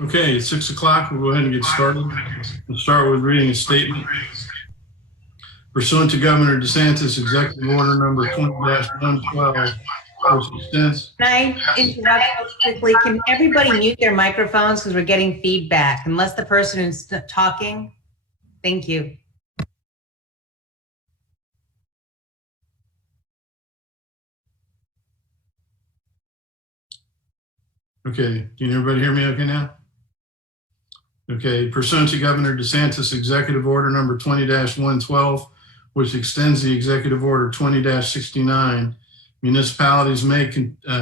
Okay, it's 6 o'clock. We'll go ahead and get started. We'll start with reading a statement. Pursuant to Governor DeSantis' Executive Order number 20-112, which extends. Can I interrupt quickly? Can everybody mute their microphones because we're getting feedback, unless the person who's talking? Thank you. Okay, can everybody hear me okay now? Okay, pursuant to Governor DeSantis' Executive Order number 20-112, which extends the Executive Order 20-69, municipalities may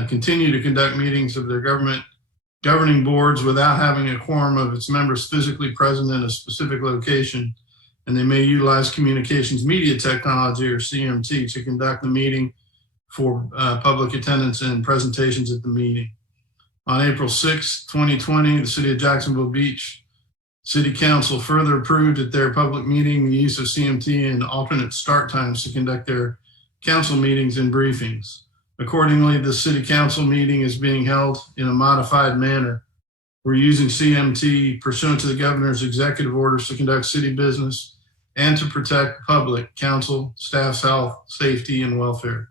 continue to conduct meetings of their governing boards without having a quorum of its members physically present in a specific location, and they may utilize communications media technology, or CMT, to conduct the meeting for public attendance and presentations at the meeting. On April 6, 2020, the City of Jacksonville Beach City Council further approved at their public meeting the use of CMT and alternate start times to conduct their council meetings and briefings. Accordingly, the City Council meeting is being held in a modified manner. We're using CMT pursuant to the Governor's executive orders to conduct city business and to protect public, council, staff's health, safety, and welfare.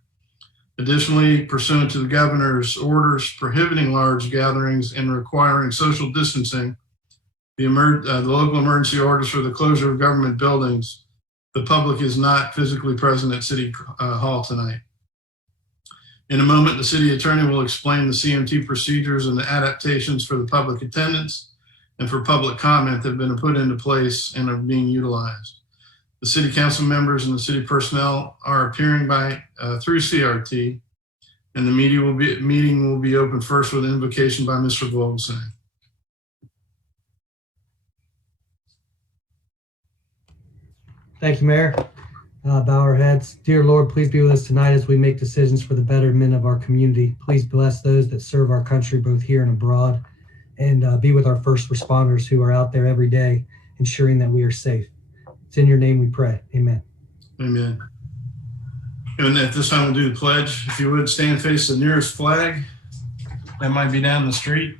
Additionally, pursuant to the Governor's orders prohibiting large gatherings and requiring social distancing, the local emergency orders for the closure of government buildings, the public is not physically present at City Hall tonight. In a moment, the City Attorney will explain the CMT procedures and the adaptations for the public attendance and for public comment that have been put into place and are being utilized. The City Council members and the City personnel are appearing through CRT, and the meeting will be open first with an invocation by Mr. Vogelsang. Thank you, Mayor. Bow our heads. Dear Lord, please be with us tonight as we make decisions for the betterment of our community. Please bless those that serve our country, both here and abroad, and be with our first responders who are out there every day, ensuring that we are safe. It's in your name we pray. Amen. Amen. And at this time, we'll do the pledge. If you would, stand face the nearest flag. That might be down the street.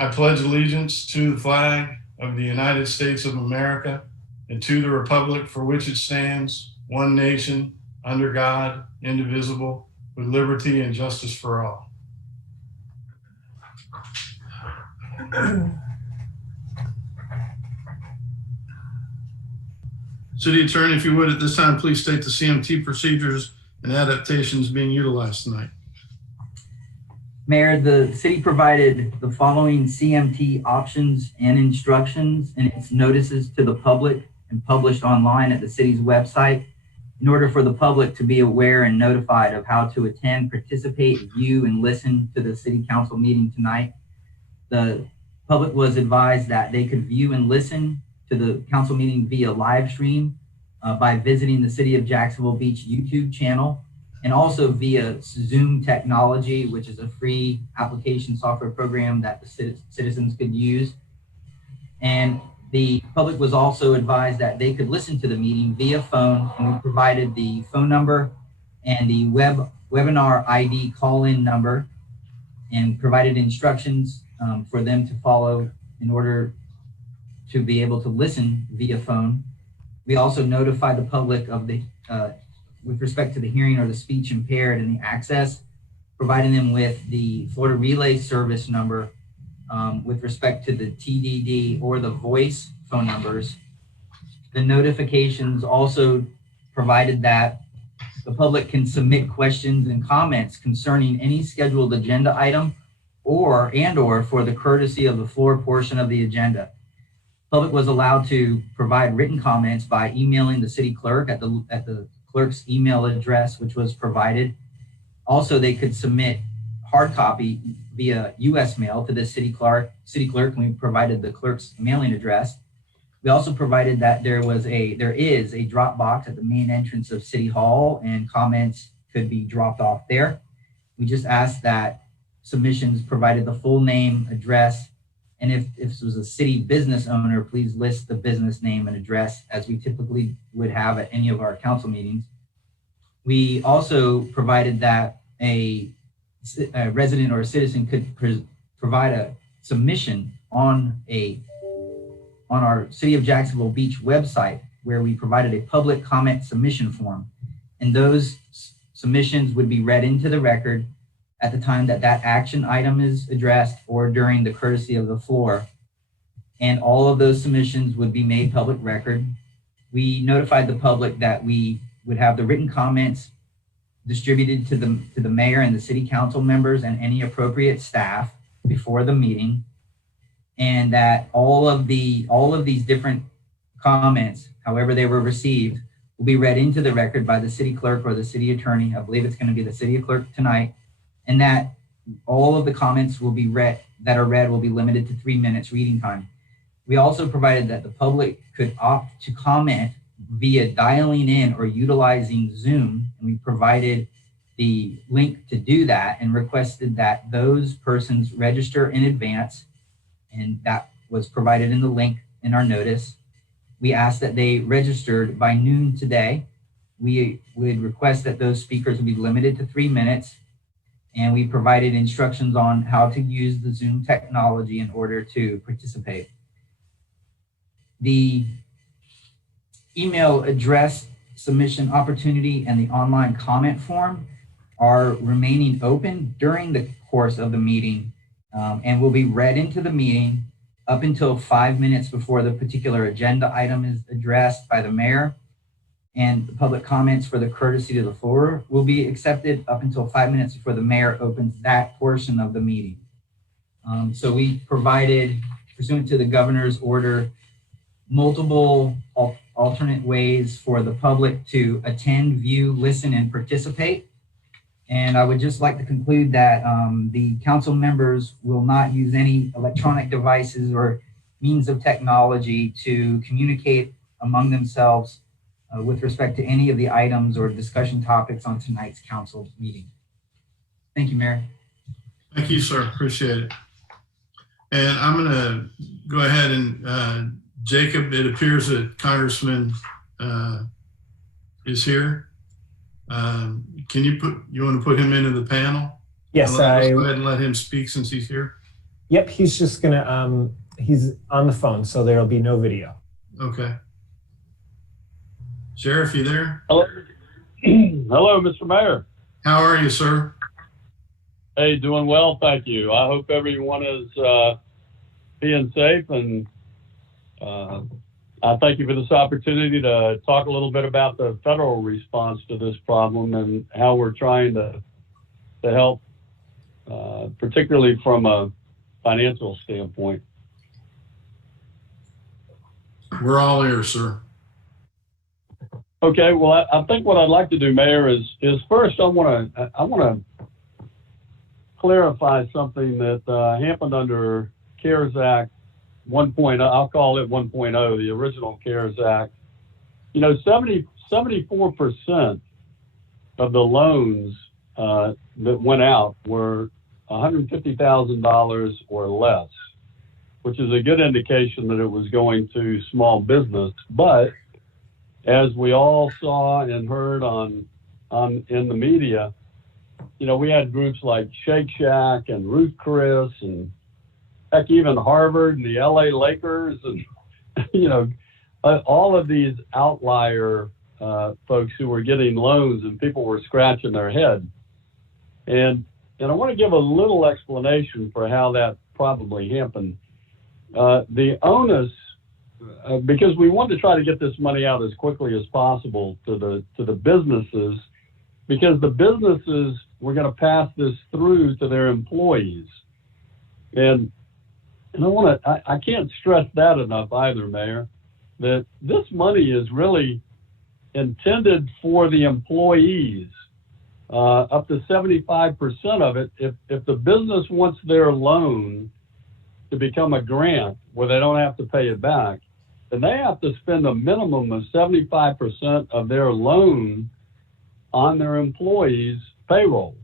I pledge allegiance to the flag of the United States of America and to the republic for which it stands, one nation, under God, indivisible, with liberty and justice for all. City Attorney, if you would, at this time, please state the CMT procedures and adaptations being utilized tonight. Mayor, the city provided the following CMT options and instructions in its notices to the public and published online at the city's website in order for the public to be aware and notified of how to attend, participate, view, and listen to the City Council meeting tonight. The public was advised that they could view and listen to the council meeting via live stream by visiting the City of Jacksonville Beach YouTube channel, and also via Zoom technology, which is a free application software program that the citizens could use. And the public was also advised that they could listen to the meeting via phone, and we provided the phone number and the webinar ID call-in number, and provided instructions for them to follow in order to be able to listen via phone. We also notified the public of the with respect to the hearing or the speech impaired and the access, providing them with the Florida Relay Service number with respect to the TDD or the voice phone numbers. The notifications also provided that the public can submit questions and comments concerning any scheduled agenda item or for the courtesy of the floor portion of the agenda. Public was allowed to provide written comments by emailing the city clerk at the clerk's email address, which was provided. Also, they could submit hard copy via US mail to the city clerk, and we provided the clerk's mailing address. We also provided that there is a drop box at the main entrance of City Hall, and comments could be dropped off there. We just asked that submissions provided the full name, address, and if this was a city business owner, please list the business name and address as we typically would have at any of our council meetings. We also provided that a a resident or a citizen could provide a submission on our City of Jacksonville Beach website, where we provided a public comment submission form. And those submissions would be read into the record at the time that that action item is addressed or during the courtesy of the floor. And all of those submissions would be made public record. We notified the public that we would have the written comments distributed to the mayor and the city council members and any appropriate staff before the meeting, and that all of these different comments, however they were received, will be read into the record by the city clerk or the city attorney. I believe it's going to be the city clerk tonight, and that all of the comments will be read will be limited to 3 minutes reading time. We also provided that the public could opt to comment via dialing in or utilizing Zoom, and we provided the link to do that and requested that those persons register in advance, and that was provided in the link in our notice. We asked that they registered by noon today. We would request that those speakers would be limited to 3 minutes, and we provided instructions on how to use the Zoom technology in order to participate. The email address submission opportunity and the online comment form are remaining open during the course of the meeting, and will be read into the meeting up until 5 minutes before the particular agenda item is addressed by the mayor. And the public comments for the courtesy to the floor will be accepted up until 5 minutes before the mayor opens that portion of the meeting. So we provided, pursuant to the governor's order, multiple alternate ways for the public to attend, view, listen, and participate. And I would just like to conclude that the council members will not use any electronic devices or means of technology to communicate among themselves with respect to any of the items or discussion topics on tonight's council meeting. Thank you, Mayor. Thank you, sir. Appreciate it. And I'm going to go ahead and Jacob, it appears that Congressman is here. You want to put him into the panel? Yes, Let's go ahead and let him speak since he's here. Yep, he's just gonna, he's on the phone, so there'll be no video. Okay. Sheriff, you there? Hello. Hello, Mr. Mayor. How are you, sir? Hey, doing well, thank you. I hope everyone is being safe, and I thank you for this opportunity to talk a little bit about the federal response to this problem and how we're trying to help, particularly from a financial standpoint. We're all ears, sir. Okay, well, I think what I'd like to do, Mayor, is first I want to clarify something that happened under CARES Act 1.0, I'll call it 1.0, the original CARES Act. You know, 74% of the loans that went out were $150,000 or less, which is a good indication that it was going to small business. But as we all saw and heard in the media, you know, we had groups like Shake Shack and Ruth Chris and heck, even Harvard and the LA Lakers and, you know, all of these outlier folks who were getting loans, and people were scratching their head. And I want to give a little explanation for how that probably happened. The onus, because we want to try to get this money out as quickly as possible to the businesses, because the businesses were going to pass this through to their employees. And I can't stress that enough either, Mayor, that this money is really intended for the employees. Up to 75% of it, if the business wants their loan to become a grant where they don't have to pay it back, then they have to spend a minimum of 75% of their loan on their employees' payroll.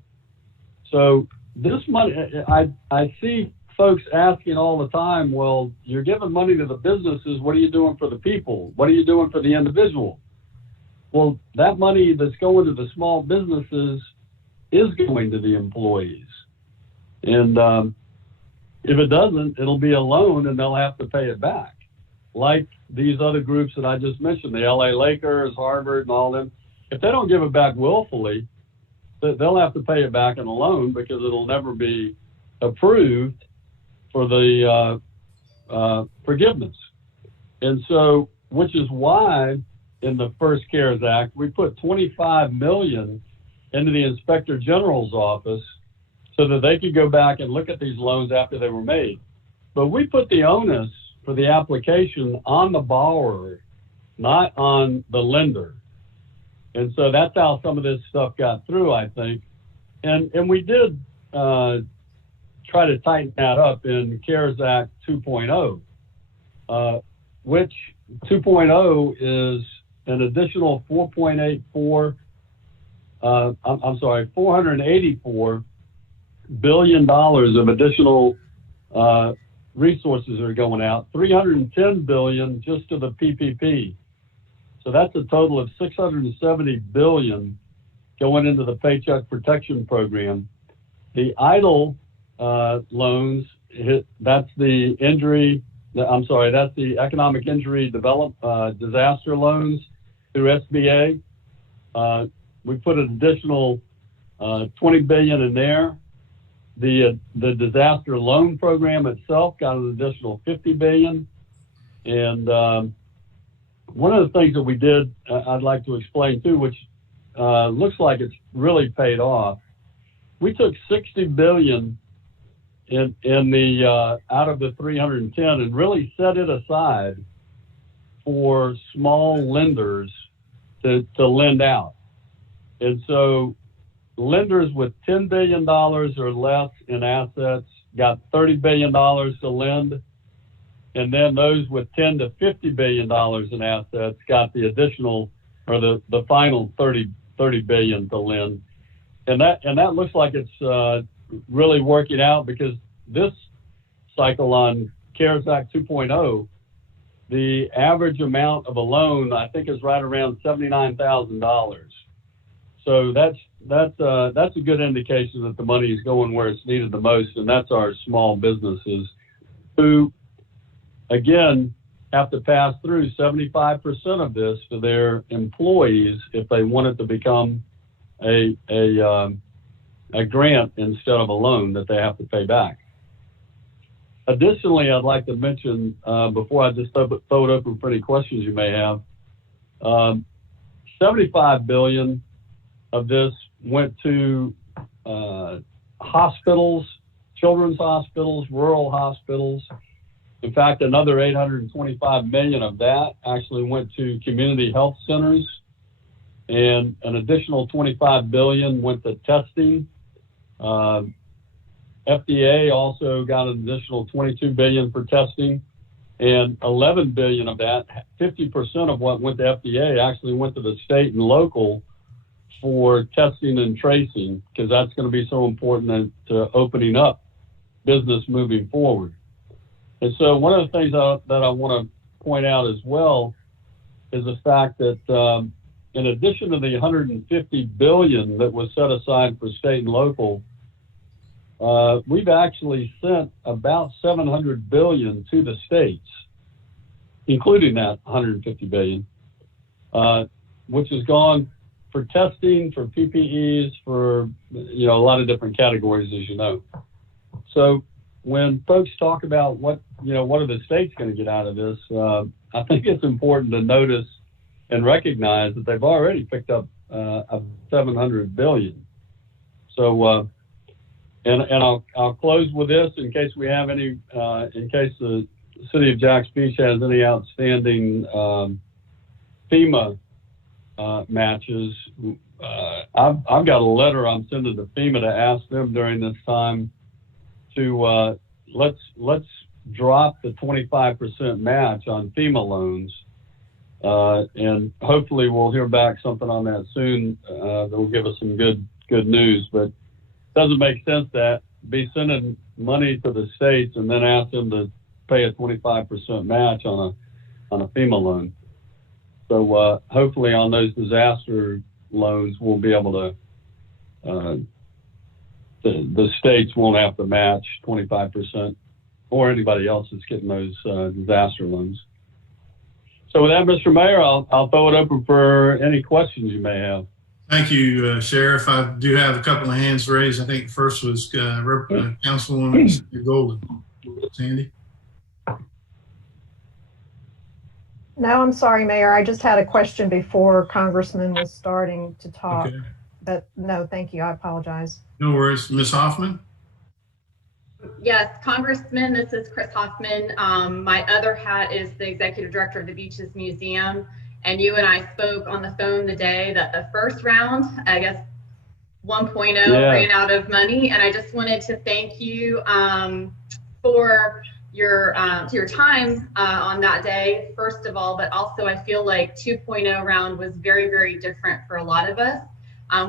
So this money, I see folks asking all the time, well, you're giving money to the businesses, what are you doing for the people? What are you doing for the individual? Well, that money that's going to the small businesses is going to the employees. And if it doesn't, it'll be a loan and they'll have to pay it back. Like these other groups that I just mentioned, the LA Lakers, Harvard, and all them. If they don't give it back willfully, they'll have to pay it back in a loan because it'll never be approved for the forgiveness. And so, which is why in the first CARES Act, we put $25 million into the Inspector General's office so that they could go back and look at these loans after they were made. But we put the onus for the application on the borrower, not on the lender. And so that's how some of this stuff got through, I think. And we did try to tighten that up in CARES Act 2.0, which 2.0 is an additional $484 billion of additional resources are going out, $310 billion just to the PPP. So that's a total of $670 billion going into the Paycheck Protection Program. The EIDL loans, that's the Economic Injury Disaster loans through SBA. We put an additional $20 billion in there. The disaster loan program itself got an additional $50 billion. And one of the things that we did, I'd like to explain too, which looks like it's really paid off. We took $60 billion in the out of the 310 and really set it aside for small lenders to lend out. And so lenders with $10 billion or less in assets got $30 billion to lend. And then those with $10 to $50 billion in assets got the additional or the final $30 billion to lend. And that looks like it's really working out because this cycle on CARES Act 2.0, the average amount of a loan, I think, is right around $79,000. So that's a good indication that the money is going where it's needed the most, and that's our small businesses who, again, have to pass through 75% of this to their employees if they want it to become a grant instead of a loan that they have to pay back. Additionally, I'd like to mention, before I just throw it open for any questions you may have, $75 billion of this went to hospitals, children's hospitals, rural hospitals. In fact, another $825 million of that actually went to community health centers, and an additional $25 billion went to testing. FDA also got an additional $22 billion for testing, and $11 billion of that, 50% of what went to FDA actually went to the state and local for testing and tracing, because that's going to be so important to opening up business moving forward. And so one of the things that I want to point out as well is the fact that in addition to the $150 billion that was set aside for state and local, we've actually sent about $700 billion to the states, including that $150 billion, which has gone for testing, for PPEs, for a lot of different categories, as you know. So when folks talk about what are the states going to get out of this, I think it's important to notice and recognize that they've already picked up $700 billion. So, and I'll close with this in case we have any, in case the City of Jax Beach has any outstanding FEMA matches. I've got a letter I'm sending to FEMA to ask them during this time to let's drop the 25% match on FEMA loans, and hopefully we'll hear back something on that soon that will give us some good news. But it doesn't make sense to be sending money to the states and then ask them to pay a 25% match on a FEMA loan. So hopefully on those disaster loans we'll be able to the states won't have to match 25%, or anybody else that's getting those disaster loans. So with that, Mr. Mayor, I'll throw it open for any questions you may have. Thank you, Sheriff. I do have a couple of hands raised. I think first was Councilwoman Sandy Golden. Sandy? No, I'm sorry, Mayor. I just had a question before Congressman was starting to talk. Okay. But no, thank you. I apologize. No worries. Ms. Hoffman? Yes, Congressman, this is Chris Hoffman. My other hat is the Executive Director of the Beaches Museum. And you and I spoke on the phone the day that the first round, I guess 1.0 ran out of money. And I just wanted to thank you for your time on that day, first of all, but also I feel like 2.0 round was very, very different for a lot of us.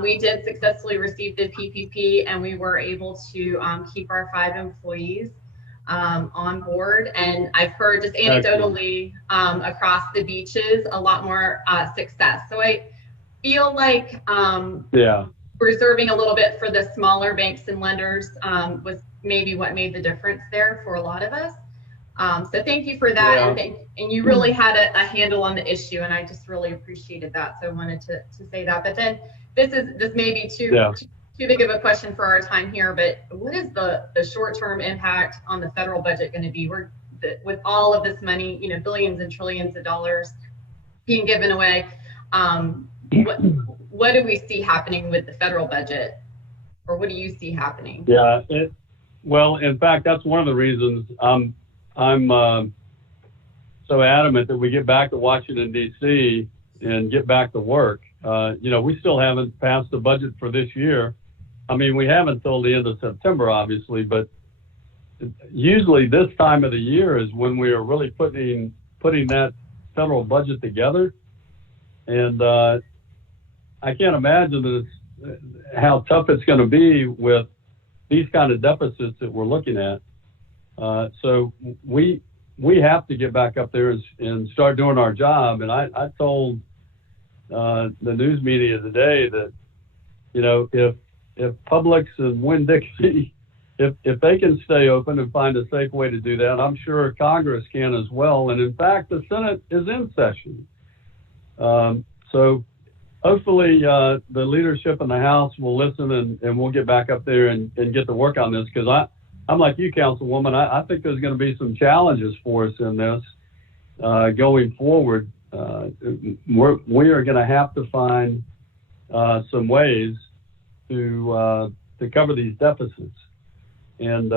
We did successfully receive the PPP, and we were able to keep our 5 employees on board. And I've heard just anecdotally across the beaches a lot more success. So I feel like reserving a little bit for the smaller banks and lenders was maybe what made the difference there for a lot of us. So thank you for that. And you really had a handle on the issue, and I just really appreciated that. So I wanted to say that. But then this may be too big of a question for our time here, but what is the short-term impact on the federal budget going to be? With all of this money, billions and trillions of dollars being given away, what do we see happening with the federal budget, or what do you see happening? Yeah, well, in fact, that's one of the reasons I'm so adamant that we get back to Washington, D.C. and get back to work. We still haven't passed the budget for this year. I mean, we haven't until the end of September, obviously, but usually this time of the year is when we are really putting that federal budget together. And I can't imagine how tough it's going to be with these kind of deficits that we're looking at. So we have to get back up there and start doing our job. And I told the news media today that, if Publix and Winn-Dixie, if they can stay open and find a safe way to do that, I'm sure Congress can as well. And in fact, the Senate is in session. So hopefully the leadership in the House will listen and we'll get back up there and get to work on this, because I'm like you, Councilwoman. I think there's going to be some challenges for us in this going forward. We are going to have to find some ways to cover these deficits. And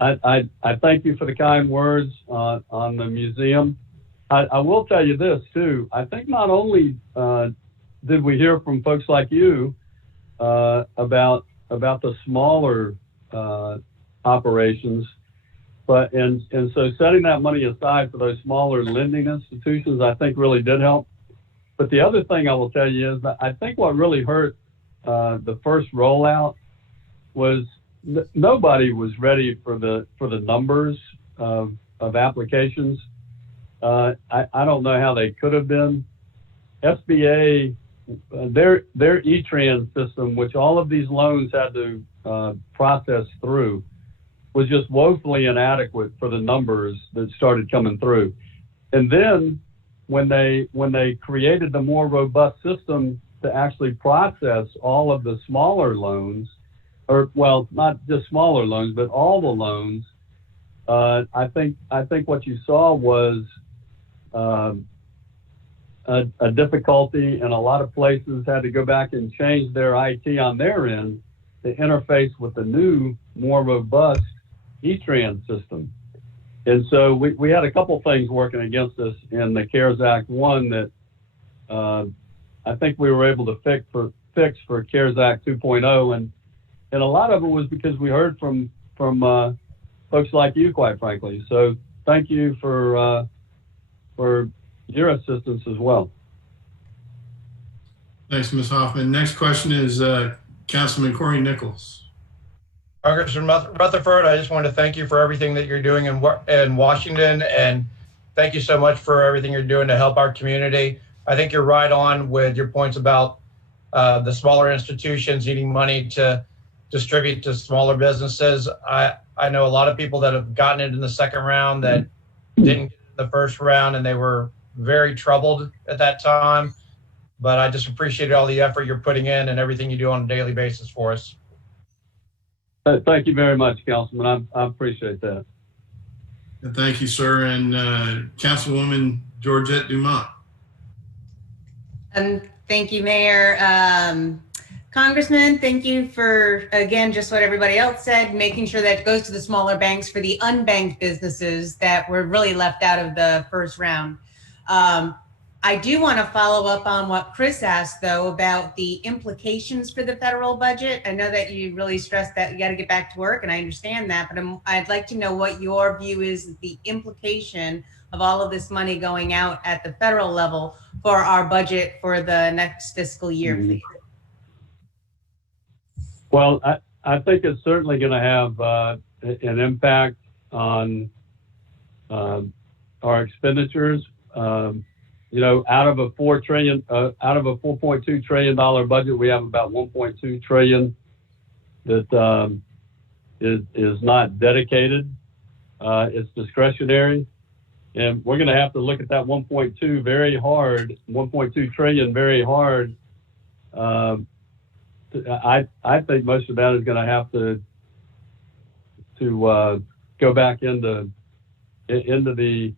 I thank you for the kind words on the museum. I will tell you this too. I think not only did we hear from folks like you about the smaller operations, but and so setting that money aside for those smaller lending institutions, I think really did help. But the other thing I will tell you is that I think what really hurt the first rollout was nobody was ready for the numbers of applications. I don't know how they could have been. SBA, their E-Trans system, which all of these loans had to process through, was just woefully inadequate for the numbers that started coming through. And then when they created the more robust system to actually process all of the smaller loans, or well, not just smaller loans, but all the loans, I think what you saw was a difficulty, and a lot of places had to go back and change their IT on their end to interface with the new, more robust E-Trans system. And so we had a couple things working against us in the CARES Act. One that I think we were able to fix for CARES Act 2.0, and a lot of it was because we heard from folks like you, quite frankly. So thank you for your assistance as well. Thanks, Ms. Hoffman. Next question is Councilman Cory Nichols. Congressman Rutherford, I just want to thank you for everything that you're doing in Washington, and thank you so much for everything you're doing to help our community. I think you're right on with your points about the smaller institutions needing money to distribute to smaller businesses. I know a lot of people that have gotten it in the second round that didn't get it in the first round, and they were very troubled at that time. But I just appreciate all the effort you're putting in and everything you do on a daily basis for us. Thank you very much, Councilman. I appreciate that. Thank you, sir. And Councilwoman Georgette Dumont. Thank you, Mayor. Congressman, thank you for, again, just what everybody else said, making sure that it goes to the smaller banks for the unbanked businesses that were really left out of the first round. I do want to follow up on what Chris asked, though, about the implications for the federal budget. I know that you really stressed that you got to get back to work, and I understand that, but I'd like to know what your view is, the implication of all of this money going out at the federal level for our budget for the next fiscal year, please. Well, I think it's certainly going to have an impact on our expenditures. You know, out of a $4.2 trillion budget, we have about 1.2 trillion that is not dedicated. It's discretionary, and we're going to have to look at that 1.2 very hard, 1.2 trillion very hard. I think most of that is going to have to go back into the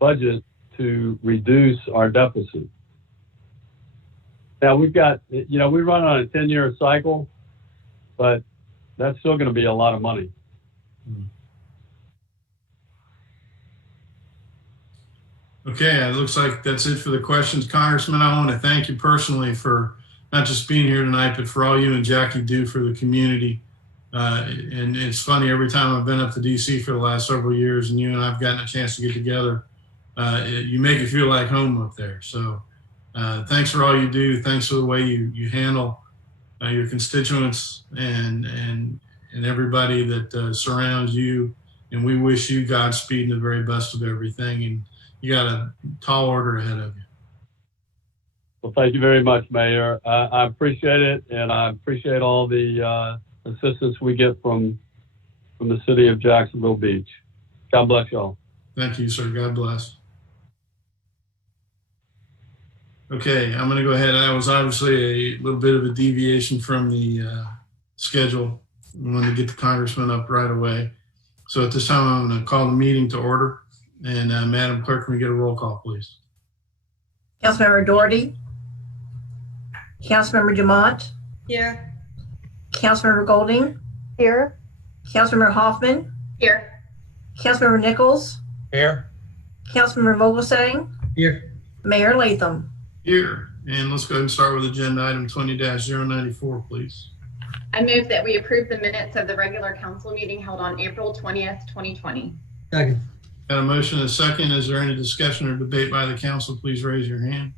budget to reduce our deficit. Now we've got, you know, we run on a 10-year cycle, but that's still going to be a lot of money. Okay, it looks like that's it for the questions. Congressman, I want to thank you personally for not just being here tonight, but for all you and Jackie do for the community. And it's funny, every time I've been up to DC for the last several years and you and I've gotten a chance to get together, you make it feel like home up there. So thanks for all you do. Thanks for the way you handle your constituents and everybody that surrounds you. And we wish you Godspeed and the very best of everything. And you got a tall order ahead of you. Well, thank you very much, Mayor. I appreciate it, and I appreciate all the assistance we get from the city of Jacksonville Beach. God bless y'all. Thank you, sir. God bless. Okay, I'm going to go ahead. That was obviously a little bit of a deviation from the schedule. We wanted to get the congressman up right away. So at this time, I'm going to call the meeting to order. And Madam Clerk, can we get a roll call, please? Councilmember Doherty. Councilmember Dumont. Here. Councilmember Golding. Here. Councilmember Hoffman. Here. Councilmember Nichols. Here. Councilmember Vogelsang. Here. Mayor Latham. Here. And let's go ahead and start with agenda item 20-094, please. I move that we approve the minutes of the regular council meeting held on April 20th, 2020. Second. Got a motion and a second. Is there any discussion or debate by the council? Please raise your hand.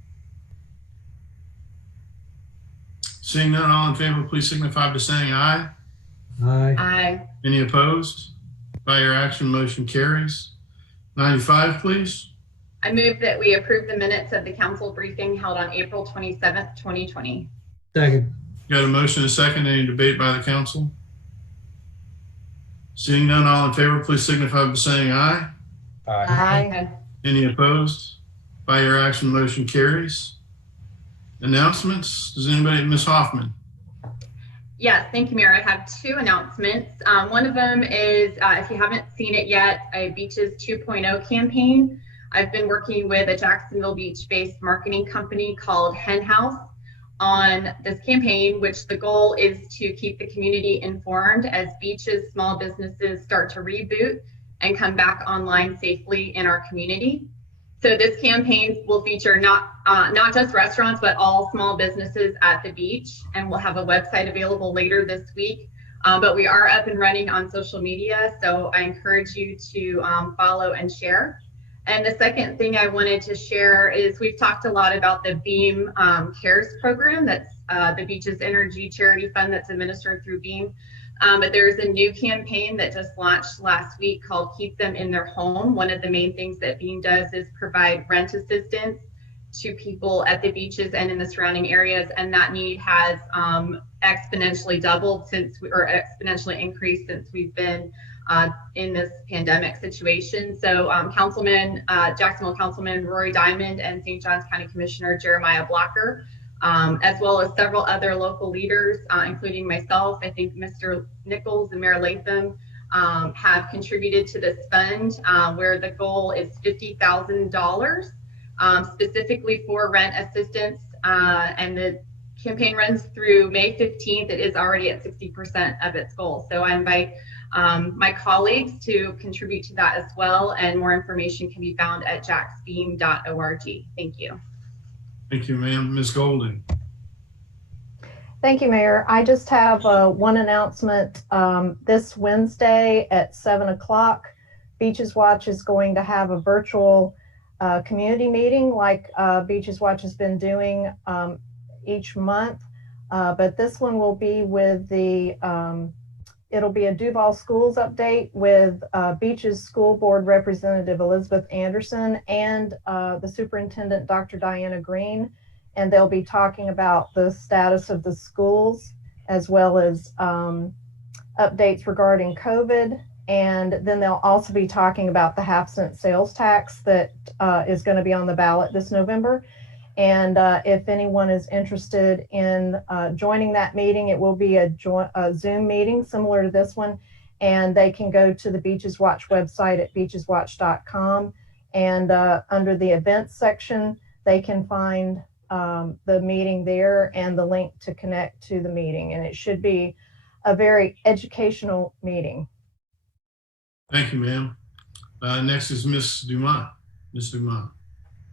Seeing none, all in favor, please signify by saying aye. Aye. Aye. Any opposed? By your action, motion carries. 95, please. I move that we approve the minutes of the council briefing held on April 27th, 2020. Second. Got a motion and a second. Any debate by the council? Seeing none, all in favor, please signify by saying aye. Aye. Any opposed? By your action, motion carries. Announcements. Does anybody, Ms. Hoffman? Yes, thank you, Mayor. I have two announcements. One of them is, if you haven't seen it yet, a Beaches 2.0 campaign. I've been working with a Jacksonville Beach-based marketing company called Hen House on this campaign, which the goal is to keep the community informed as beaches, small businesses start to reboot and come back online safely in our community. So this campaign will feature not just restaurants, but all small businesses at the beach, and we'll have a website available later this week. But we are up and running on social media, so I encourage you to follow and share. And the second thing I wanted to share is we've talked a lot about the BEAM CARES program. That's the Beaches Energy Charity Fund that's administered through BEAM. But there's a new campaign that just launched last week called Keep Them in Their Home. One of the main things that BEAM does is provide rent assistance to people at the beaches and in the surrounding areas, and that need has exponentially doubled or exponentially increased since we've been in this pandemic situation. So Jacksonville Councilman Rory Diamond and St. Johns County Commissioner Jeremiah Blocker, as well as several other local leaders, including myself, I think Mr. Nichols and Mayor Latham, have contributed to this fund, where the goal is $50,000 specifically for rent assistance, and the campaign runs through May 15th. It is already at 60% of its goal. So I invite my colleagues to contribute to that as well, and more information can be found at jacksbeam.org. Thank you. Thank you, ma'am. Ms. Golden. Thank you, Mayor. I just have one announcement. This Wednesday at 7 o'clock, Beaches Watch is going to have a virtual community meeting like Beaches Watch has been doing each month. But this one will be with it'll be a Duval Schools update with Beaches School Board Representative Elizabeth Anderson and the Superintendent, Dr. Diana Green. And they'll be talking about the status of the schools, as well as updates regarding COVID. And then they'll also be talking about the half-cent sales tax that is going to be on the ballot this November. And if anyone is interested in joining that meeting, it will be a Zoom meeting similar to this one. And they can go to the Beaches Watch website at beacheswatch.com. And under the events section, they can find the meeting there and the link to connect to the meeting. And it should be a very educational meeting. Thank you, ma'am. Next is Ms. Dumont. Ms. Dumont.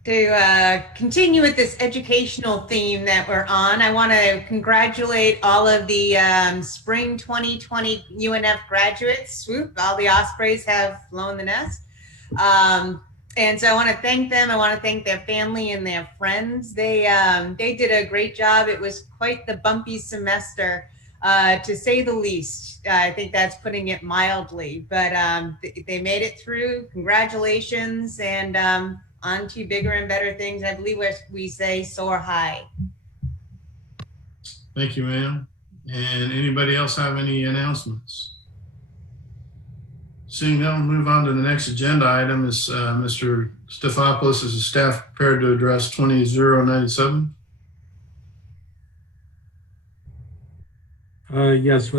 To continue with this educational theme that we're on, I want to congratulate all of the spring 2020 UNF graduates. Swoop, all the Ospreys have flown the nest. And so I want to thank them. I want to thank their family and their friends. They did a great job. It was quite the bumpy semester, to say the least. I think that's putting it mildly, but they made it through. Congratulations, and on to bigger and better things. I believe we say soar high. Thank you, ma'am. And anybody else have any announcements? Seeing none, we'll move on to the next agenda item. Is Mr. Stefopoulos, is the staff prepared to address 20097? Yes,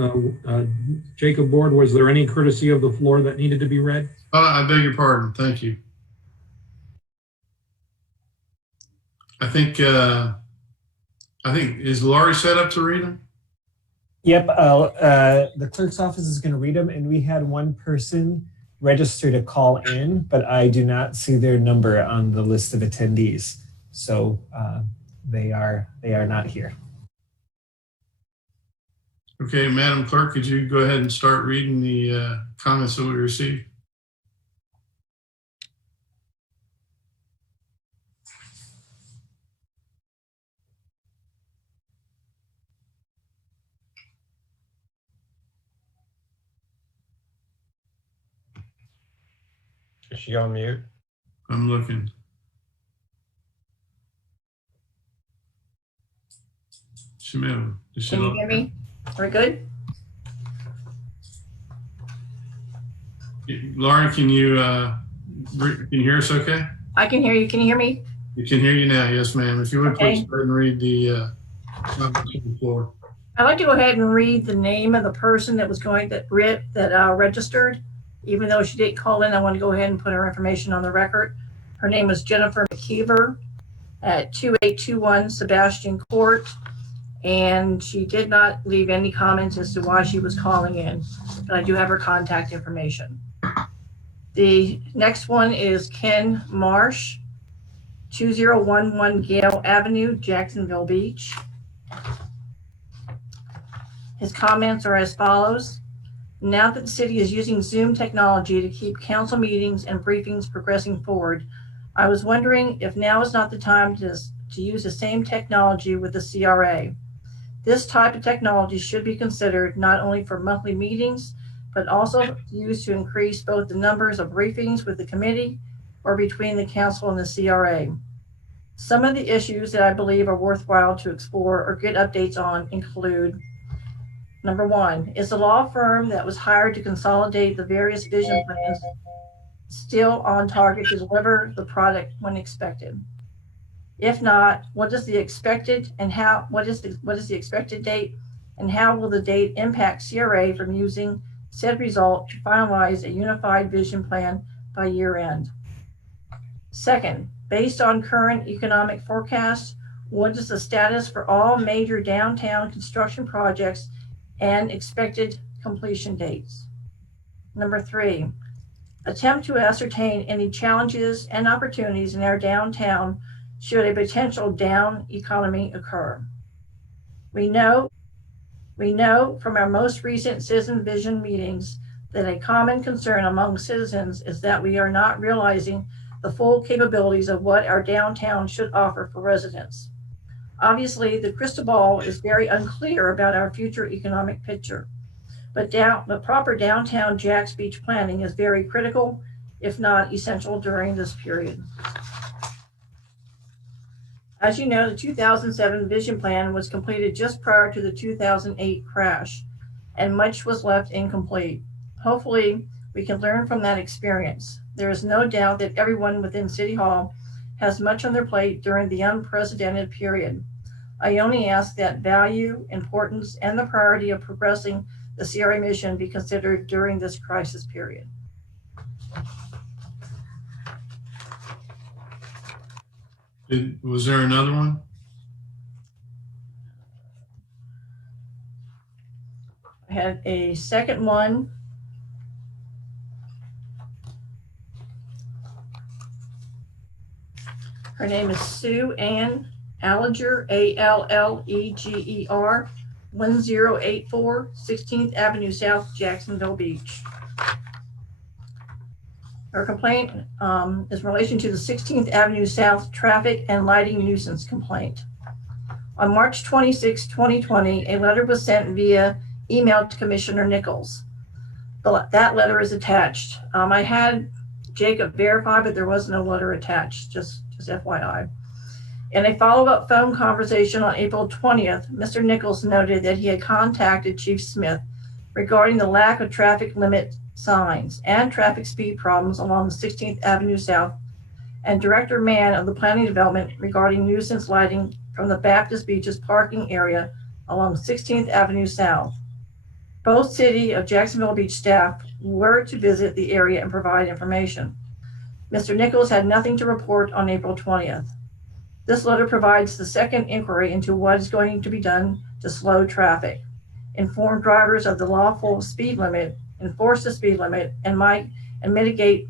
Jacob Board, was there any courtesy of the floor that needed to be read? I beg your pardon. Thank you. I think is Laurie set up to read them? Yep, the clerk's office is going to read them, and we had one person register to call in, but I do not see their number on the list of attendees. So they are not here. Okay, Madam Clerk, could you go ahead and start reading the comments that we received? Is she on mute? I'm looking. Can you hear me? We're good? Lauren, can you hear us okay? I can hear you. Can you hear me? We can hear you now. Yes, ma'am. If you would Okay. please go ahead and read the comments on the floor. I'd like to go ahead and read the name of the person that was registered. Even though she didn't call in, I want to go ahead and put her information on the record. Her name is Jennifer McKeever at 2821 Sebastian Court. And she did not leave any comments as to why she was calling in, but I do have her contact information. The next one is Ken Marsh, 2011 Gale Avenue, Jacksonville Beach. His comments are as follows. Now that the city is using Zoom technology to keep council meetings and briefings progressing forward, I was wondering if now is not the time to use the same technology with the CRA. This type of technology should be considered not only for monthly meetings, but also used to increase both the numbers of briefings with the committee or between the council and the CRA. Some of the issues that I believe are worthwhile to explore or get updates on include: number one, is the law firm that was hired to consolidate the various vision plans still on target to deliver the product when expected? If not, what is the expected and how? What is the expected date, and how will the date impact CRA from using said result to finalize a unified vision plan by year end? Second, based on current economic forecasts, what is the status for all major downtown construction projects and expected completion dates? Number three, attempt to ascertain any challenges and opportunities in our downtown should a potential down economy occur. We know from our most recent citizen vision meetings that a common concern among citizens is that we are not realizing the full capabilities of what our downtown should offer for residents. Obviously, the crystal ball is very unclear about our future economic picture, but proper downtown Jacks Beach planning is very critical, if not essential, during this period. As you know, the 2007 vision plan was completed just prior to the 2008 crash, and much was left incomplete. Hopefully, we can learn from that experience. There is no doubt that everyone within City Hall has much on their plate during the unprecedented period. I only ask that value, importance, and the priority of progressing the CRA mission be considered during this crisis period. Was there another one? I had a second one. Her name is Sue Ann Alleger, Alleger, 1084 16th Avenue South, Jacksonville Beach. Her complaint is in relation to the 16th Avenue South traffic and lighting nuisance complaint. On March 26, 2020, a letter was sent via email to Commissioner Nichols. That letter is attached. I had Jacob verify, but there was no letter attached, just FYI. In a follow-up phone conversation on April 20th, Mr. Nichols noted that he had contacted Chief Smith regarding the lack of traffic limit signs and traffic speed problems along the 16th Avenue South, and Director Mann of the Planning Development regarding nuisance lighting from the Baptist Beaches parking area along 16th Avenue South. Both City of Jacksonville Beach staff were to visit the area and provide information. Mr. Nichols had nothing to report on April 20th. This letter provides the second inquiry into what is going to be done to slow traffic, inform drivers of the lawful speed limit, enforce the speed limit, and mitigate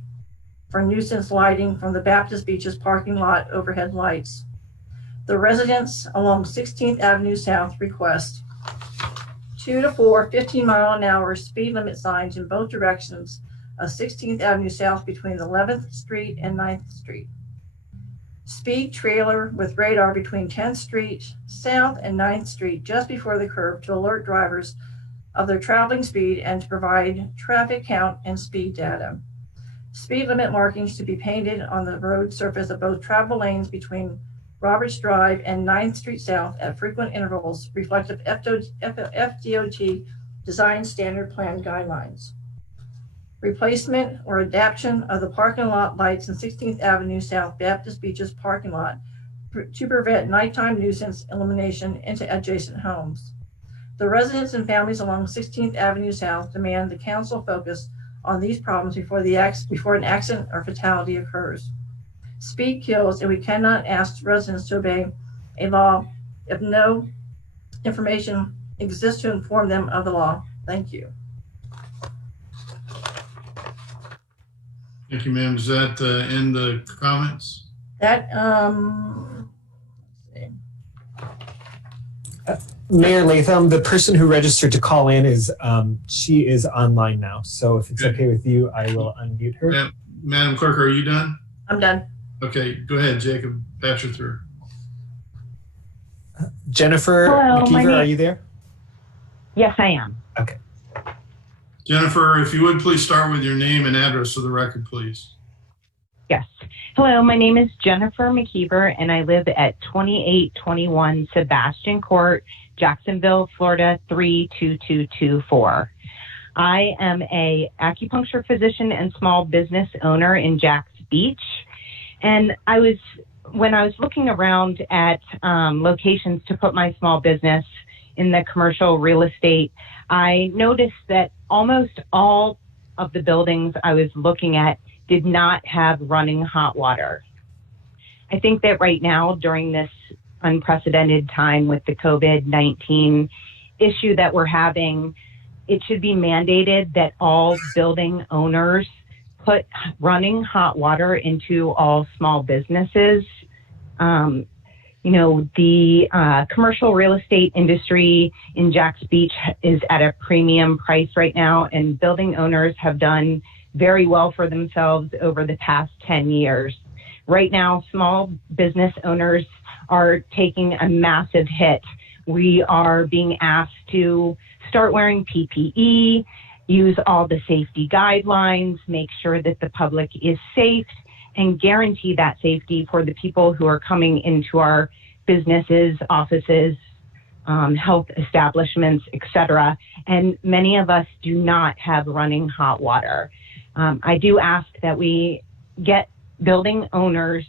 for nuisance lighting from the Baptist Beaches parking lot overhead lights. The residents along 16th Avenue South request 2 to 4 15-mile-an-hour speed limit signs in both directions of 16th Avenue South between 11th Street and 9th Street. Speed trailer with radar between 10th Street South and 9th Street just before the curve to alert drivers of their traveling speed and to provide traffic count and speed data. Speed limit markings to be painted on the road surface of both travel lanes between Roberts Drive and 9th Street South at frequent intervals, reflective FDOT design standard plan guidelines. Replacement or adaptation of the parking lot lights in 16th Avenue South Baptist Beaches parking lot to prevent nighttime nuisance illumination into adjacent homes. The residents and families along 16th Avenue South demand the council focus on these problems before an accident or fatality occurs. Speed kills, and we cannot ask residents to obey a law if no information exists to inform them of the law. Thank you. Thank you, ma'am. Does that end the comments? That, Mayor Latham, the person who registered to call in she is online now. So if it's okay with you, I will unmute her. Madam Clerk, are you done? I'm done. Okay, go ahead, Jacob. Patch her through. Jennifer McKeever, are you there? Yes, I am. Okay. Jennifer, if you would please start with your name and address for the record, please. Yes. Hello, my name is Jennifer McKeever, and I live at 2821 Sebastian Court, Jacksonville, Florida 32224. I am a acupuncture physician and small business owner in Jax Beach. And when I was looking around at locations to put my small business in the commercial real estate, I noticed that almost all of the buildings I was looking at did not have running hot water. I think that right now, during this unprecedented time with the COVID-19 issue that we're having, it should be mandated that all building owners put running hot water into all small businesses. The commercial real estate industry in Jax Beach is at a premium price right now, and building owners have done very well for themselves over the past 10 years. Right now, small business owners are taking a massive hit. We are being asked to start wearing PPE, use all the safety guidelines, make sure that the public is safe, and guarantee that safety for the people who are coming into our businesses, offices, health establishments, etc. And many of us do not have running hot water. I do ask that we get building owners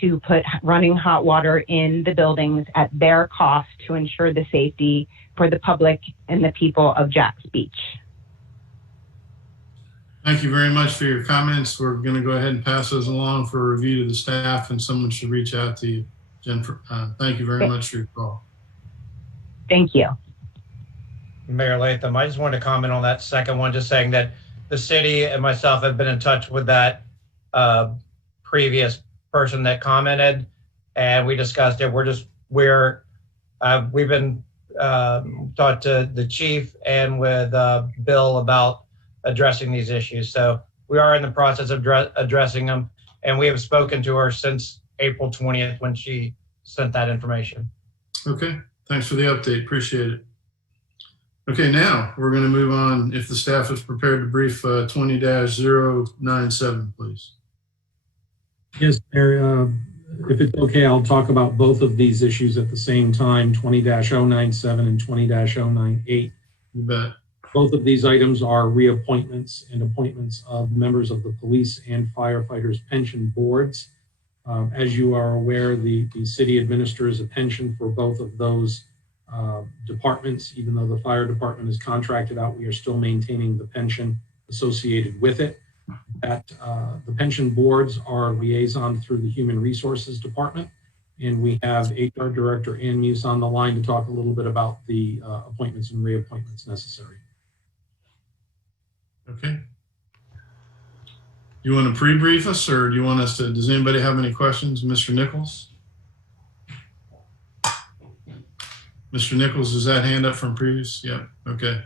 to put running hot water in the buildings at their cost to ensure the safety for the public and the people of Jax Beach. Thank you very much for your comments. We're going to go ahead and pass those along for review to the staff, and someone should reach out to you. Jennifer, thank you very much for your call. Thank you. Mayor Latham, I just wanted to comment on that second one, just saying that the city and myself have been in touch with that previous person that commented, and we discussed it. We've been talked to the chief and with Bill about addressing these issues. So we are in the process of addressing them, and we have spoken to her since April 20th when she sent that information. Okay, thanks for the update. Appreciate it. Okay, now we're going to move on. If the staff is prepared to brief 20-097, please. Yes, Mayor, if it's okay, I'll talk about both of these issues at the same time, 20-097 and 20-098. You bet. Both of these items are reappointments and appointments of members of the police and firefighters pension boards. As you are aware, the city administers a pension for both of those departments. Even though the fire department is contracted out, we are still maintaining the pension associated with it. The pension boards are liaison through the Human Resources Department, and we have HR Director Ann Muse on the line to talk a little bit about the appointments and reappointments necessary. Okay. You want to pre-brief us, or do you want us to, does anybody have any questions? Mr. Nichols? Mr. Nichols, is that hand up from previous? Yep. Okay.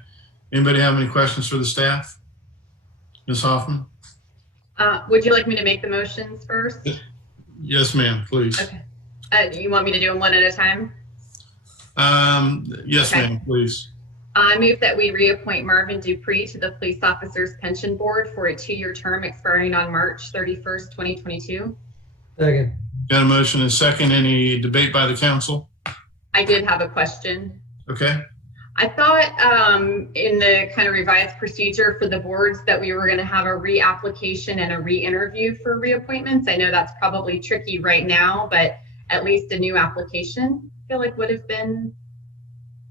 Anybody have any questions for the staff? Ms. Hoffman? Would you like me to make the motions first? Yes, ma'am, please. Okay. You want me to do them one at a time? Yes, Okay. ma'am, please. I move that we reappoint Marvin Dupree to the Police Officers Pension Board for a 2-year term expiring on March 31st, 2022. Second. Got a motion and a second. Any debate by the council? I did have a question. Okay. I thought in the kind of revised procedure for the boards that we were going to have a reapplication and a re-interview for reappointments. I know that's probably tricky right now, but at least a new application I feel like would have been.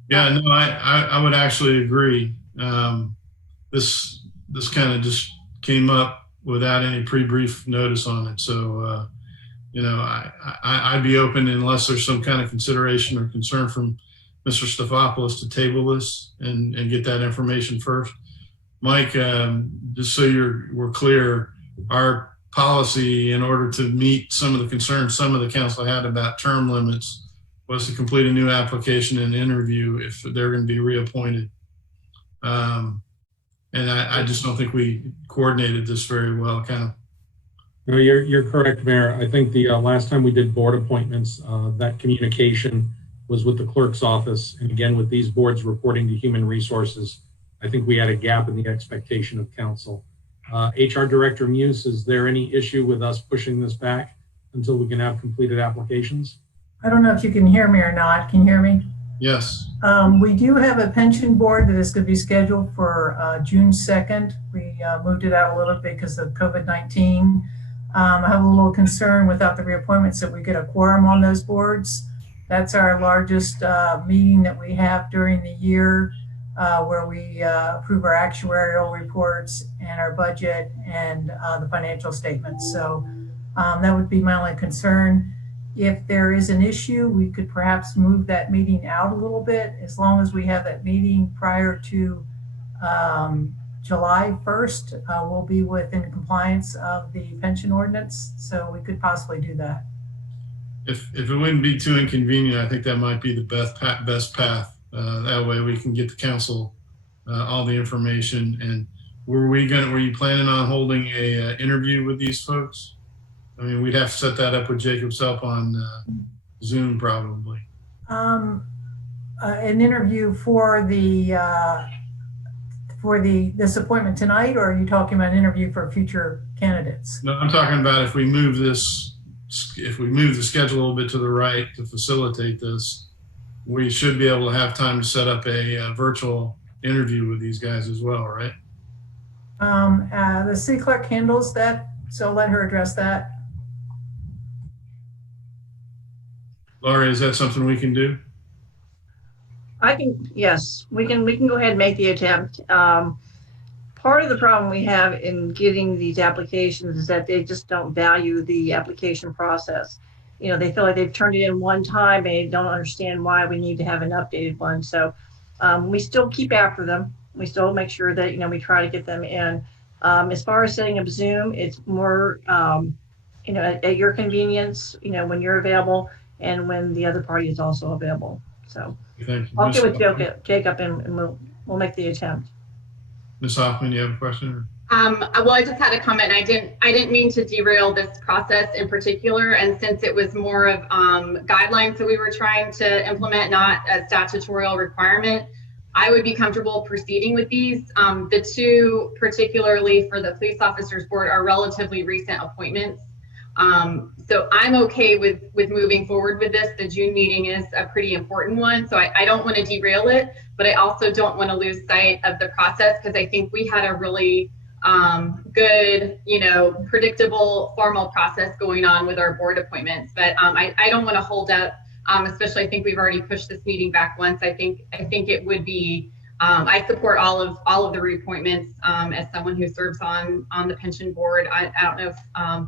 Yeah, no, I would actually agree. This kind of just came up without any pre-brief notice on it. So, I'd be open unless there's some kind of consideration or concern from Mr. Stefopoulos to table this and get that information first. Mike, just so we're clear, our policy in order to meet some of the concerns some of the council had about term limits was to complete a new application and interview if they're going to be reappointed. And I just don't think we coordinated this very well, kind of. No, you're correct, Mayor. I think the last time we did board appointments, that communication was with the clerk's office. And again, with these boards reporting to Human Resources, I think we had a gap in the expectation of council. HR Director Muse, is there any issue with us pushing this back until we can have completed applications? I don't know if you can hear me or not. Can you hear me? Yes. We do have a pension board that is going to be scheduled for June 2nd. We moved it out a little bit because of COVID-19. I have a little concern without the reappointments that we get a quorum on those boards. That's our largest meeting that we have during the year, where we approve our actuarial reports and our budget and the financial statements. So that would be my only concern. If there is an issue, we could perhaps move that meeting out a little bit, as long as we have that meeting prior to July 1st. We'll be within compliance of the pension ordinance, so we could possibly do that. If it wouldn't be too inconvenient, I think that might be the best path. That way we can get the council all the information. And were you planning on holding a interview with these folks? I mean, we'd have to set that up with Jacob's help on Zoom probably. An interview for this appointment tonight, or are you talking about an interview for future candidates? No, I'm talking about if we move the schedule a little bit to the right to facilitate this, we should be able to have time to set up a virtual interview with these guys as well, right? The city clerk handles that, so let her address that. Laurie, is that something we can do? Yes, we can go ahead and make the attempt. Part of the problem we have in getting these applications is that they just don't value the application process. You know, they feel like they've turned it in one time and they don't understand why we need to have an updated one. So we still keep after them. We still make sure that, you know, we try to get them in. As far as setting up Zoom, it's more, you know, at your convenience, you know, when you're available and when the other party is also available. So Thank you. I'll get with Jacob and we'll make the attempt. Ms. Hoffman, you have a question? Well, I just had a comment. I didn't mean to derail this process in particular. And since it was more of guidelines that we were trying to implement, not a statutorial requirement, I would be comfortable proceeding with these. The two, particularly for the police officers board, are relatively recent appointments. So I'm okay with moving forward with this. The June meeting is a pretty important one. So I don't want to derail it, but I also don't want to lose sight of the process, because I think we had a really good, you know, predictable, formal process going on with our board appointments. But I don't want to hold up, especially I think we've already pushed this meeting back once. I think it would be, I support all of the reappointments as someone who serves on the pension board. I don't know if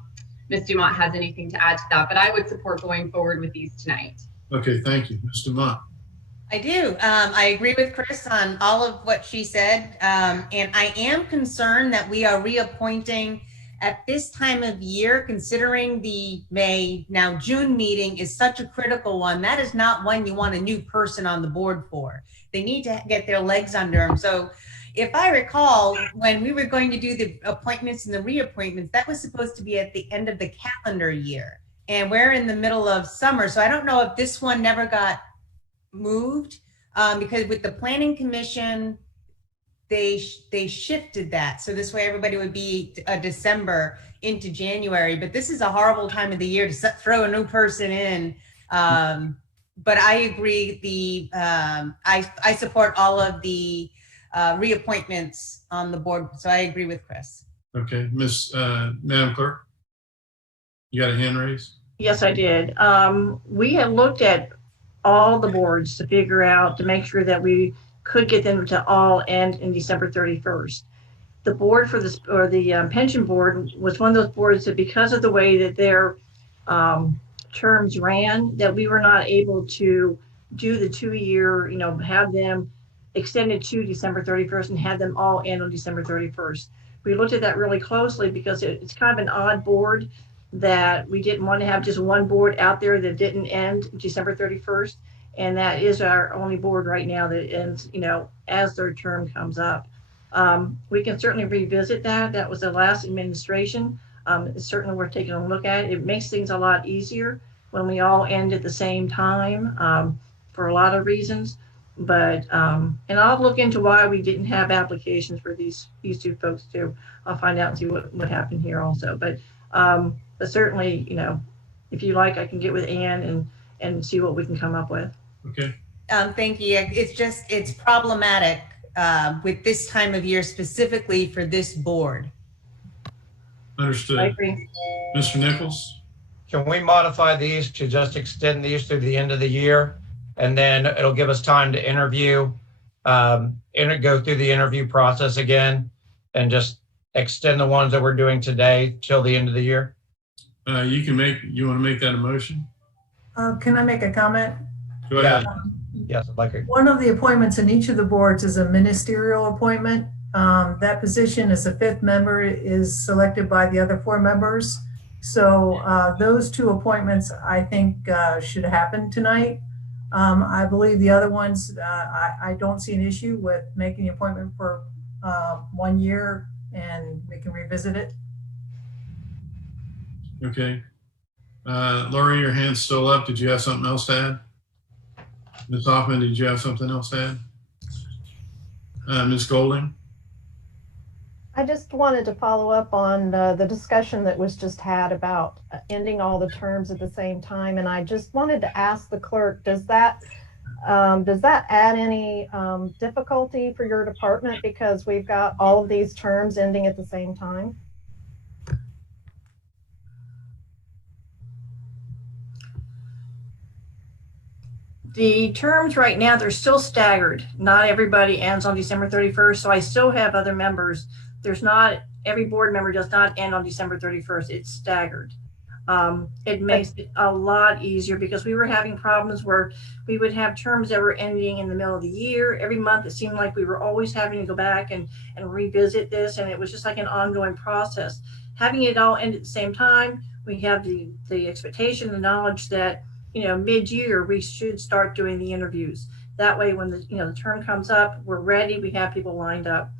Ms. Dumont has anything to add to that, but I would support going forward with these tonight. Okay, thank you. Ms. Dumont. I do. I agree with Chris on all of what she said. And I am concerned that we are reappointing at this time of year, considering the June meeting is such a critical one. That is not one you want a new person on the board for. They need to get their legs under them. So if I recall, when we were going to do the appointments and the reappointments, that was supposed to be at the end of the calendar year. And we're in the middle of summer. So I don't know if this one never got moved, because with the planning commission, they shifted that. So this way everybody would be December into January, but this is a horrible time of the year to throw a new person in. But I agree, I support all of the reappointments on the board. So I agree with Chris. Okay, Madam Clerk, you got a hand raised? Yes, I did. We have looked at all the boards to make sure that we could get them to all end in December 31st. The board for this, or the pension board, was one of those boards that, because of the way that their terms ran, that we were not able to do the 2-year, have them extended to December 31st and have them all end on December 31st. We looked at that really closely because it's kind of an odd board, that we didn't want to have just one board out there that didn't end December 31st. And that is our only board right now that ends, as their term comes up. We can certainly revisit that. That was the last administration. It's certainly worth taking a look at. It makes things a lot easier when we all end at the same time, for a lot of reasons. But, and I'll look into why we didn't have applications for these two folks too. I'll find out and see what happened here also. But certainly, you know, if you like, I can get with Ann and see what we can come up with. Okay. Thank you. It's problematic with this time of year specifically for this board. Understood. I agree. Mr. Nichols? Can we modify these to just extend these through the end of the year? And then it'll give us time to interview, go through the interview process again, and just extend the ones that we're doing today till the end of the year? You want to make that a motion? Can I make a comment? Go ahead. Yes, I'd like it. One of the appointments in each of the boards is a ministerial appointment. That position as a fifth member is selected by the other four members. So those two appointments, I think, should happen tonight. I believe the other ones, I don't see an issue with making the appointment for 1 year, and we can revisit it. Okay. Lori, your hand's still up. Did you have something else to add? Ms. Hoffman, did you have something else to add? Ms. Golding? I just wanted to follow up on the discussion that was just had about ending all the terms at the same time. And I just wanted to ask the clerk, does that add any difficulty for your department because we've got all of these terms ending at the same time? The terms right now, they're still staggered. Not everybody ends on December 31st. So I still have other members. Every board member does not end on December 31st. It's staggered. It makes it a lot easier because we were having problems where we would have terms that were ending in the middle of the year. Every month, it seemed like we were always having to go back and revisit this. And it was just like an ongoing process. Having it all end at the same time, we have the expectation, the knowledge that, you know, mid-year, we should start doing the interviews. That way, when the term comes up, we're ready, we have people lined up.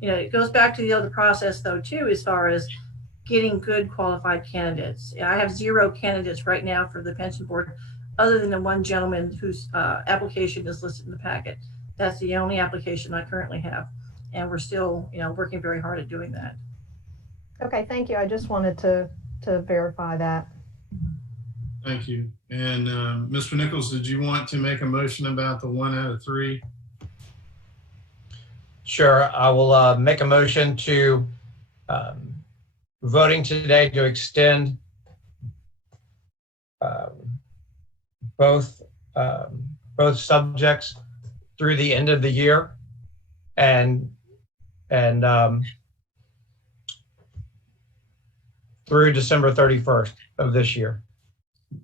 You know, it goes back to the other process though, too, as far as getting good qualified candidates. I have 0 candidates right now for the pension board, other than the one gentleman whose application is listed in the packet. That's the only application I currently have. And we're still, working very hard at doing that. Okay, thank you. I just wanted to verify that. Thank you. And Mr. Nichols, did you want to make a motion about the 1 out of 3? Sure, I will make a motion to voting today to extend both subjects through the end of the year and through December 31st of this year.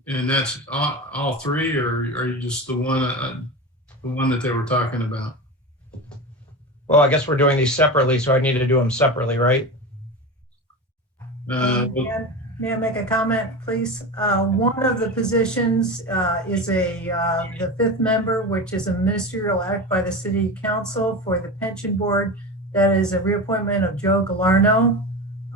And that's all 3, or are you just the one that they were talking about? Well, I guess we're doing these separately, so I need to do them separately, right? May I make a comment, please? One of the positions is the 5th member, which is a ministerial act by the City Council for the Pension Board. That is a reappointment of Joe Galarno.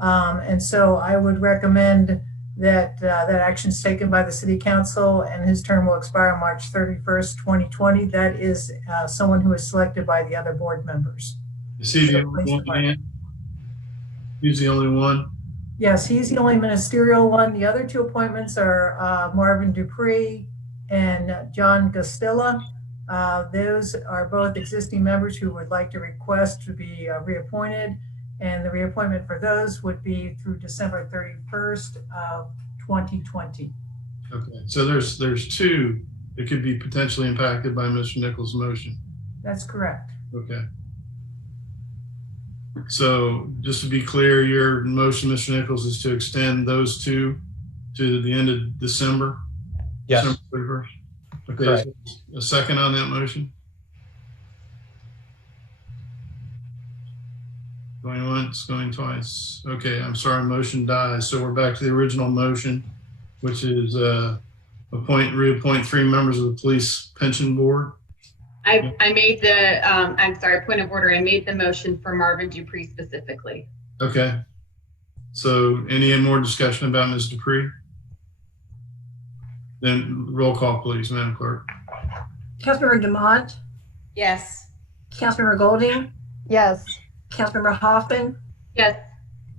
And so I would recommend that that action is taken by the City Council, and his term will expire on March 31st, 2020. That is someone who is selected by the other board members. Is he the only one? He's the only one? Yes, he's the only ministerial one. The other 2 appointments are Marvin Dupree and John Gastilla. Those are both existing members who would like to request to be reappointed. And the reappointment for those would be through December 31st of 2020. Okay, so there's 2 that could be potentially impacted by Mr. Nichols' motion. That's correct. Okay. So just to be clear, your motion, Mr. Nichols, is to extend those 2 to the end of December? Yes. December 31st? Okay, Correct. a second on that motion? Going once, going twice. Okay, I'm sorry, motion dies. So we're back to the original motion, which is reappoint 3 members of the Police Pension Board. I made the, I'm sorry, point of order. I made the motion for Marvin Dupree specifically. Okay. So any more discussion about Ms. Dupree? Then roll call, please, Madam Clerk. Councilmember Demont, Yes. Councilmember Golding, Yes. Councilmember Hoffman, Yes.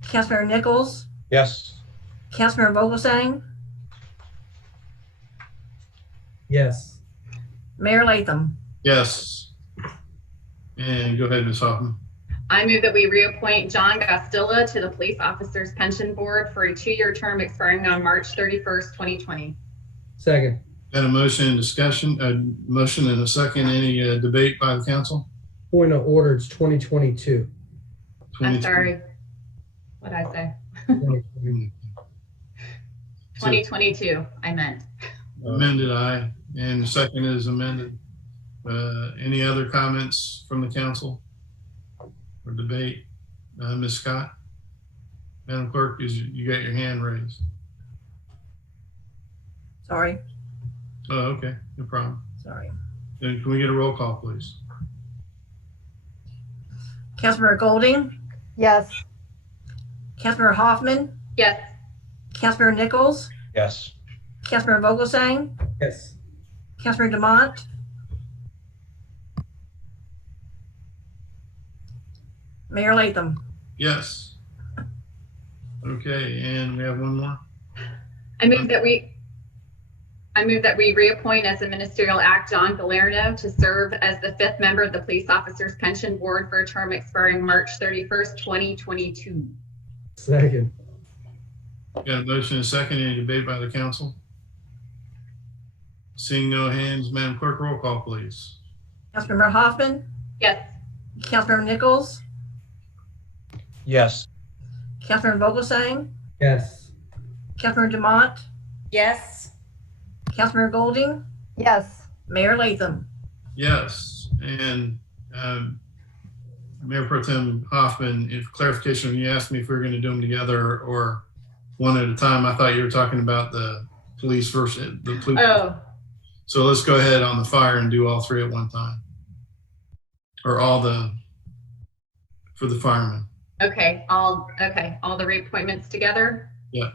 Councilmember Nichols, Yes. Councilmember Vogelsang, Yes. Mayor Latham. Yes. And go ahead, Ms. Hoffman. I move that we reappoint John Gastilla to the Police Officers Pension Board for a 2-year term expiring on March 31st, 2020. Second. Got a motion and discussion, a motion and a second. Any debate by the council? Point of order, it's 2022. I'm sorry. What'd I say? 2022, I meant. Amended, aye. And the second is amended. Any other comments from the council or debate? Ms. Scott? Madam Clerk, you got your hand raised. Sorry, Oh, okay, no problem. sorry. Then can we get a roll call, please? Councilmember Golding, Yes. Councilmember Hoffman, Yes. Councilmember Nichols, Yes. Councilmember Vogelsang, Yes. Councilmember Demont, Mayor Latham. Yes. Okay, and we have one more? I move that we reappoint as a ministerial act John Galerno to serve as the 5th member of the Police Officers Pension Board for a term expiring March 31st, 2022. Second. Got a motion and a second. Any debate by the council? Seeing no hands, Madam Clerk, roll call, please. Councilmember Hoffman, Yes. Councilmember Nichols, Yes. Councilmember Vogelsang, Yes. Councilmember Demont, Yes. Councilmember Golding, Yes. Mayor Latham. Yes, and Mayor Pro Tem Hoffman, if clarification, you asked me if we were going to do them together or one at a time. I thought you were talking about the police versus the police. Oh, So let's go ahead on the fire and do all three at one time. Or for the firemen. okay. All the reappointments together. Yeah.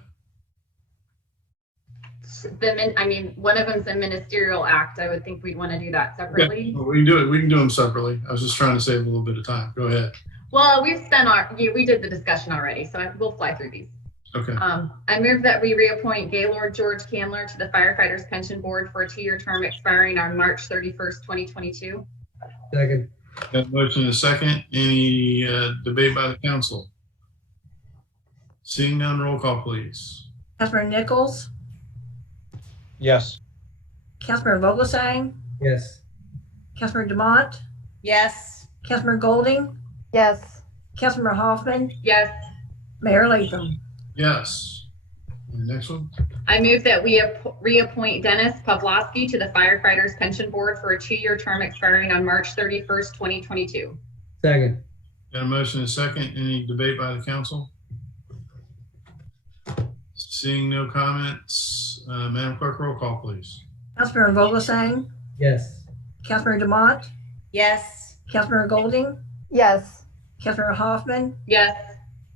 One of them's a ministerial act. I would think we'd want to do that separately. Yeah, well, we can do it. We can do them separately. I was just trying to save a little bit of time. Go ahead. Well, we did the discussion already, so we'll fly through these. Okay. I move that we reappoint Gaylord George Candler to the Firefighters Pension Board for a 2-year term expiring on March 31st, 2022. Second. Got a motion and a second. Any debate by the council? Seeing none, roll call, please. Councilmember Nichols, Yes. Councilmember Vogelsang, Yes. Councilmember Demont, Yes. Councilmember Golding, Yes. Councilmember Hoffman, Yes. Mayor Latham. Yes. And the next one? I move that we reappoint Dennis Pavlovsky to the Firefighters Pension Board for a 2-year term expiring on March 31st, 2022. Second. Got a motion and a second. Any debate by the council? Seeing no comments, Madam Clerk, roll call, please. Councilmember Vogelsang, Yes. Councilmember Demont, Yes. Councilmember Golding, Yes. Councilmember Hoffman, Yes.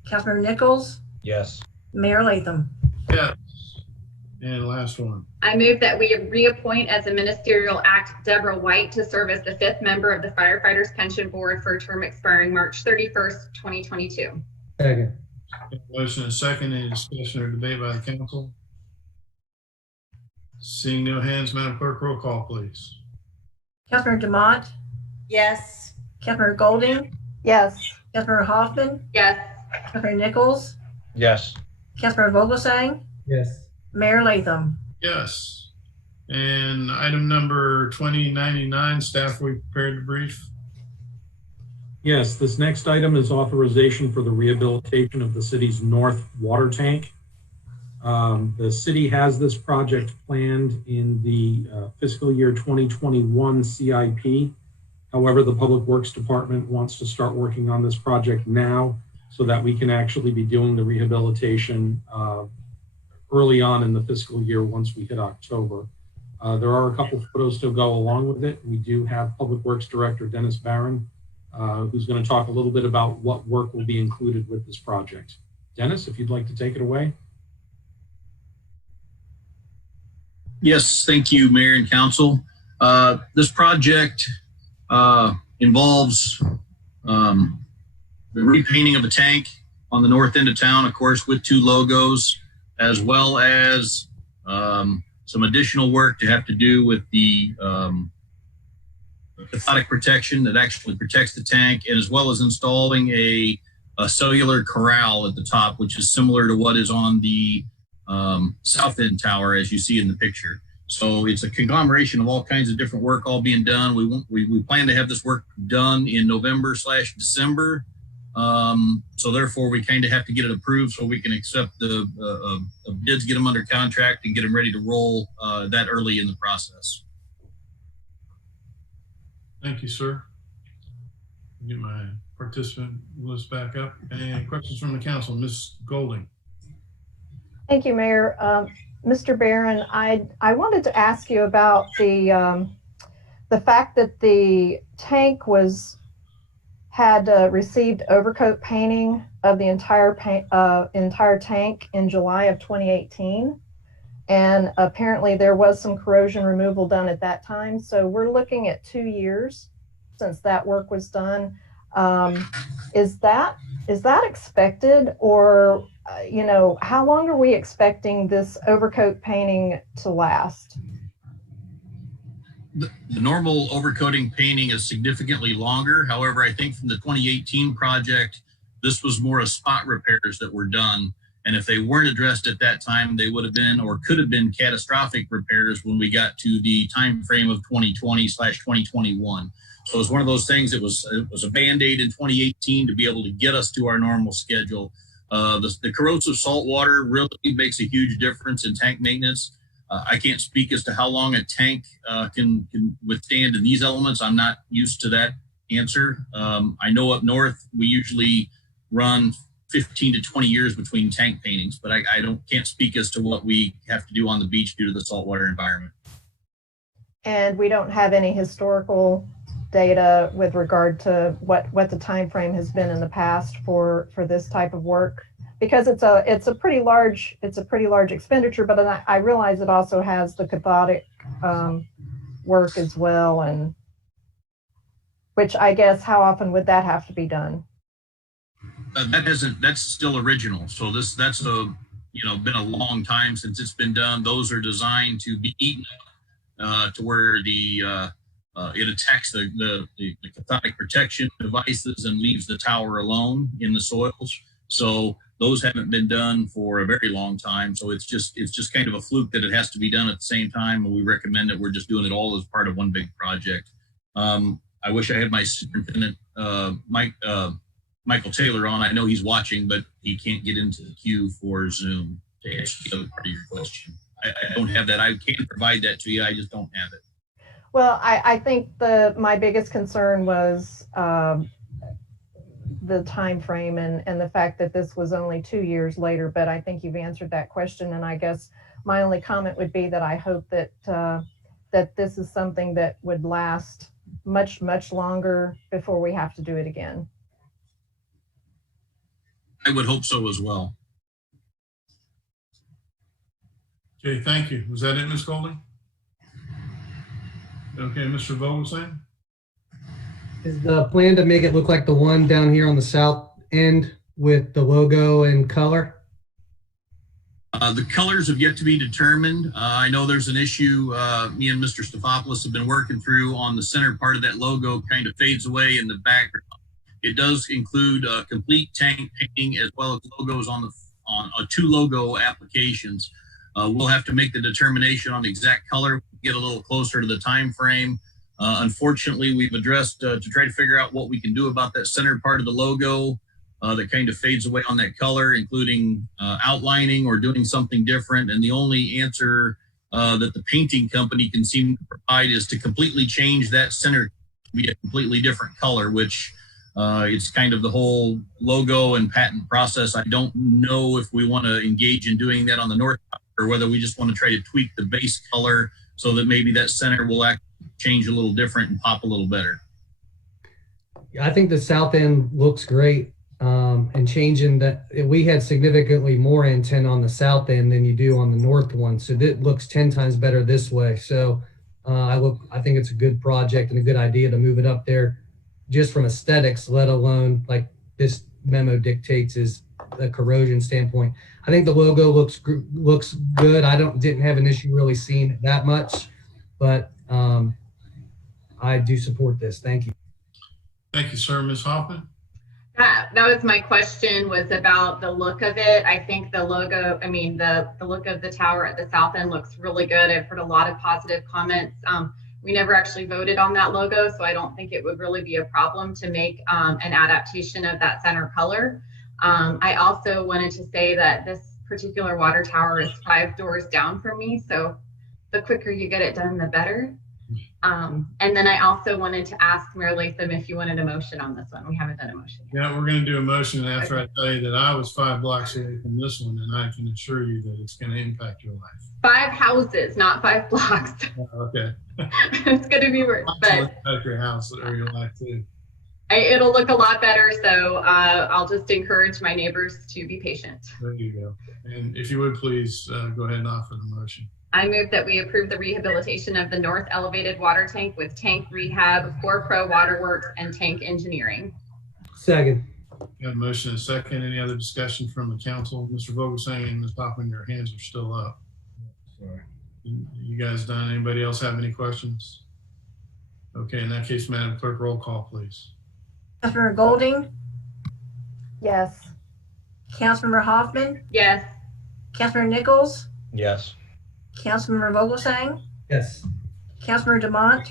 Councilmember Nichols, Yes. Mayor Latham. Yes. And last one. I move that we reappoint as a ministerial act Deborah White to serve as the 5th member of the Firefighters Pension Board for a term expiring March 31st, 2022. Second. Got a motion and a second. Any discussion or debate by the council? Seeing no hands, Madam Clerk, roll call, please. Councilmember Demont, Yes. Councilmember Golding, Yes. Councilmember Hoffman, Yes. Councilmember Nichols, Yes. Councilmember Vogelsang, Yes. Mayor Latham. Yes. And item number 2099, staff, we prepared to brief. Yes, this next item is authorization for the rehabilitation of the city's north water tank. The city has this project planned in the fiscal year 2021 CIP. However, the Public Works Department wants to start working on this project now so that we can actually be doing the rehabilitation early on in the fiscal year once we hit October. There are a couple photos to go along with it. We do have Public Works Director Dennis Barron, who's going to talk a little bit about what work will be included with this project. Dennis, if you'd like to take it away. Yes, thank you, Mayor and Council. This project involves the repainting of a tank on the north end of town, of course, with 2 logos, as well as some additional work to have to do with the cathodic protection that actually protects the tank, and as well as installing a cellular corral at the top, which is similar to what is on the south end tower, as you see in the picture. So it's a conglomeration of all kinds of different work all being done. We plan to have this work done in November/December. So therefore, we kind of have to get it approved so we can accept the bids, get them under contract, and get them ready to roll that early in the process. Thank you, sir. Get my participant list back up. Any questions from the council? Ms. Golding. Thank you, Mayor. Mr. Barron, I wanted to ask you about the fact that the tank had received overcoat painting of the entire tank in July of 2018. And apparently there was some corrosion removal done at that time. So we're looking at 2 years since that work was done. Is that expected, or how long are we expecting this overcoat painting to last? The normal overcoating painting is significantly longer. However, I think from the 2018 project, this was more of spot repairs that were done. And if they weren't addressed at that time, they would have been or could have been catastrophic repairs when we got to the time frame of 2020/2021. So it's one of those things. It was a Band-Aid in 2018 to be able to get us to our normal schedule. The corrosive salt water really makes a huge difference in tank maintenance. I can't speak as to how long a tank can withstand in these elements. I'm not used to that answer. I know up north, we usually run 15 to 20 years between tank paintings, but I can't speak as to what we have to do on the beach due to the saltwater environment. And we don't have any historical data with regard to what the time frame has been in the past for this type of work, because it's a pretty large expenditure, but I realize it also has the cathodic work as well, and which I guess how often would that have to be done? That's still original. So that's been a long time since it's been done. Those are designed to be eaten to where it attacks the cathodic protection devices and leaves the tower alone in the soils. So those haven't been done for a very long time. So it's just kind of a fluke that it has to be done at the same time. And we recommend that we're just doing it all as part of one big project. I wish I had my superintendent, Michael Taylor on. I know he's watching, but he can't get into the queue for Zoom to answer the other part of your question. I don't have that. I can provide that to you. I just don't have it. Well, I think my biggest concern was the time frame and the fact that this was only 2 years later, but I think you've answered that question. And I guess my only comment would be that I hope that that this is something that would last much, much longer before we have to do it again. I would hope so as well. Okay, thank you. Was that it, Ms. Golding? Okay, Mr. Vogelsang? Is the plan to make it look like the one down here on the south end with the logo and color? The colors have yet to be determined. I know there's an issue me and Mr. Stefopoulos have been working through on the center part of that logo, kind of fades away in the background. It does include complete tank painting as well as logos on 2 logo applications. We'll have to make the determination on the exact color, get a little closer to the time frame. Unfortunately, we've addressed to try to figure out what we can do about that center part of the logo that kind of fades away on that color, including outlining or doing something different. And the only answer that the painting company can seem to provide is to completely change that center to be a completely different color, which it's kind of the whole logo and patent process. I don't know if we want to engage in doing that on the north or whether we just want to try to tweak the base color so that maybe that center will actually change a little different and pop a little better. I think the south end looks great, and changing that. We had significantly more antenna on the south end than you do on the north one. So it looks 10 times better this way. So I think it's a good project and a good idea to move it up there just from aesthetics, let alone like this memo dictates is the corrosion standpoint. I think the logo looks good. Didn't have an issue really seeing it that much, but I do support this. Thank you. Thank you, sir. Ms. Hoffman? That was my question, was about the look of it. I think the logo, I mean, the look of the tower at the south end looks really good. I've heard a lot of positive comments. We never actually voted on that logo, so I don't think it would really be a problem to make an adaptation of that center color. I also wanted to say that this particular water tower is 5 doors down from me, so the quicker you get it done, the better. And then I also wanted to ask Mayor Latham if you wanted a motion on this one. We haven't done a motion yet. Yeah, we're going to do a motion after I tell you that I was 5 blocks away from this one, and I can assure you that it's going to impact your life. 5 houses, not 5 blocks. Okay. It's going to be worse, but impact your house or your life too. It'll look a lot better. So I'll just encourage my neighbors to be patient. There you go. And if you would please go ahead and offer the motion. I move that we approve the rehabilitation of the north elevated water tank with tank rehab, 4Pro Waterworks, and tank engineering. Second. Got a motion and a second. Any other discussion from the council? Mr. Vogelsang and Ms. Hoffman, your hands are still up. Sorry. You guys done? Anybody else have any questions? Okay, in that case, Madam Clerk, roll call, please. Councilmember Golding, Yes. Councilmember Hoffman, Yes. Councilmember Nichols, Yes. Councilmember Vogelsang, Yes. Councilmember Demont,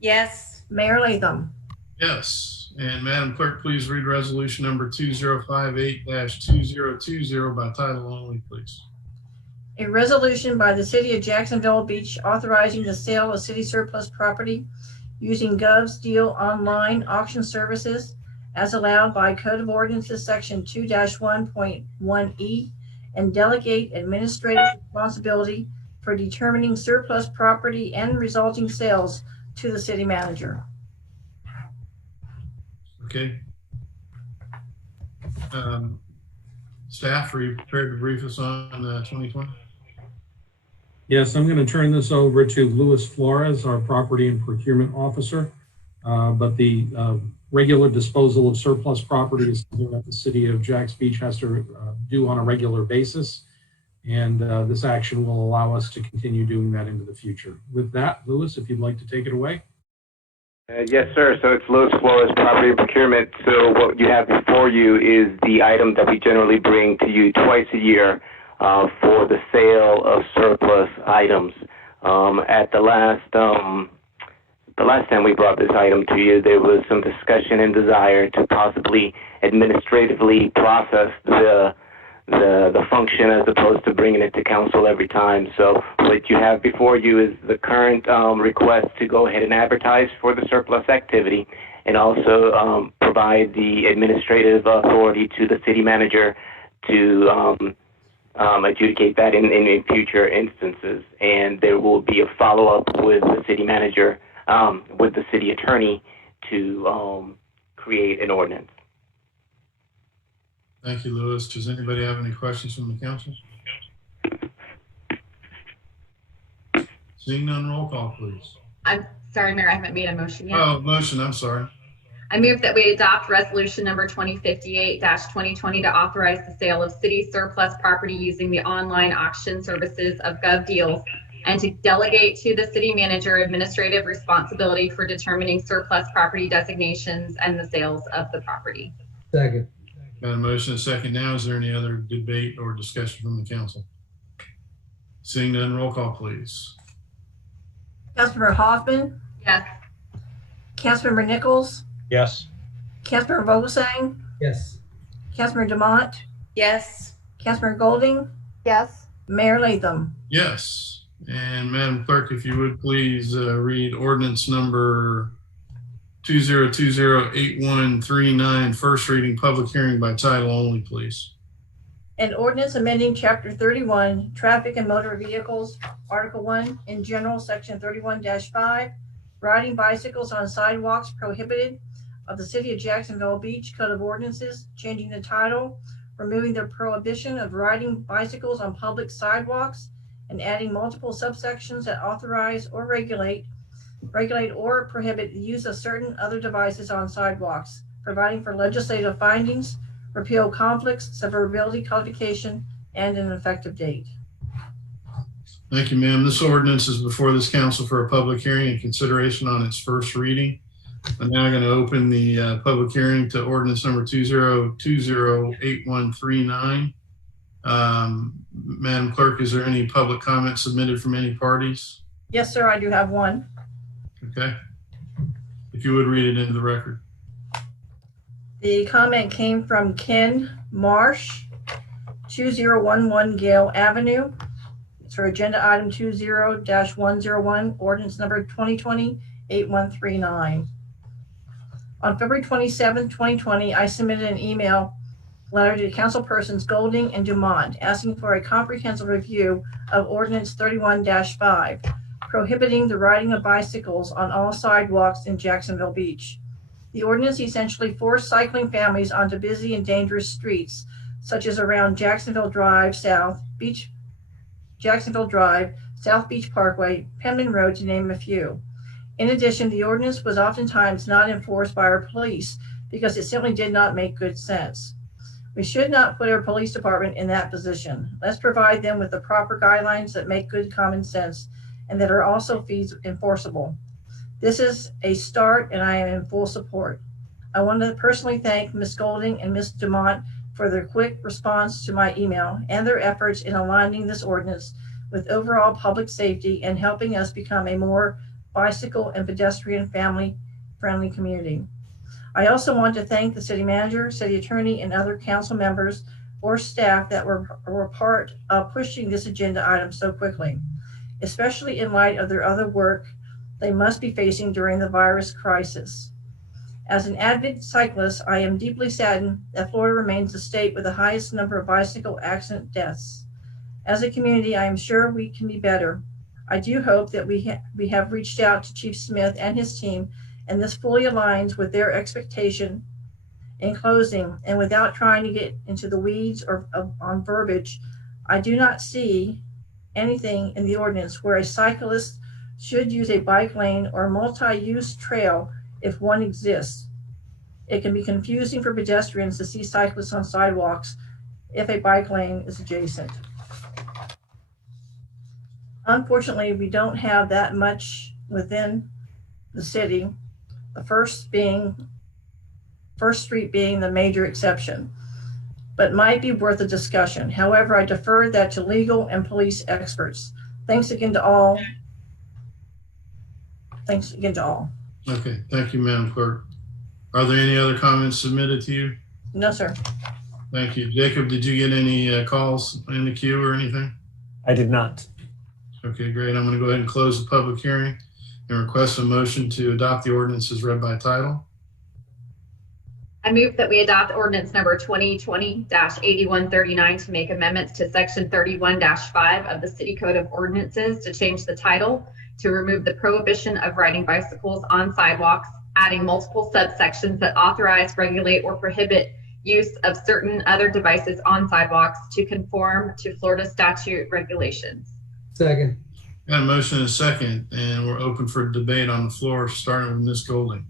Yes. Mayor Latham. Yes. And Madam Clerk, please read resolution number 2058-2020 by title only, please. A resolution by the City of Jacksonville Beach authorizing the sale of city surplus property using Gov's Deal online auction services as allowed by Code of Ordinances Section 2-1.1E and delegate administrative responsibility for determining surplus property and resulting sales to the city manager. Okay. Staff, are you prepared to brief us on 2020? Yes, I'm going to turn this over to Luis Flores, our Property and Procurement Officer. But the regular disposal of surplus property is something that the City of Jacks Beach has to do on a regular basis. And this action will allow us to continue doing that into the future. With that, Luis, if you'd like to take it away. Yes, sir. So it's Luis Flores, Property and Procurement. So what you have before you is the item that we generally bring to you twice a year for the sale of surplus items. At the last time we brought this item to you, there was some discussion and desire to possibly administratively process the function as opposed to bringing it to council every time. So what you have before you is the current request to go ahead and advertise for the surplus activity and also provide the administrative authority to the city manager to adjudicate that in future instances. And there will be a follow-up with the city manager, with the city attorney to create an ordinance. Thank you, Luis. Does anybody have any questions from the council? Seeing none, roll call, please. I'm sorry, Mayor, I haven't made a motion yet. Oh, motion, I'm sorry. I move that we adopt resolution number 2058-2020 to authorize the sale of city surplus property using the online auction services of Gov Deals and to delegate to the city manager administrative responsibility for determining surplus property designations and the sales of the property. Second. Got a motion and a second now. Is there any other debate or discussion from the council? Seeing none, roll call, please. Councilmember Hoffman, Yes. Councilmember Nichols, Yes. Councilmember Vogelsang, Yes. Councilmember Demont, Yes. Councilmember Golding, Yes. Mayor Latham. Yes. And Madam Clerk, if you would please read ordinance number 2020-8139, first reading, public hearing by title only, please. An ordinance amending Chapter 31, Traffic and Motor Vehicles, Article 1, in general, Section 31-5, riding bicycles on sidewalks prohibited of the City of Jacksonville Beach Code of Ordinances, changing the title, removing the prohibition of riding bicycles on public sidewalks, and adding multiple subsections that authorize or regulate regulate or prohibit the use of certain other devices on sidewalks, providing for legislative findings, repeal conflicts, severability codification, and an effective date. Thank you, ma'am. This ordinance is before this council for a public hearing and consideration on its first reading. I'm now going to open the public hearing to ordinance number 20208139. Madam Clerk, is there any public comment submitted from any parties? Yes, sir, I do have one. Okay. If you would read it into the record. The comment came from Ken Marsh, 2011 Gale Avenue. It's for agenda item 20-101, ordinance number 2020-8139. On February 27, 2020, I submitted an email letter to councilpersons Golding and Dumont asking for a comprehensive review of ordinance 31-5, prohibiting the riding of bicycles on all sidewalks in Jacksonville Beach. The ordinance essentially forced cycling families onto busy and dangerous streets, such as around Jacksonville Drive, South Beach Parkway, Penman Road, to name a few. In addition, the ordinance was oftentimes not enforced by our police because it simply did not make good sense. We should not put our police department in that position. Let's provide them with the proper guidelines that make good common sense and that are also enforceable. This is a start, and I am in full support. I want to personally thank Ms. Golding and Ms. Dumont for their quick response to my email and their efforts in aligning this ordinance with overall public safety and helping us become a more bicycle and pedestrian family-friendly community. I also want to thank the city manager, city attorney, and other council members or staff that were part of pushing this agenda item so quickly, especially in light of their other work they must be facing during the virus crisis. As an avid cyclist, I am deeply saddened that Florida remains the state with the highest number of bicycle accident deaths. As a community, I am sure we can be better. I do hope that we have reached out to Chief Smith and his team, and this fully aligns with their expectation. In closing, and without trying to get into the weeds or on verbiage, I do not see anything in the ordinance where a cyclist should use a bike lane or multi-use trail if one exists. It can be confusing for pedestrians to see cyclists on sidewalks if a bike lane is adjacent. Unfortunately, we don't have that much within the city, the First Street being the major exception, but might be worth a discussion. However, I defer that to legal and police experts. Thanks again to all. Okay, thank you, Madam Clerk. Are there any other comments submitted to you? No, sir. Thank you. Jacob, did you get any calls in the queue or anything? I did not. Okay, great. I'm going to go ahead and close the public hearing and request a motion to adopt the ordinance as read by title. I move that we adopt ordinance number 2020-8139 to make amendments to section 31-5 of the City Code of Ordinances to change the title, to remove the prohibition of riding bicycles on sidewalks, adding multiple subsections that authorize, regulate, or prohibit use of certain other devices on sidewalks to conform to Florida statute regulations. Second. Got a motion and a second, and we're open for debate on the floor, starting with Ms. Golding.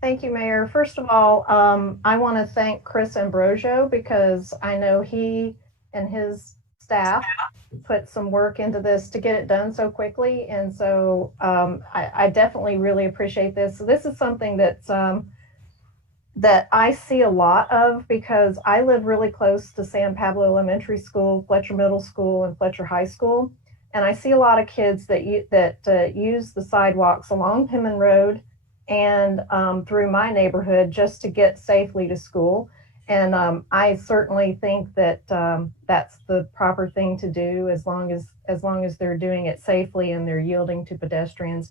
Thank you, Mayor. First of all, I want to thank Chris Ambrosio because I know he and his staff put some work into this to get it done so quickly. And so I definitely really appreciate this. So this is something that's that I see a lot of because I live really close to San Pablo Elementary School, Fletcher Middle School, and Fletcher High School. And I see a lot of kids that use the sidewalks along Penman Road and through my neighborhood just to get safely to school. And I certainly think that that's the proper thing to do as long as they're doing it safely and they're yielding to pedestrians.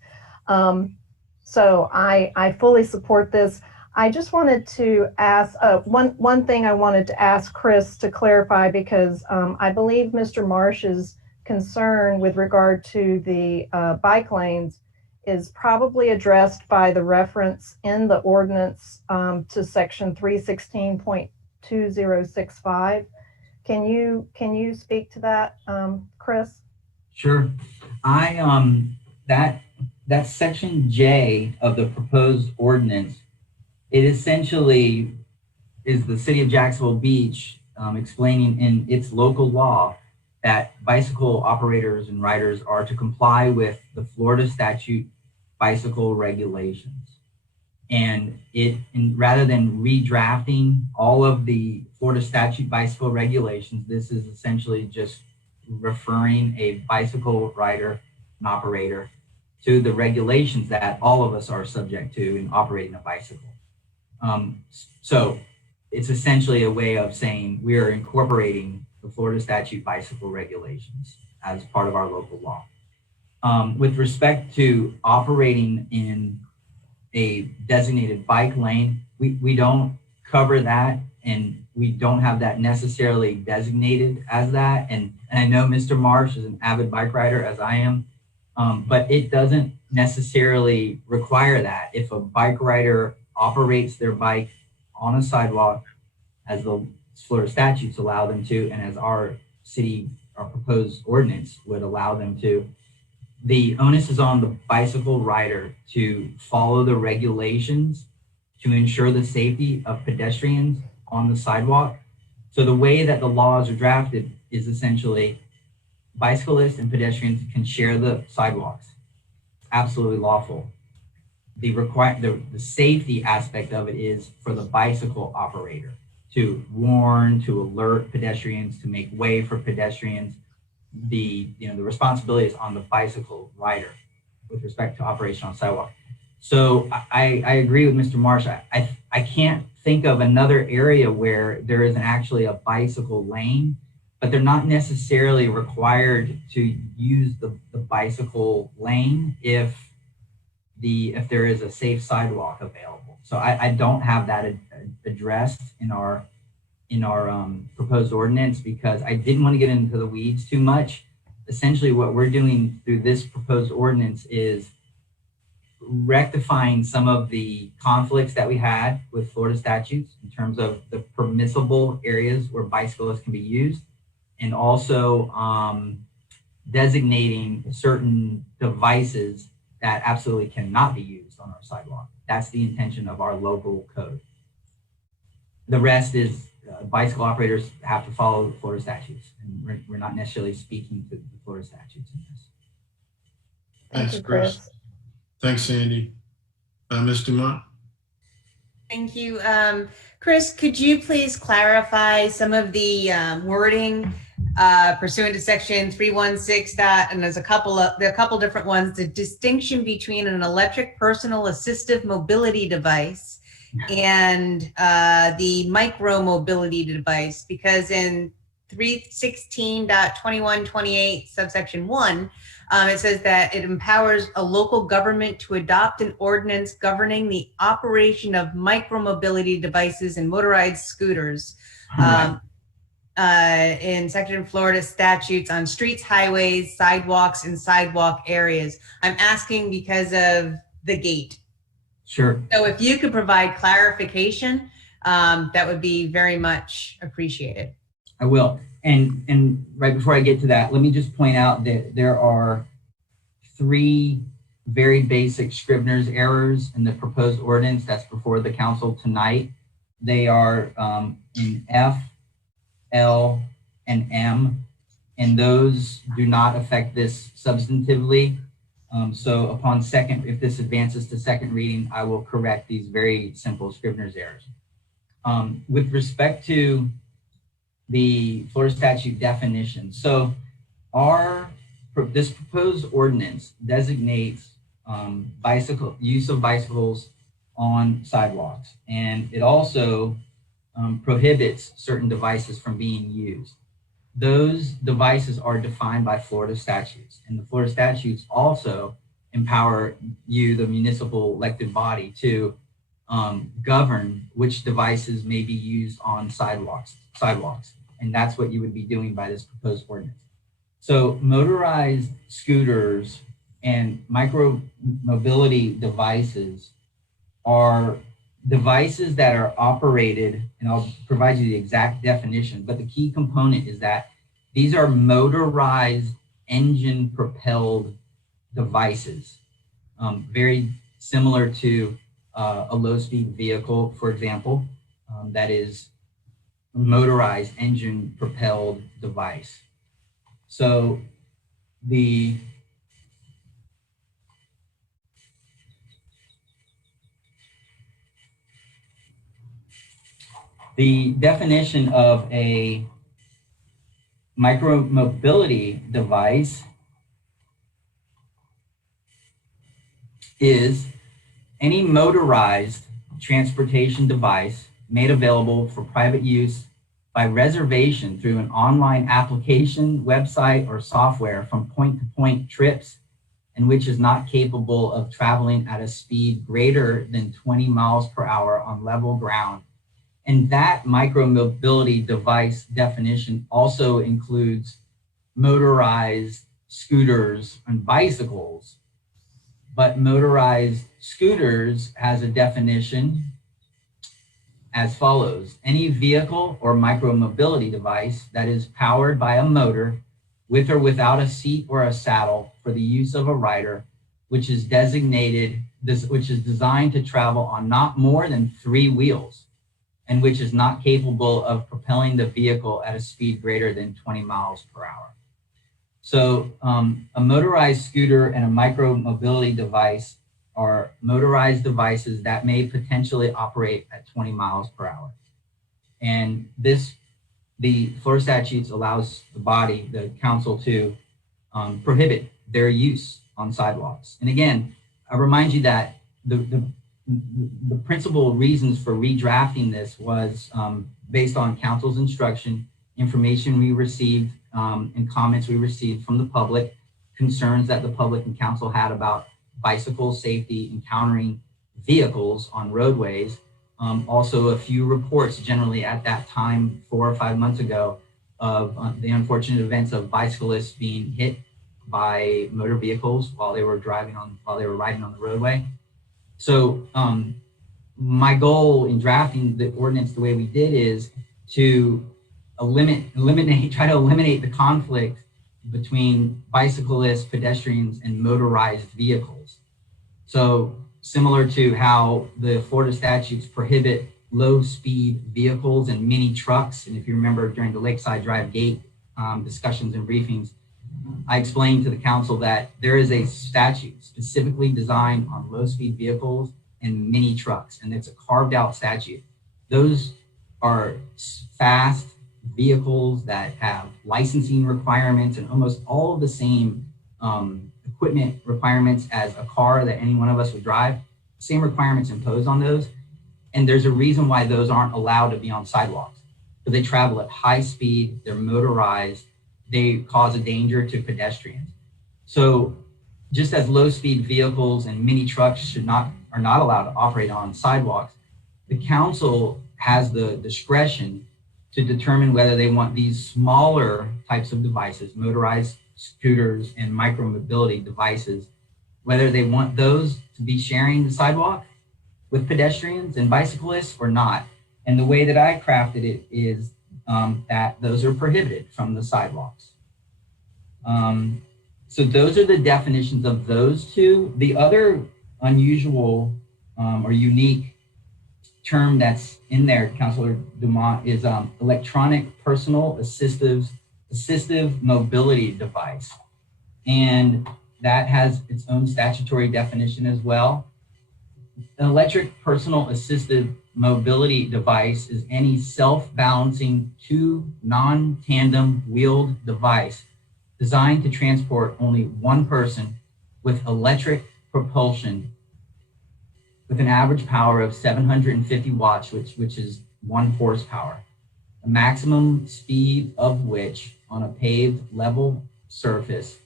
So I fully support this. I just wanted to ask one thing I wanted to ask Chris to clarify because I believe Mr. Marsh's concern with regard to the bike lanes is probably addressed by the reference in the ordinance to section 316.2065. Can you speak to that, Chris? Sure. That that's section J of the proposed ordinance. It essentially is the city of Jacksonville Beach explaining in its local law that bicycle operators and riders are to comply with the Florida statute bicycle regulations. And rather than redrafting all of the Florida statute bicycle regulations, this is essentially just referring a bicycle rider and operator to the regulations that all of us are subject to in operating a bicycle. So it's essentially a way of saying we are incorporating the Florida statute bicycle regulations as part of our local law. With respect to operating in a designated bike lane, we don't cover that, and we don't have that necessarily designated as that. And I know Mr. Marsh is an avid bike rider, as I am, but it doesn't necessarily require that. If a bike rider operates their bike on a sidewalk, as the Florida statutes allow them to, and as our proposed ordinance would allow them to, the onus is on the bicycle rider to follow the regulations to ensure the safety of pedestrians on the sidewalk. So the way that the laws are drafted is essentially bicyclists and pedestrians can share the sidewalks. It's absolutely lawful. The safety aspect of it is for the bicycle operator to warn, to alert pedestrians, to make way for pedestrians. The responsibility is on the bicycle rider with respect to operation on sidewalk. So I agree with Mr. Marsh. I can't think of another area where there isn't actually a bicycle lane, but they're not necessarily required to use the bicycle lane if there is a safe sidewalk available. So I don't have that addressed in our proposed ordinance because I didn't want to get into the weeds too much. Essentially, what we're doing through this proposed ordinance is rectifying some of the conflicts that we had with Florida statutes in terms of the permissible areas where bicyclists can be used, and also designating certain devices that absolutely cannot be used on our sidewalk. That's the intention of our local code. The rest is bicycle operators have to follow the Florida statutes, and we're not necessarily speaking to the Florida statutes in this. Thanks, Chris. Thanks, Sandy. Ms. Dumont? Thank you. Chris, could you please clarify some of the wording pursuant to section 316 and there are a couple different ones, the distinction between an electric personal assistive mobility device and the micro mobility device, because in 316.2128 subsection 1, it says that it empowers a local government to adopt an ordinance governing the operation of micromobility devices and motorized scooters in section Florida statutes on streets, highways, sidewalks, and sidewalk areas. I'm asking because of the gate. Sure. So if you could provide clarification, that would be very much appreciated. I will. And right before I get to that, let me just point out that there are 3 very basic Scrivener's errors in the proposed ordinance that's before the council tonight. They are in F, L, and M, and those do not affect this substantively. So upon if this advances to second reading, I will correct these very simple Scrivener's errors. With respect to the Florida statute definition. So this proposed ordinance designates use of bicycles on sidewalks, and it also prohibits certain devices from being used. Those devices are defined by Florida statutes, and the Florida statutes also empower you, the municipal elected body, to govern which devices may be used on sidewalks. And that's what you would be doing by this proposed ordinance. So motorized scooters and micro mobility devices are devices that are operated, and I'll provide you the exact definition, but the key component is that these are motorized engine propelled devices. very similar to a low-speed vehicle, for example, that is a motorized engine-propelled device. So the definition of a micromobility device is any motorized transportation device made available for private use by reservation through an online application, website, or software from point-to-point trips, and which is not capable of traveling at a speed greater than 20 miles per hour on level ground. And that micromobility device definition also includes motorized scooters and bicycles. But motorized scooters has a definition as follows: any vehicle or micromobility device that is powered by a motor with or without a seat or a saddle for the use of a rider, which is designed to travel on not more than 3 wheels, and which is not capable of propelling the vehicle at a speed greater than 20 miles per hour. So a motorized scooter and a micromobility device are motorized devices that may potentially operate at 20 miles per hour. And the Florida statutes allows the council to prohibit their use on sidewalks. And again, I remind you that the principal reasons for redrafting this was based on council's instruction, information we received, and comments we received from the public, concerns that the public and council had about bicycle safety encountering vehicles on roadways. Also a few reports generally at that time, 4 or 5 months ago, of the unfortunate events of bicyclists being hit by motor vehicles while they were riding on the roadway. So my goal in drafting the ordinance the way we did is to try to eliminate the conflict between bicyclists, pedestrians, and motorized vehicles. So similar to how the Florida statutes prohibit low-speed vehicles and mini trucks, and if you remember during the Lakeside Drive Gate discussions and briefings, I explained to the council that there is a statute specifically designed on low-speed vehicles and mini trucks, and it's a carved-out statute. Those are fast vehicles that have licensing requirements and almost all of the same equipment requirements as a car that any one of us would drive, same requirements imposed on those. And there's a reason why those aren't allowed to be on sidewalks. So they travel at high speed, they're motorized, they cause a danger to pedestrians. So just as low speed vehicles and mini trucks are not allowed to operate on sidewalks, the council has the discretion to determine whether they want these smaller types of devices, motorized scooters and micromobility devices, whether they want those to be sharing the sidewalk with pedestrians and bicyclists or not. And the way that I crafted it is that those are prohibited from the sidewalks. So those are the definitions of those two. The other unusual or unique term that's in there, Councilor Dumont, is electronic personal assistive mobility device. And that has its own statutory definition as well. An electric personal assistive mobility device is any self-balancing 2 non-tandem wheeled device designed to transport only one person with electric propulsion with an average power of 750 watts, which is 1 horsepower, a maximum speed of which on a paved level surface,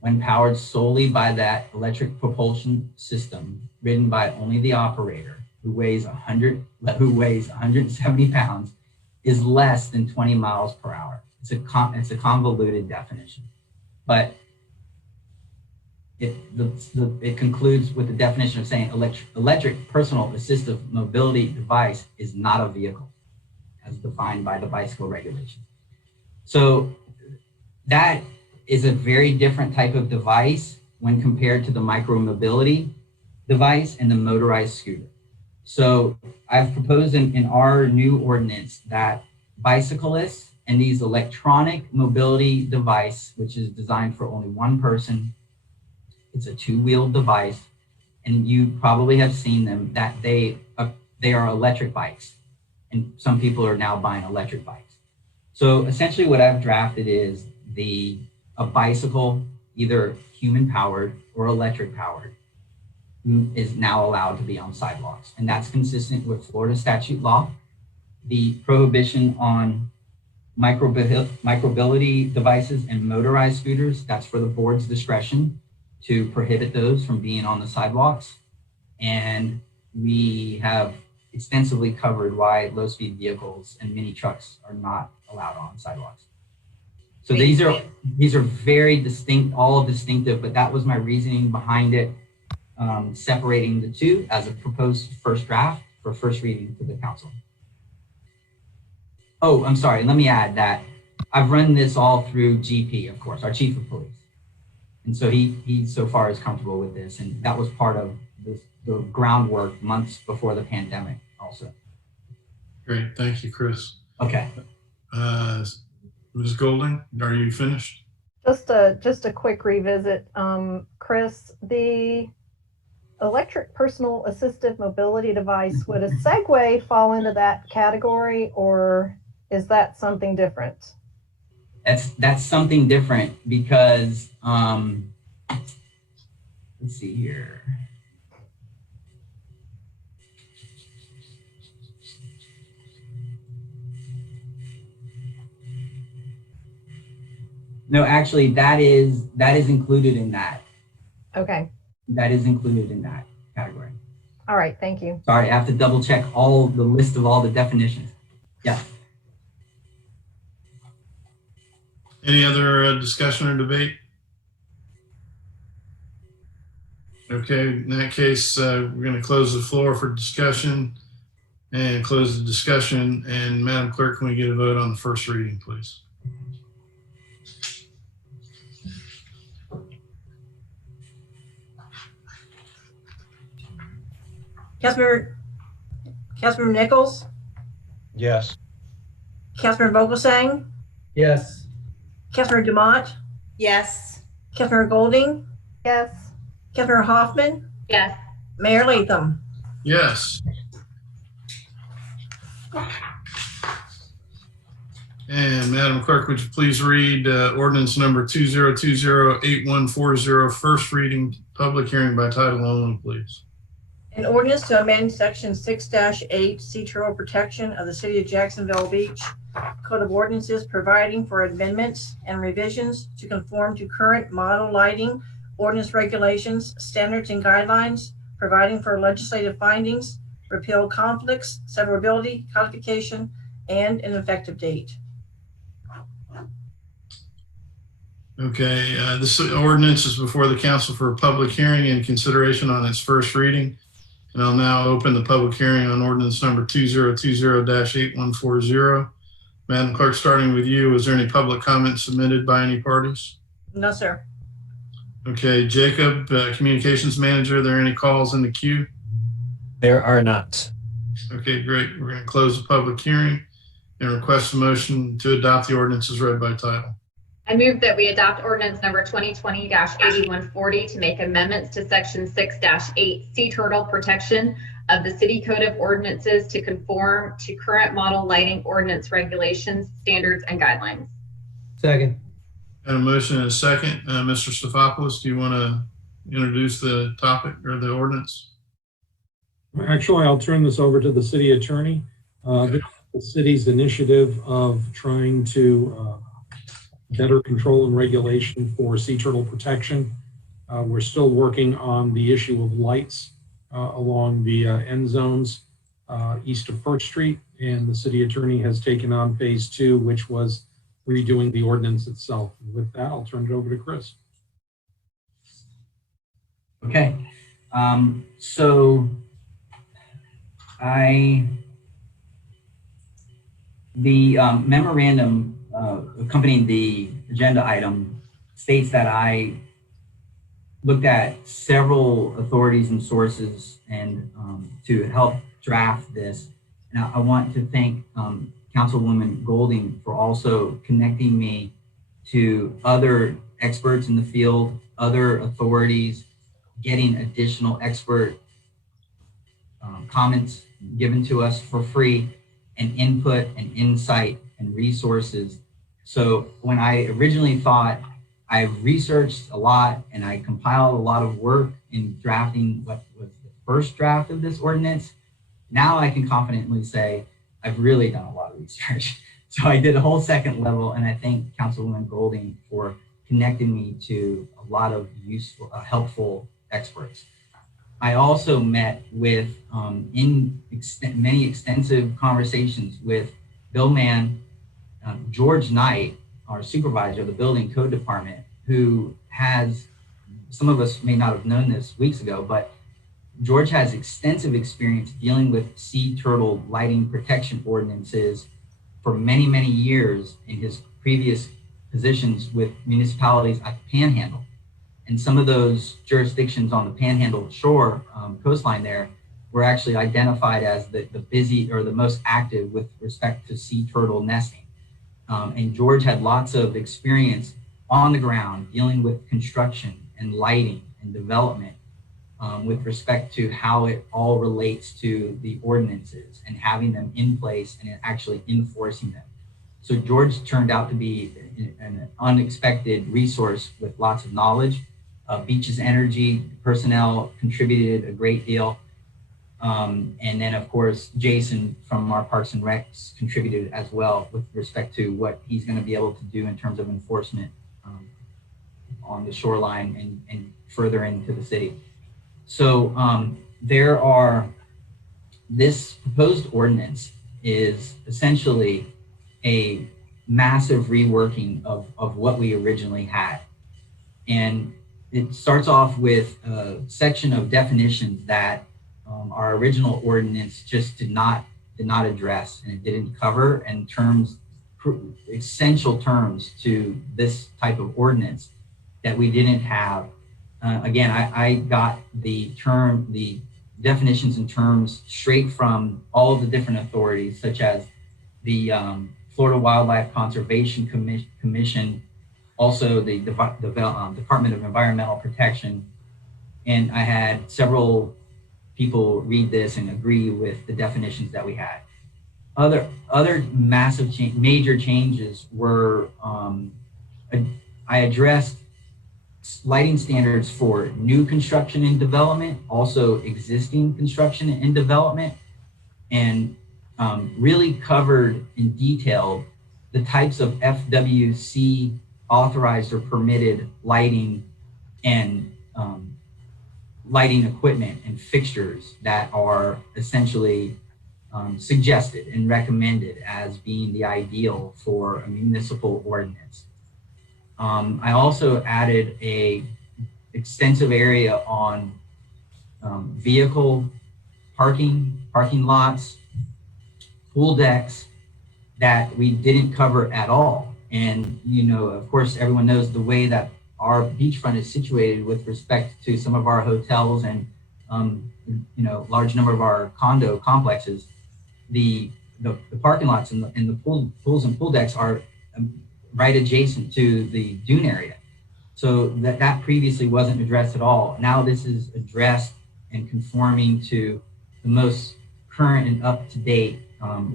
when powered solely by that electric propulsion system, ridden by only the operator, who weighs 170 pounds, is less than 20 miles per hour. It's a convoluted definition, but it concludes with the definition of saying electric personal assistive mobility device is not a vehicle, as defined by the bicycle regulation. So that is a very different type of device when compared to the micromobility device and the motorized scooter. So I've proposed in our new ordinance that bicyclists and these electronic mobility device, which is designed for only one person, it's a two-wheeled device, and you probably have seen them, that they are electric bikes. And some people are now buying electric bikes. So essentially what I've drafted is a bicycle, either human powered or electric powered, is now allowed to be on sidewalks. And that's consistent with Florida statute law. The prohibition on micromobility devices and motorized scooters, that's for the board's discretion to prohibit those from being on the sidewalks. And we have extensively covered why low-speed vehicles and mini trucks are not allowed on sidewalks. So these are very distinct, all distinctive, but that was my reasoning behind it, separating the two as a proposed first draft for first reading to the council. Oh, I'm sorry, let me add that I've run this all through GP, of course, our chief of police. And so he so far is comfortable with this, and that was part of the groundwork months before the pandemic also. Great, thank you, Chris. Okay. Ms. Golding, are you finished? Just a quick revisit. Chris, the electric personal assistive mobility device, would a Segway fall into that category, or is that something different? That's something different because, let's see here. No, actually, that is included in that. Okay. That is included in that category. All right, thank you. Sorry, I have to double check all the list of all the definitions. Yeah. Any other discussion or debate? Okay, in that case, we're going to close the floor for discussion and close the discussion. And Madam Clerk, can we get a vote on the first reading, please? Councilmember Nichols, Yes. Councilmember Vogelsang, Yes. Councilmember Dumont, Yes. Councilmember Golding, Yes. Councilmember Hoffman, Yes. Mayor Latham. Yes. And Madam Clerk, would you please read ordinance number 2020-8140, first reading, public hearing by title only, please. An ordinance to amend section 6-8 sea turtle protection of the city of Jacksonville Beach Code of Ordinances, providing for amendments and revisions to conform to current model lighting ordinance regulations, standards, and guidelines, providing for legislative findings, repeal conflicts, severability, codification, and an effective date. Okay, this ordinance is before the council for a public hearing and consideration on its first reading. And I'll now open the public hearing on ordinance number 2020-8140. Madam Clerk, starting with you, is there any public comment submitted by any parties? No, sir. Okay, Jacob, Communications Manager, are there any calls in the queue? There are not. Okay, great. We're going to close the public hearing and request a motion to adopt the ordinance as read by title. I move that we adopt ordinance number 2020-8140 to make amendments to section 6-8 sea turtle protection of the City Code of Ordinances to conform to current model lighting ordinance regulations, standards, and guidelines. Second. Got a motion and a second. Mr. Stefopoulos, do you want to introduce the topic or the ordinance? Actually, I'll turn this over to the city attorney. This is the city's initiative of trying to better control and regulation for sea turtle protection. We're still working on the issue of lights along the end zones east of First Street, and the city attorney has taken on phase 2, which was redoing the ordinance itself. With that, I'll turn it over to Chris. Okay. So the memorandum accompanying the agenda item states that I looked at several authorities and sources and to help draft this. And I want to thank Councilwoman Golding for also connecting me to other experts in the field, other authorities, getting additional expert comments given to us for free, and input and insight and resources. So when I originally thought, I researched a lot and I compiled a lot of work in drafting what was the first draft of this ordinance, now I can confidently say I've really done a lot of research. So I did a whole second level, and I thank Councilwoman Golding for connecting me to a lot of useful, helpful experts. I also met with, many extensive conversations with Bill Mann, George Knight, our supervisor of the building code department, who has, some of us may not have known this weeks ago, but George has extensive experience dealing with sea turtle lighting protection ordinances for many, many years in his previous positions with municipalities at the Panhandle. And some of those jurisdictions on the Panhandle shore, coastline there, were actually identified as the busy or the most active with respect to sea turtle nesting. And George had lots of experience on the ground dealing with construction and lighting and development with respect to how it all relates to the ordinances and having them in place and actually enforcing them. So George turned out to be an unexpected resource with lots of knowledge. Beach's Energy personnel contributed a great deal. And then of course, Jason from our Parks and Recs contributed as well with respect to what he's going to be able to do in terms of enforcement on the shoreline and further into the city. So this proposed ordinance is essentially a massive reworking of what we originally had. And it starts off with a section of definitions that our original ordinance just did not address, and it didn't cover, and essential terms to this type of ordinance that we didn't have. Again, I got the definitions and terms straight from all of the different authorities, such as the Florida Wildlife Conservation Commission, also the Department of Environmental Protection. And I had several people read this and agree with the definitions that we had. Other massive major changes were, I addressed lighting standards for new construction and development, also existing construction and development, and really covered in detail the types of FWC authorized or permitted lighting and lighting equipment and fixtures that are essentially suggested and recommended as being the ideal for a municipal ordinance. I also added a extensive area on vehicle parking lots, pool decks that we didn't cover at all. And, of course, everyone knows the way that our beachfront is situated with respect to some of our hotels and, large number of our condo complexes. The parking lots and the pools and pool decks are right adjacent to the dune area. So that previously wasn't addressed at all. Now this is addressed and conforming to the most current and up-to-date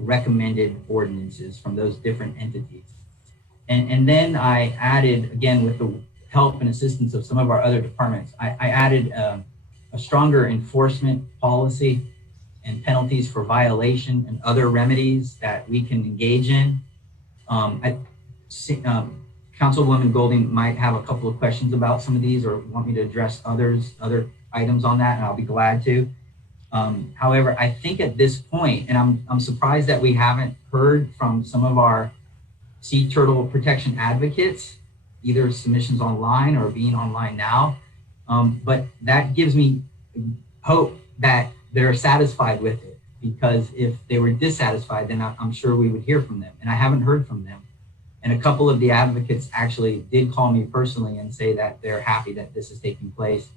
recommended ordinances from those different entities. And then I added, again, with the help and assistance of some of our other departments, I added a stronger enforcement policy and penalties for violation and other remedies that we can engage in. Councilwoman Golding might have a couple of questions about some of these or want me to address other items on that, and I'll be glad to. However, I think at this point, and I'm surprised that we haven't heard from some of our sea turtle protection advocates, either submissions online or being online now, but that gives me hope that they're satisfied with it, because if they were dissatisfied, then I'm sure we would hear from them, and I haven't heard from them. And a couple of the advocates actually did call me personally and say that they're happy that this is taking place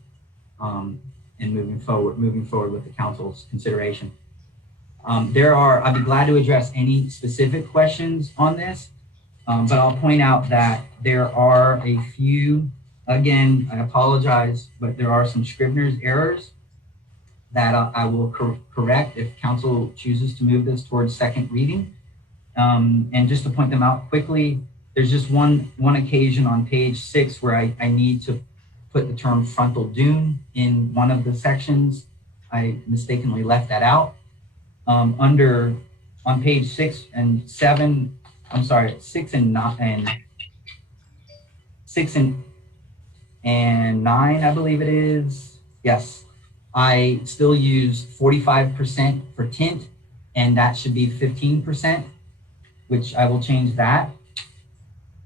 and moving forward with the council's consideration. I'd be glad to address any specific questions on this, but I'll point out that there are a few, again, I apologize, but there are some Scrivener's errors that I will correct if council chooses to move this towards second reading. And just to point them out quickly, there's just one occasion on page 6 where I need to put the term frontal dune in one of the sections. I mistakenly left that out. On page 6 and 7, I'm sorry, 6 and 9, 6 and 9, I believe it is. Yes, I still use 45% for tint, and that should be 15%, which I will change that.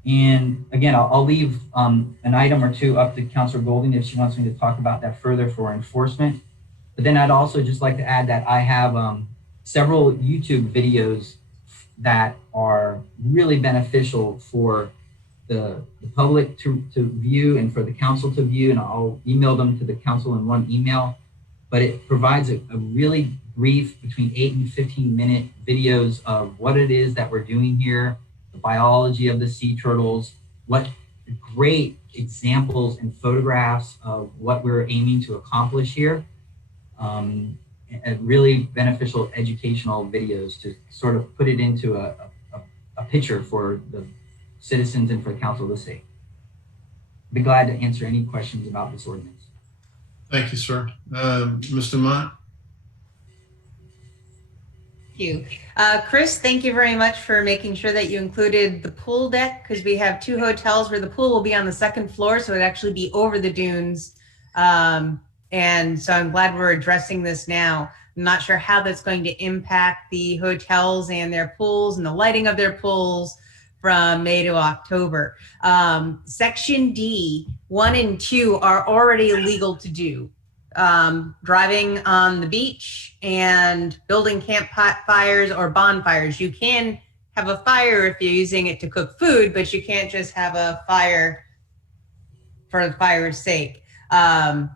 And again, I'll leave an item or two up to Councilor Golding if she wants me to talk about that further for enforcement. But then I'd also just like to add that I have several YouTube videos that are really beneficial for the public to view and for the council to view, and I'll email them to the council in one email. But it provides a really brief, between 8 and 15-minute videos of what it is that we're doing here, the biology of the sea turtles, what great examples and photographs of what we're aiming to accomplish here. Really beneficial educational videos to sort of put it into a picture for the citizens and for the council to see. I'd be glad to answer any questions about this ordinance. Thank you, sir. Mr. Mott? Thank you. Chris, thank you very much for making sure that you included the pool deck, because we have 2 hotels where the pool will be on the 2nd floor, so it'd actually be over the dunes. And so I'm glad we're addressing this now. I'm not sure how that's going to impact the hotels and their pools and the lighting of their pools from May to October. Section D, 1 and 2 are already illegal to do. Driving on the beach and building campfires or bonfires. You can have a fire if you're using it to cook food, but you can't just have a fire for the fire's sake. I'm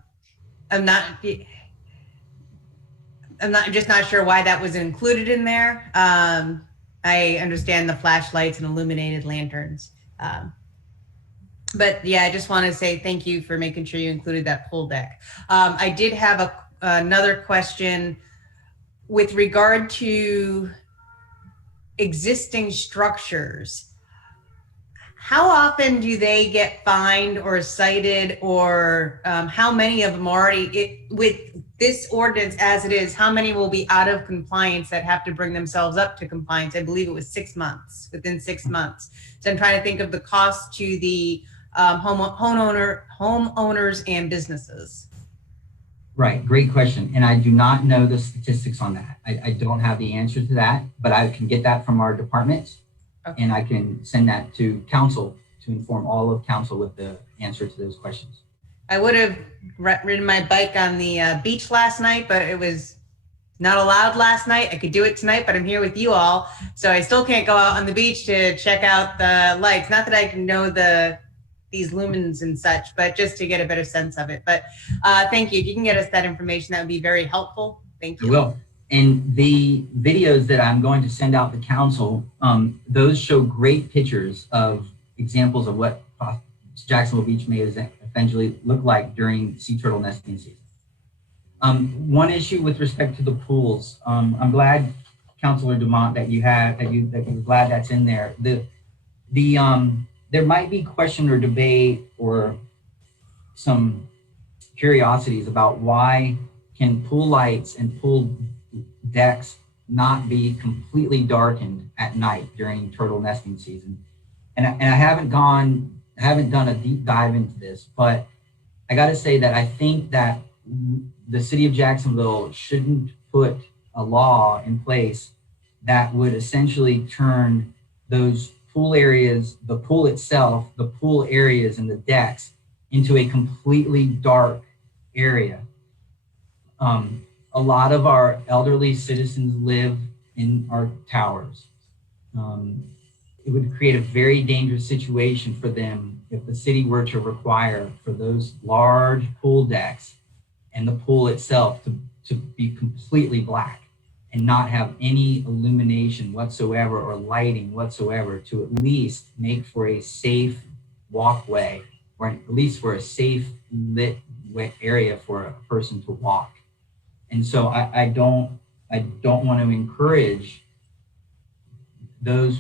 just not sure why that was included in there. I understand the flashlights and illuminated lanterns. But yeah, I just want to say thank you for making sure you included that pool deck. I did have another question with regard to existing structures. How often do they get fined or cited, or how many of them already, with this ordinance as it is, how many will be out of compliance that have to bring themselves up to compliance? I believe it was 6 months, within 6 months. So I'm trying to think of the cost to the homeowners and businesses. Right, great question. And I do not know the statistics on that. I don't have the answer to that, but I can get that from our department. Okay. And I can send that to council to inform all of council with the answer to those questions. I would have ridden my bike on the beach last night, but it was not allowed last night. I could do it tonight, but I'm here with you all. So I still can't go out on the beach to check out the lights. Not that I can know these lumens and such, but just to get a better sense of it. But thank you. If you can get us that information, that would be very helpful. Thank you. I will. And the videos that I'm going to send out to council, those show great pictures of examples of what Jacksonville Beach may eventually look like during sea turtle nesting season. One issue with respect to the pools, I'm glad, Councilor Dumont, that you're glad that's in there. There might be question or debate or some curiosities about why can pool lights and pool decks not be completely darkened at night during turtle nesting season. And I haven't done a deep dive into this, but I got to say that I think that the city of Jacksonville shouldn't put a law in place that would essentially turn those pool areas, the pool itself, the pool areas and the decks into a completely dark area. A lot of our elderly citizens live in our towers. it would create a very dangerous situation for them if the city were to require for those large pool decks and the pool itself to be completely black and not have any illumination whatsoever or lighting whatsoever, to at least make for a safe walkway, or at least for a safe lit area for a person to walk. And so I don't want to encourage those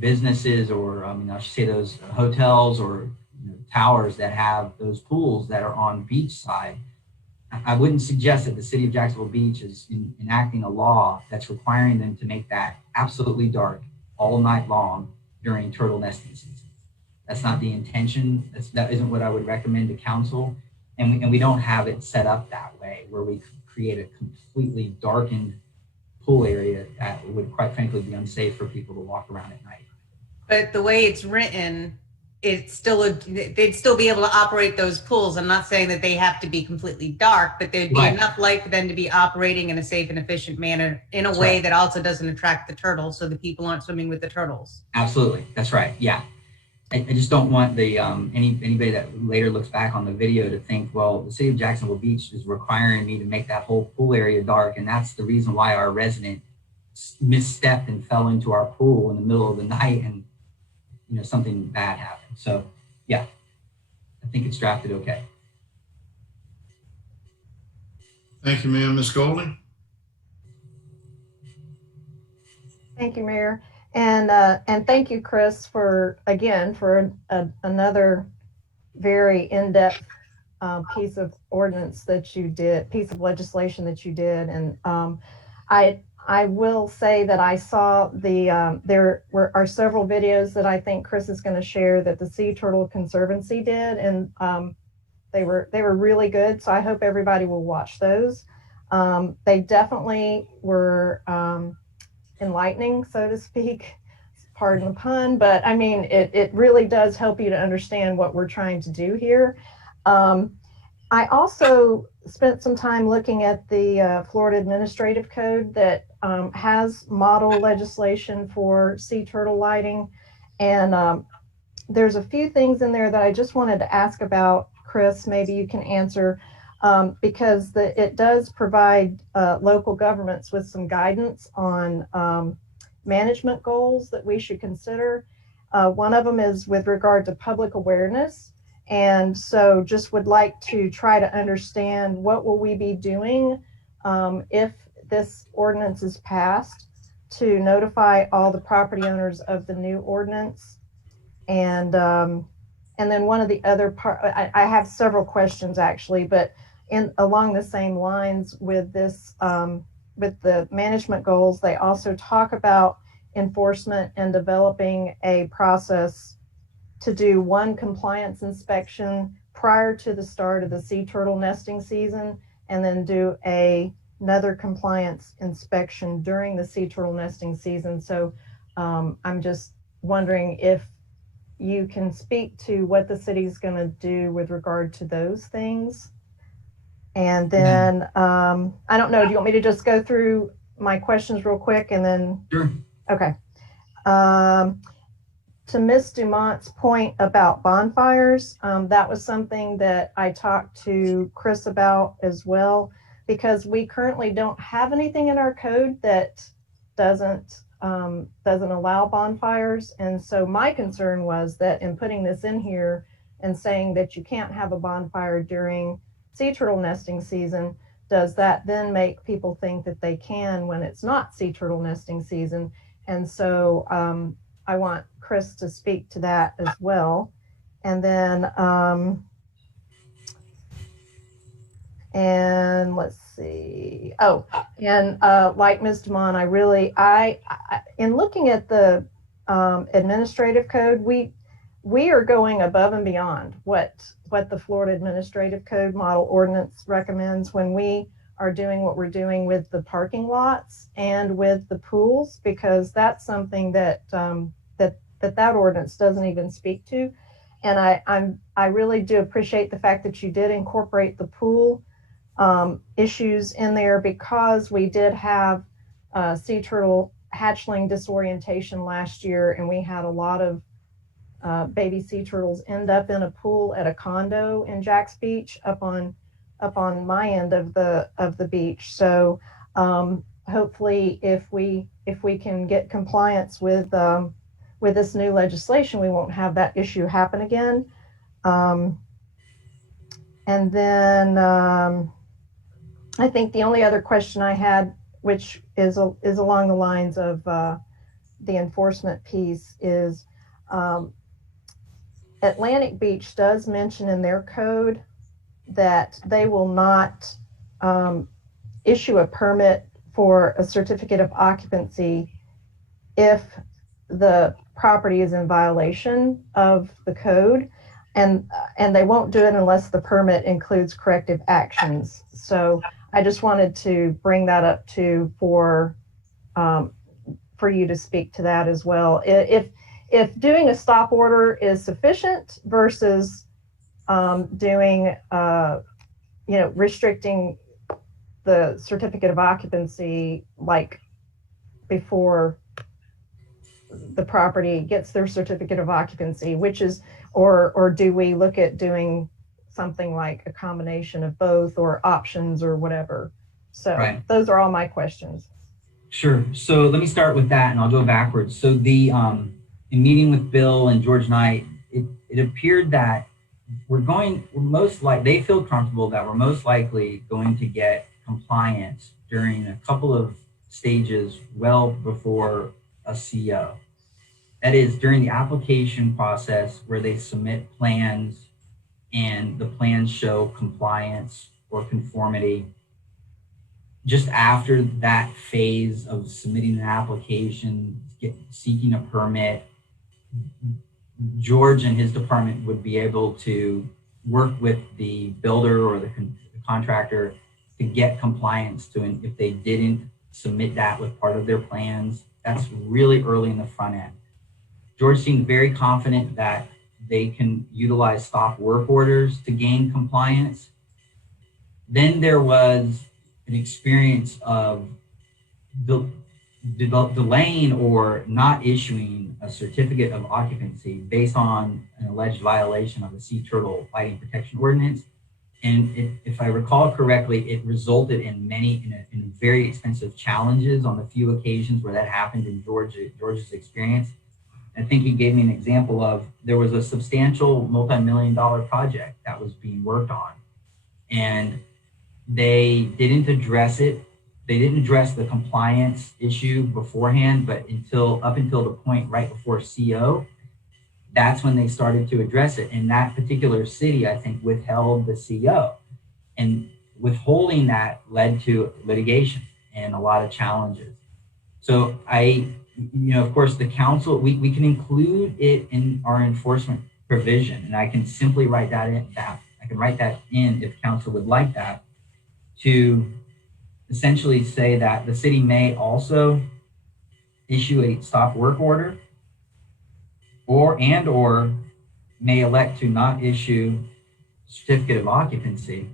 businesses, or I should say those hotels or towers that have those pools that are on beachside. I wouldn't suggest that the city of Jacksonville Beach is enacting a law that's requiring them to make that absolutely dark all night long during turtle nesting season. That's not the intention. That isn't what I would recommend to council. And we don't have it set up that way where we create a completely darkened pool area that would quite frankly be unsafe for people to walk around at night. But the way it's written, they'd still be able to operate those pools. I'm not saying that they have to be completely dark, but there'd be enough light for them to be operating in a safe and efficient manner in a way that also doesn't attract the turtles, so that people aren't swimming with the turtles. Absolutely, that's right. Yeah, I just don't want the anybody that later looks back on the video to think, well, the city of Jacksonville Beach is requiring me to make that whole pool area dark, and that's the reason why our resident misstepped and fell into our pool in the middle of the night, and something bad happened. So yeah, I think it's drafted okay. Thank you, ma'am. Ms. Golding? Thank you, Mayor. And thank you, Chris, for another very in-depth piece of legislation that you did. And I will say that I saw there are several videos that I think Chris is going to share that the Sea Turtle Conservancy did, and they were really good. So I hope everybody will watch those. They definitely were enlightening, so to speak. Pardon the pun, but I mean it really does help you to understand what we're trying to do here. I also spent some time looking at the Florida Administrative Code that has model legislation for sea turtle lighting. And there's a few things in there that I just wanted to ask about, Chris, maybe you can answer, because it does provide local governments with some guidance on management goals that we should consider. One of them is with regard to public awareness. And so just would like to try to understand what will we be doing if this ordinance is passed to notify all the property owners of the new ordinance. And then one of the other part, I have several questions actually, but along the same lines with this, with the management goals, they also talk about enforcement and developing a process to do one compliance inspection prior to the start of the sea turtle nesting season, and then do another compliance inspection during the sea turtle nesting season. So I'm just wondering if you can speak to what the city's going to do with regard to those things. And then I don't know, do you want me to just go through my questions real quick and then? Sure. Okay. To Ms. Dumont's point about bonfires, that was something that I talked to Chris about as well, because we currently don't have anything in our code that doesn't allow bonfires. And so my concern was that in putting this in here and saying that you can't have a bonfire during sea turtle nesting season, does that then make people think that they can when it's not sea turtle nesting season? And so I want Chris to speak to that as well. And then, and let's see. Oh, and like Ms. Dumont, I in looking at the administrative code, we are going above and beyond what the Florida Administrative Code Model Ordinance recommends when we are doing what we're doing with the parking lots and with the pools, because that's something that that ordinance doesn't even speak to. And I really do appreciate the fact that you did incorporate the pool issues in there, because we did have sea turtle hatchling disorientation last year, and we had a lot of baby sea turtles end up in a pool at a condo in Jack's Beach up on my end of the beach. So hopefully if we can get compliance with this new legislation, we won't have that issue happen again. And then I think the only other question I had, which is along the lines of the enforcement piece, is Atlantic Beach does mention in their code that they will not issue a permit for a certificate of occupancy if the property is in violation of the code, and they won't do it unless the permit includes corrective actions. So I just wanted to bring that up too for you to speak to that as well. If doing a stop order is sufficient versus doing, restricting the certificate of occupancy, like before the property gets their certificate of occupancy, which is, or do we look at doing something like a combination of both or options or whatever? So Right. Those are all my questions. Sure. So let me start with that, and I'll go backwards. So the in meeting with Bill and George Knight, it appeared that they feel comfortable that we're most likely going to get compliance during a couple of stages well before a CO. That is during the application process where they submit plans and the plans show compliance or conformity. Just after that phase of submitting an application, seeking a permit, George and his department would be able to work with the builder or the contractor to get compliance to, and if they didn't submit that with part of their plans, that's really early in the front end. George seemed very confident that they can utilize stop work orders to gain compliance. Then there was an experience of delaying or not issuing a certificate of occupancy based on an alleged violation of the Sea Turtle Fighting Protection Ordinance. And if I recall correctly, it resulted in in very expensive challenges on the few occasions where that happened in George's experience. I think he gave me an example of, there was a substantial multi-million-dollar project that was being worked on, and they didn't address it. They didn't address the compliance issue beforehand, but up until the point right before CO, that's when they started to address it. And that particular city, I think, withheld the CO, and withholding that led to litigation and a lot of challenges. So of course, the council, we can include it in our enforcement provision, and I can simply write that in. I can write that in if council would like that, to essentially say that the city may also issue a stop work order, or may elect to not issue certificate of occupancy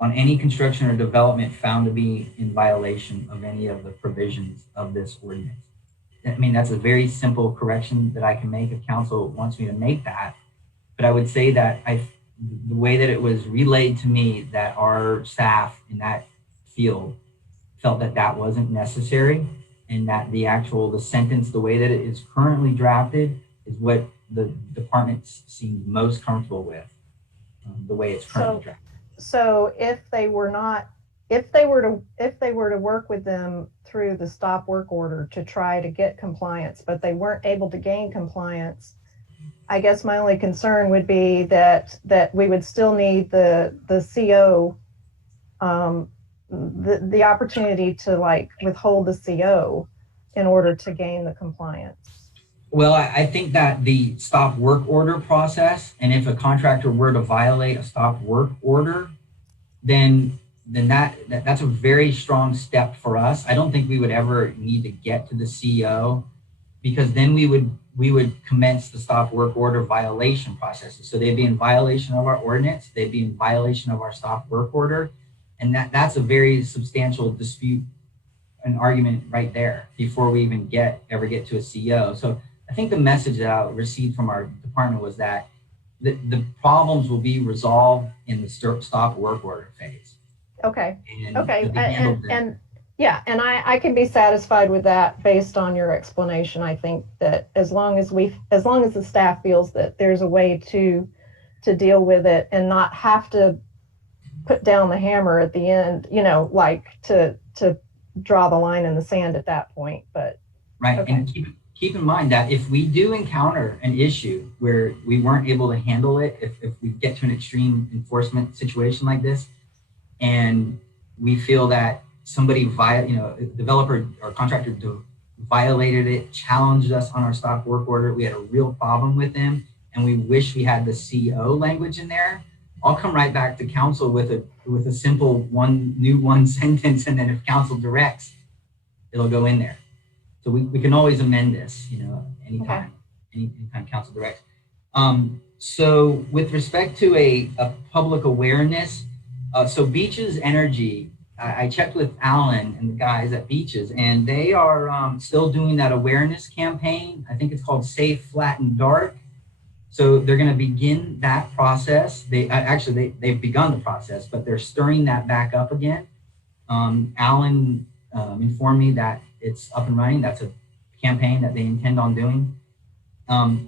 on any construction or development found to be in violation of any of the provisions of this ordinance. I mean, that's a very simple correction that I can make if council wants me to make that. But I would say that the way that it was relayed to me, that our staff in that field felt that that wasn't necessary, and that the sentence, the way that it is currently drafted, is what the department seems most comfortable with, the way it's currently drafted. So if they were to work with them through the stop work order to try to get compliance, but they weren't able to gain compliance, I guess my only concern would be that we would still need the CO, the opportunity to withhold the CO in order to gain the compliance. Well, I think that the stop work order process, and if a contractor were to violate a stop work order, then that's a very strong step for us. I don't think we would ever need to get to the CO, because then we would commence the stop work order violation processes. So they'd be in violation of our ordinance, they'd be in violation of our stop work order, and that's a very substantial dispute an argument right there before we even ever get to a CEO. So I think the message that I received from our department was that the problems will be resolved in the stop work order phase. Okay. And Okay. it'll be handled then. And yeah, and I can be satisfied with that based on your explanation. I think that as long as the staff feels that there's a way to deal with it and not have to put down the hammer at the end, like to draw the line in the sand at that point. But right. Okay. And keep in mind that if we do encounter an issue where we weren't able to handle it, if we get to an extreme enforcement situation like this, and we feel that somebody developer or contractor violated it, challenged us on our stop work order, we had a real problem with them, and we wish we had the CO language in there, I'll come right back to council with a simple one sentence, and then if council directs, it'll go in there. So we can always amend this, anytime, anytime council directs. So with respect to a public awareness, so Beaches Energy, I checked with Alan and the guys at Beaches, and they are still doing that awareness campaign. I think it's called Safe, Flat, and Dark. So they're going to begin that process. They've begun the process, but they're stirring that back up again. Alan informed me that it's up and running. That's a campaign that they intend on doing.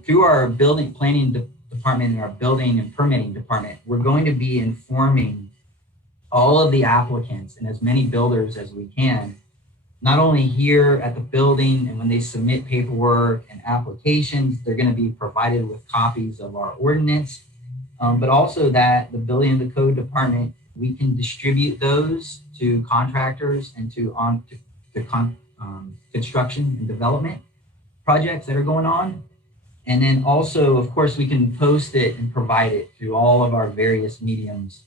Through our building planning department and our building and permitting department, we're going to be informing all of the applicants and as many builders as we can, not only here at the building and when they submit paperwork and applications, they're going to be provided with copies of our ordinance, but also that the building and the code department, we can distribute those to contractors and to construction and development projects that are going on. And then also, of course, we can post it and provide it through all of our various mediums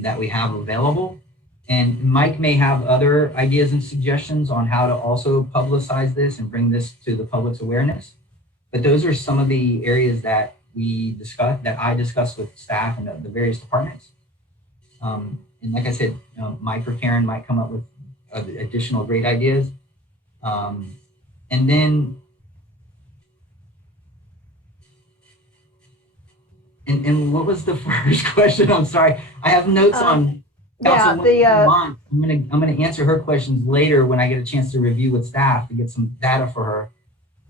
that we have available. And Mike may have other ideas and suggestions on how to also publicize this and bring this to the public's awareness. But those are some of the areas that I discussed with staff and the various departments. And like I said, Mike or Karen might come up with additional great ideas. And then, and what was the first question? I'm sorry. I have notes on Councilwoman Vermont. I'm gonna answer her questions later when I get a chance to review with staff to get some data for her.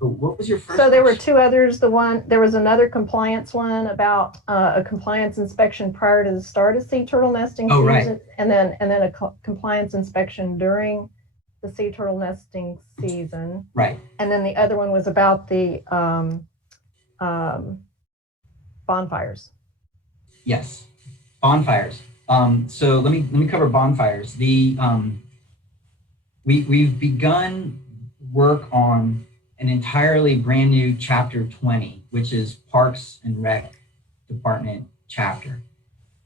But what was your first? So there were two others. There was another compliance one about a compliance inspection prior to the start of sea turtle nesting season, right. and then a compliance inspection during the sea turtle nesting season. Right. And then the other one was about the bonfires. Yes, bonfires. So let me cover bonfires. We've begun work on an entirely brand new chapter 20, which is Parks and Rec Department chapter.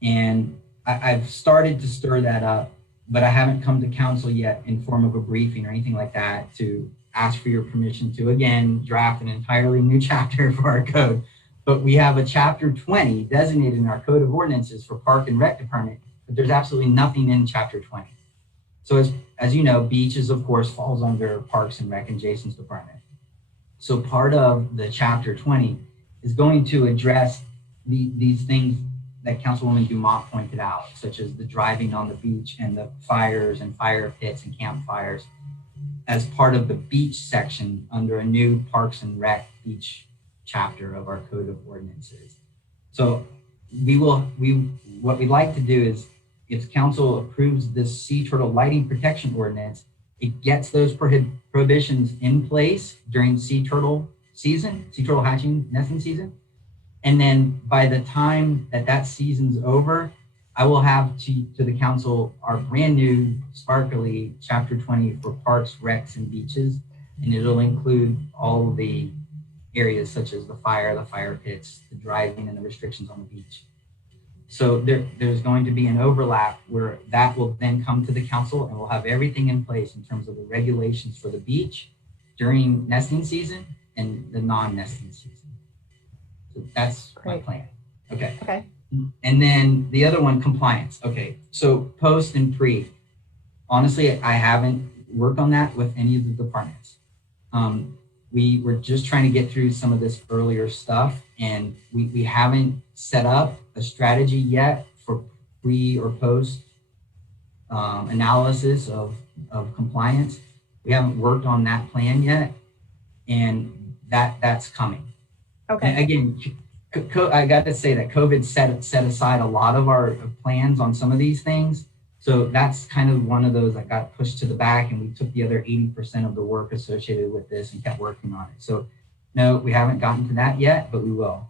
And I've started to stir that up, but I haven't come to council yet in form of a briefing or anything like that to ask for your permission to, again, draft an entirely new chapter for our code. But we have a chapter 20 designated in our code of ordinances for Park and Rec Department, but there's absolutely nothing in chapter 20. So as you know, beaches, of course, falls under Parks and Rec and Jason's department. So part of the chapter 20 is going to address these things that Councilwoman Dumont pointed out, such as the driving on the beach and the fires and fire pits and campfires as part of the beach section under a new Parks and Rec beach chapter of our code of ordinances. So what we'd like to do is, if council approves this sea turtle lighting protection ordinance, it gets those prohibitions in place during sea turtle hatching nesting season. And then by the time that season's over, I will have to the council our brand new sparkly chapter 20 for parks, recs, and beaches. And it'll include all of the areas such as the fire pits, the driving, and the restrictions on the beach. So there's going to be an overlap where that will then come to the council, and we'll have everything in place in terms of the regulations for the beach during nesting season and the non-nesting season. So that's my plan. Okay. Okay. And then the other one, compliance. Okay. So post and pre. Honestly, I haven't worked on that with any of the departments. We were just trying to get through some of this earlier stuff, and we haven't set up a strategy yet for pre or post analysis of compliance. We haven't worked on that plan yet, and that's coming. Okay. And again, I got to say that COVID set aside a lot of our plans on some of these things. So that's kind of one of those that got pushed to the back, and we took the other 80% of the work associated with this and kept working on it. So no, we haven't gotten to that yet, but we will.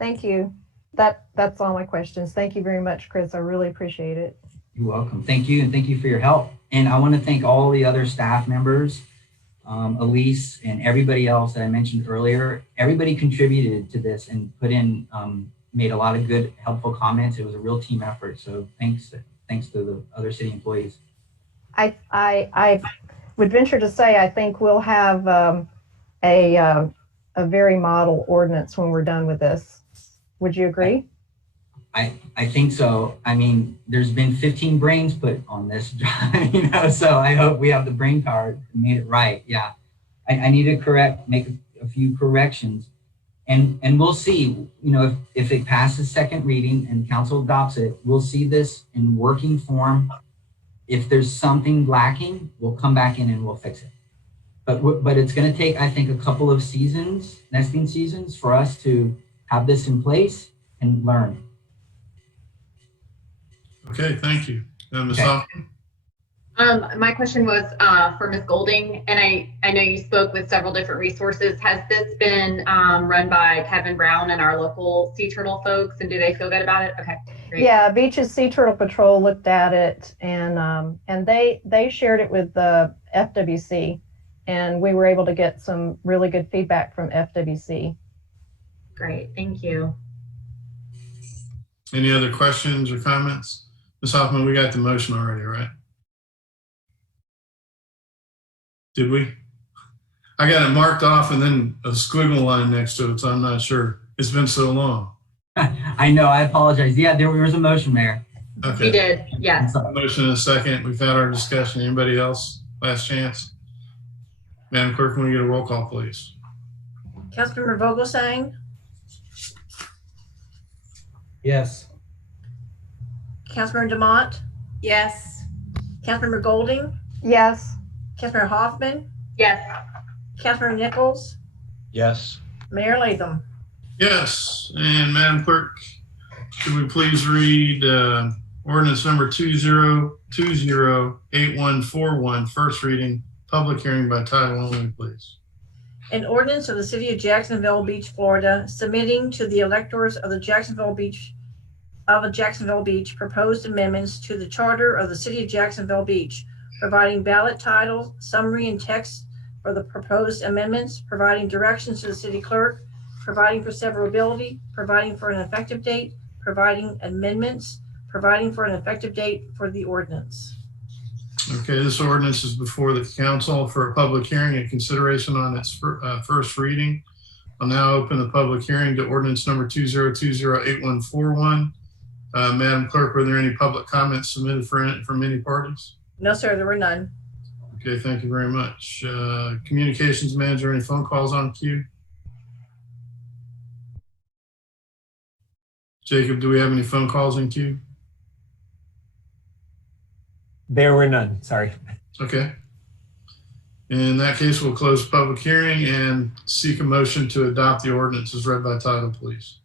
Thank you. That's all my questions. Thank you very much, Chris. I really appreciate it. You're welcome. Thank you, and thank you for your help. And I want to thank all the other staff members, Elise and everybody else that I mentioned earlier. Everybody contributed to this and put in, made a lot of good, helpful comments. It was a real team effort. So thanks to the other city employees. I would venture to say I think we'll have a very model ordinance when we're done with this. Would you agree? I think so. I mean, there's been 15 brains put on this, so I hope we have the brain power to make it right. Yeah, I need to make a few corrections, and we'll see, if it passes second reading and council adopts it, we'll see this in working form. If there's something lacking, we'll come back in and we'll fix it. But it's going to take, I think, a couple of nesting seasons for us to have this in place and learn. Okay, thank you. Ms. Okay. Hoffman? My question was for Ms. Golding, and I know you spoke with several different resources. Has this been run by Kevin Brown and our local Sea Turtle folks, and do they feel good about it? Okay, great. Yeah, Beach's Sea Turtle Patrol looked at it, and they shared it with the FWC, and we were able to get some really good feedback from FWC. Great, thank you. Any other questions or comments? Ms. Hoffman, we got the motion already, right? Did we? I got it marked off and then a squiggle line next to it, so I'm not sure. It's been so long. I know, I apologize. Yeah, there was a motion, Mayor. Okay. We did, yes. Motion and a second. We've had our discussion. Anybody else? Last chance. Madam Clerk, can we get a roll call, please? Councilmember Vogelsang, Yes. Councilmember Demott, Yes. Councilmember Golding, Yes. Councilmember Hoffman, Yes. Councilmember Nichols, Yes. Mayor Latham. Yes. And Madam Clerk, could we please read ordinance number 20208141, first reading, public hearing by title only, please. An ordinance of the city of Jacksonville Beach, Florida, submitting to the electors of Jacksonville Beach proposed amendments to the charter of the city of Jacksonville Beach, providing ballot title, summary, and text for the proposed amendments, providing directions to the city clerk, providing for severability, providing for an effective date, providing amendments, providing for an effective date for the ordinance. Okay, this ordinance is before the council for a public hearing and consideration on its first reading. I'll now open the public hearing to ordinance number 20208141. Madam Clerk, were there any public comments submitted from any parties? No, sir, there were none. Okay, thank you very much. Communications manager, any phone calls on queue? Jacob, do we have any phone calls in queue? There were none, sorry. Okay. In that case, we'll close the public hearing and seek a motion to adopt the ordinance as read by title, please.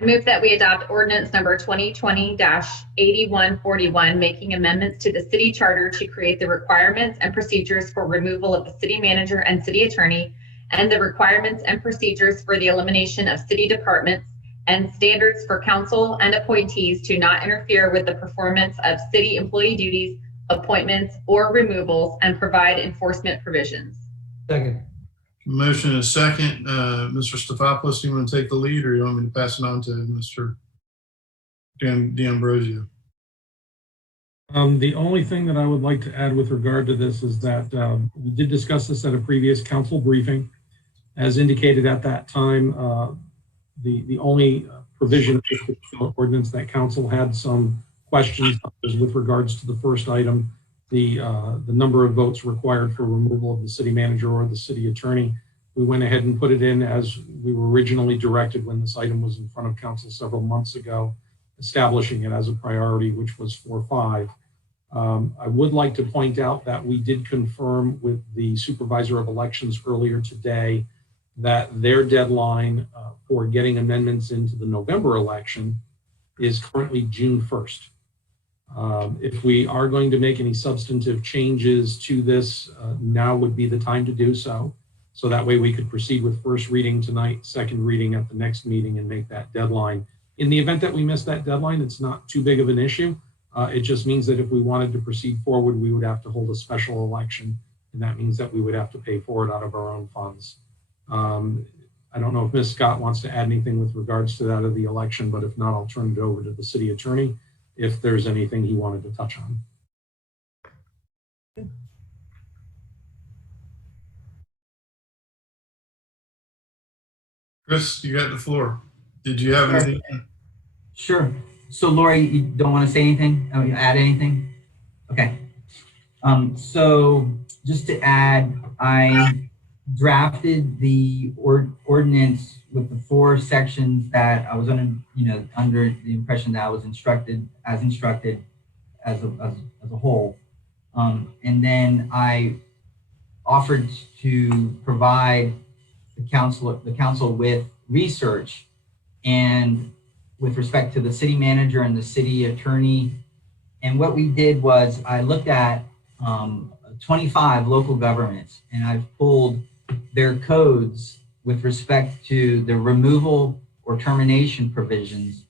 I move that we adopt ordinance number 2020-8141, making amendments to the city charter to create the requirements and procedures for removal of the city manager and city attorney, and the requirements and procedures for the elimination of city departments, and standards for council and appointees to not interfere with the performance of city employee duties, appointments, or removals, and provide enforcement provisions. Second. Motion is second. Mr. Stefopoulos, do you want to take the lead, or you want me to pass it on to Mr. D'Ambrosio? The only thing that I would like to add with regard to this is that we did discuss this at a previous council briefing. As indicated at that time, the only provision of the ordinance that council had some questions was with regards to the first item, the number of votes required for removal of the city manager or the city attorney. We went ahead and put it in as we were originally directed when this item was in front of council several months ago, establishing it as a priority, which was 4-5. I would like to point out that we did confirm with the supervisor of elections earlier today that their deadline for getting amendments into the November election is currently June 1st. If we are going to make any substantive changes to this, now would be the time to do so. So that way we could proceed with first reading tonight, second reading at the next meeting, and make that deadline. In the event that we miss that deadline, it's not too big of an issue. It just means that if we wanted to proceed forward, we would have to hold a special election, and that means that we would have to pay for it out of our own funds. I don't know if Ms. Scott wants to add anything with regards to that of the election, but if not, I'll turn it over to the city attorney if there's anything he wanted to touch on. Chris, you got the floor. Did you have anything? Sure. So Lori, you don't want to say anything? Add anything? Okay. So just to add, I drafted the ordinance with the 4 sections that I was under the impression that I was instructed as a whole. And then I offered to provide the council with research, and with respect to the city manager and the city attorney. And what we did was I looked at 25 local governments, and I've pulled their codes with respect to the removal or termination provisions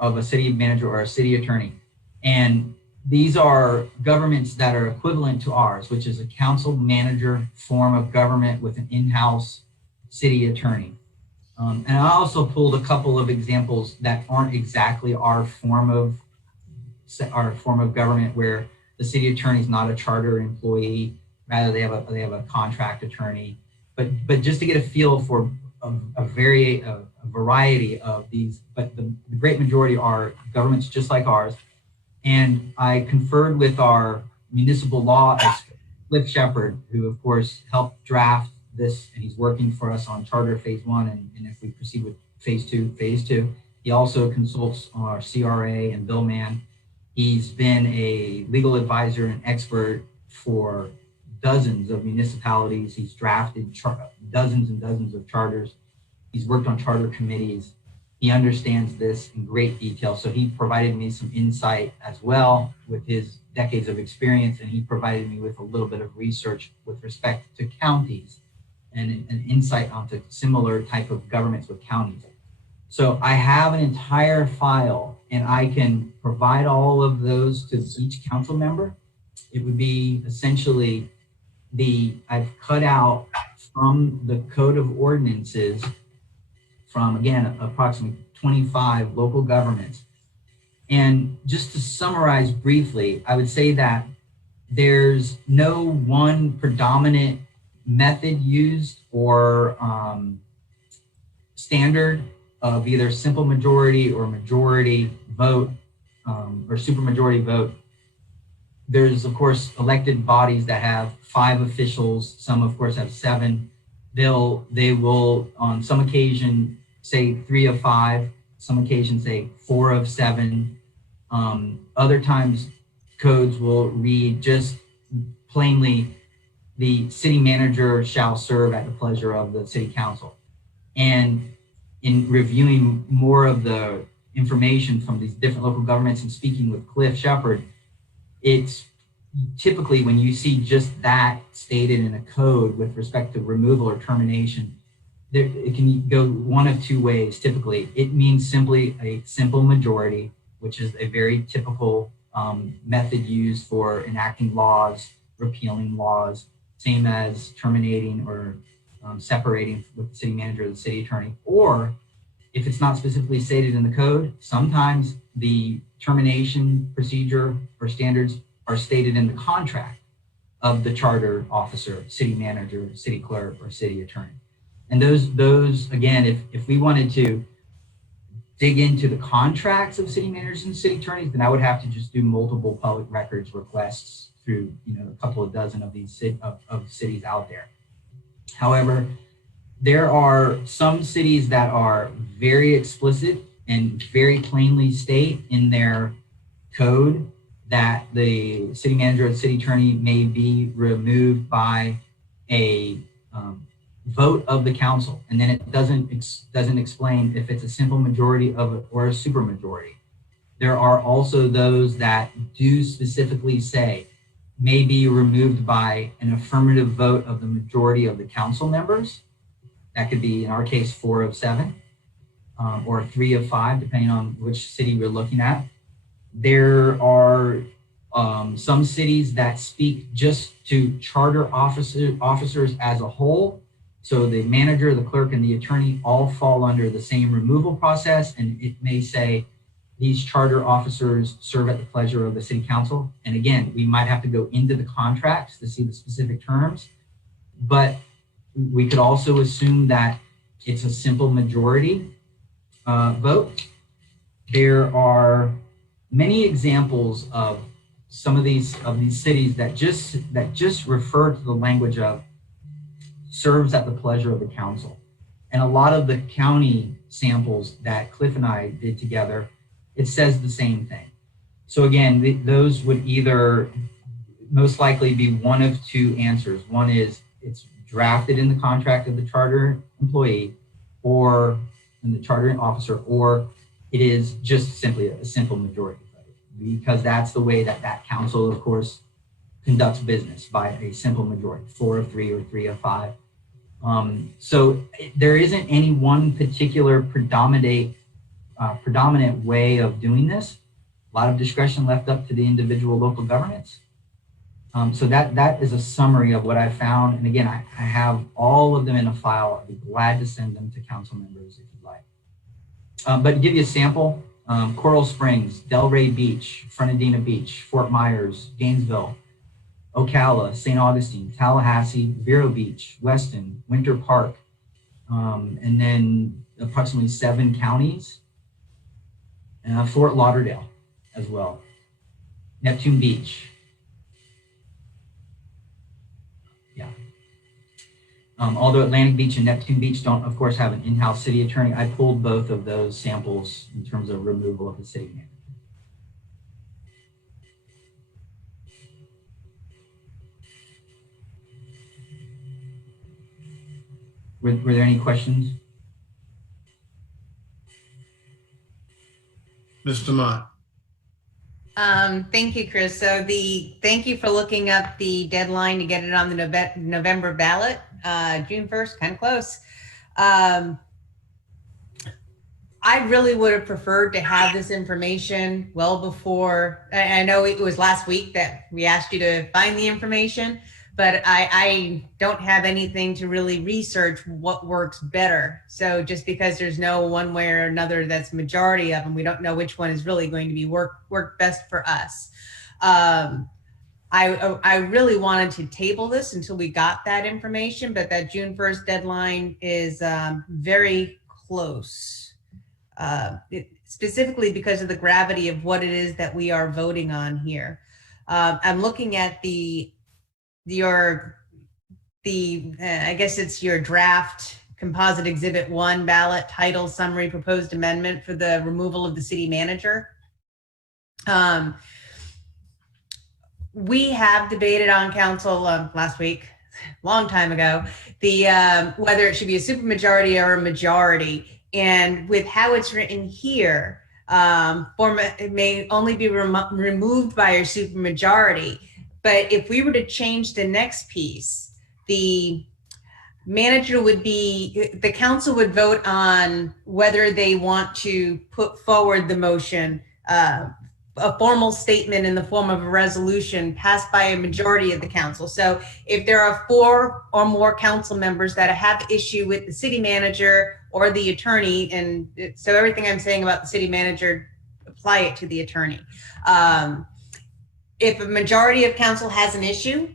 of a city manager or a city attorney. And these are governments that are equivalent to ours, which is a council manager form of government with an in-house city attorney. And I also pulled a couple of examples that aren't exactly our form of government, where the city attorney is not a charter employee, rather they have a contract attorney. But just to get a feel for a variety of these, but the great majority are governments just like ours. And I conferred with our municipal law expert, Cliff Shepard, who of course helped draft this, and he's working for us on charter phase 1. And if we proceed with phase 2, he also consults our CRA and Bill Mann. He's been a legal advisor and expert for dozens of municipalities. He's drafted dozens and dozens of charters. He's worked on charter committees. He understands this in great detail. So he provided me some insight as well with his decades of experience, and he provided me with a little bit of research with respect to counties and an insight onto similar type of governments with counties. So I have an entire file, and I can provide all of those to each council member. It would be essentially I've cut out from the code of ordinances from, again, approximately 25 local governments. And just to summarize briefly, I would say that there's no one predominant method used or standard of either simple majority or majority vote or supermajority vote. There's, of course, elected bodies that have 5 officials. Some, of course, have 7. They will, on some occasion, say 3 of 5. Some occasions say 4 of 7. Other times, codes will read just plainly, the city manager shall serve at the pleasure of the city council. And in reviewing more of the information from these different local governments and speaking with Cliff Shepard, it's typically when you see just that stated in a code with respect to removal or termination, it can go one of 2 ways. Typically, it means simply a simple majority, which is a very typical method used for enacting laws, repealing laws, same as terminating or separating with the city manager or the city attorney. Or if it's not specifically stated in the code, sometimes the termination procedure or standards are stated in the contract of the charter officer, city manager, city clerk, or city attorney. And those again, if we wanted to dig into the contracts of city managers and city attorneys, then I would have to just do multiple public records requests through, a couple of dozen of these cities out there. However, there are some cities that are very explicit and very plainly state in their code that the city manager or the city attorney may be removed by a vote of the council, and then it doesn't explain if it's a simple majority or a supermajority. There are also those that do specifically say may be removed by an affirmative vote of the majority of the council members. That could be, in our case, 4 of 7 or 3 of 5, depending on which city we're looking at. There are some cities that speak just to charter officers as a whole. So the manager, the clerk, and the attorney all fall under the same removal process. And it may say these charter officers serve at the pleasure of the city council. And again, we might have to go into the contracts to see the specific terms, but we could also assume that it's a simple majority vote. There are many examples of some of these cities that just refer to the language of serves at the pleasure of the council. And a lot of the county samples that Cliff and I did together, it says the same thing. So again, those would either most likely be one of two answers. One is it's drafted in the contract of the charter employee or in the charter officer, or it is just simply a simple majority vote, because that's the way that council, of course, conducts business, by a simple majority, 4 of 3 or 3 of 5. So there isn't any one particular predominant way of doing this. A lot of discretion left up to the individual local governments. So that is a summary of what I found. And again, I have all of them in a file. I'd be glad to send them to council members if you'd like. But to give you a sample, Coral Springs, Delray Beach, Fernandina Beach, Fort Myers, Gainesville, Ocala, St. Augustine, Tallahassee, Vero Beach, Weston, Winter Park, and then approximately 7 counties, Fort Lauderdale as well, Neptune Beach. Yeah. Although Atlantic Beach and Neptune Beach don't, of course, have an in-house city attorney, I pulled both of those samples in terms of removal of the city manager. Were there any questions? Mr. Mott. Thank you, Chris. So thank you for looking up the deadline to get it on the November ballot. June 1st, kind of close. I really would have preferred to have this information well before. I know it was last week that we asked you to find the information, but I don't have anything to really research what works better. So just because there's no one way or another that's majority of them, we don't know which one is really going to be work best for us. I really wanted to table this until we got that information, but that June 1st deadline is very close, specifically because of the gravity of what it is that we are voting on here. I'm looking at I guess it's your draft composite exhibit 1 ballot title summary proposed amendment for the removal of the city manager. We have debated on council last week, long time ago, whether it should be a supermajority or a majority. And with how it's written here, it may only be removed by a supermajority. But if we were to change the next piece, the council would vote on whether they want to put forward the motion, a formal statement in the form of a resolution passed by a majority of the council. So if there are 4 or more council members that have issue with the city manager or the attorney, and so everything I'm saying about the city manager, apply it to the attorney. If a majority of council has an issue,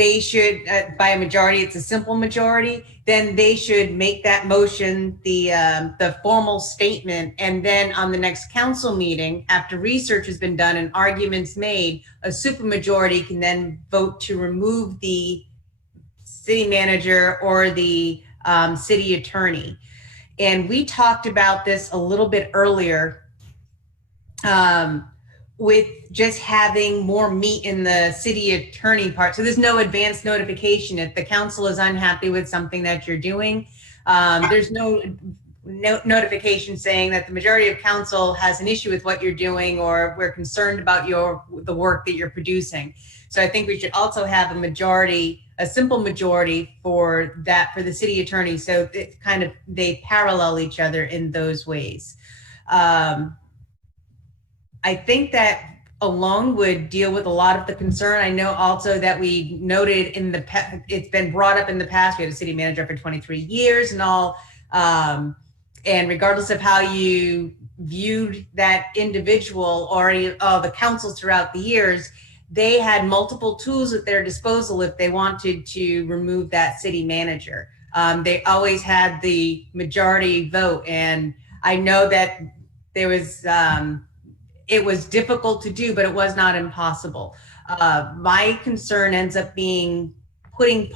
they should, by a majority, it's a simple majority, then they should make that motion the formal statement. And then on the next council meeting, after research has been done and arguments made, a supermajority can then vote to remove the city manager or the city attorney. And we talked about this a little bit earlier with just having more meat in the city attorney part. So there's no advance notification. If the council is unhappy with something that you're doing, there's no notification saying that the majority of council has an issue with what you're doing, or we're concerned about the work that you're producing. So I think we should also have a majority, a simple majority for that, for the city attorney. So it they parallel each other in those ways. I think that alone would deal with a lot of the concern. I know also that we noted in the it's been brought up in the past. We had a city manager for 23 years and all. And regardless of how you viewed that individual or the councils throughout the years, they had multiple tools at their disposal if they wanted to remove that city manager. They always had the majority vote. And I know that there was, it was difficult to do, but it was not impossible. My concern ends up being putting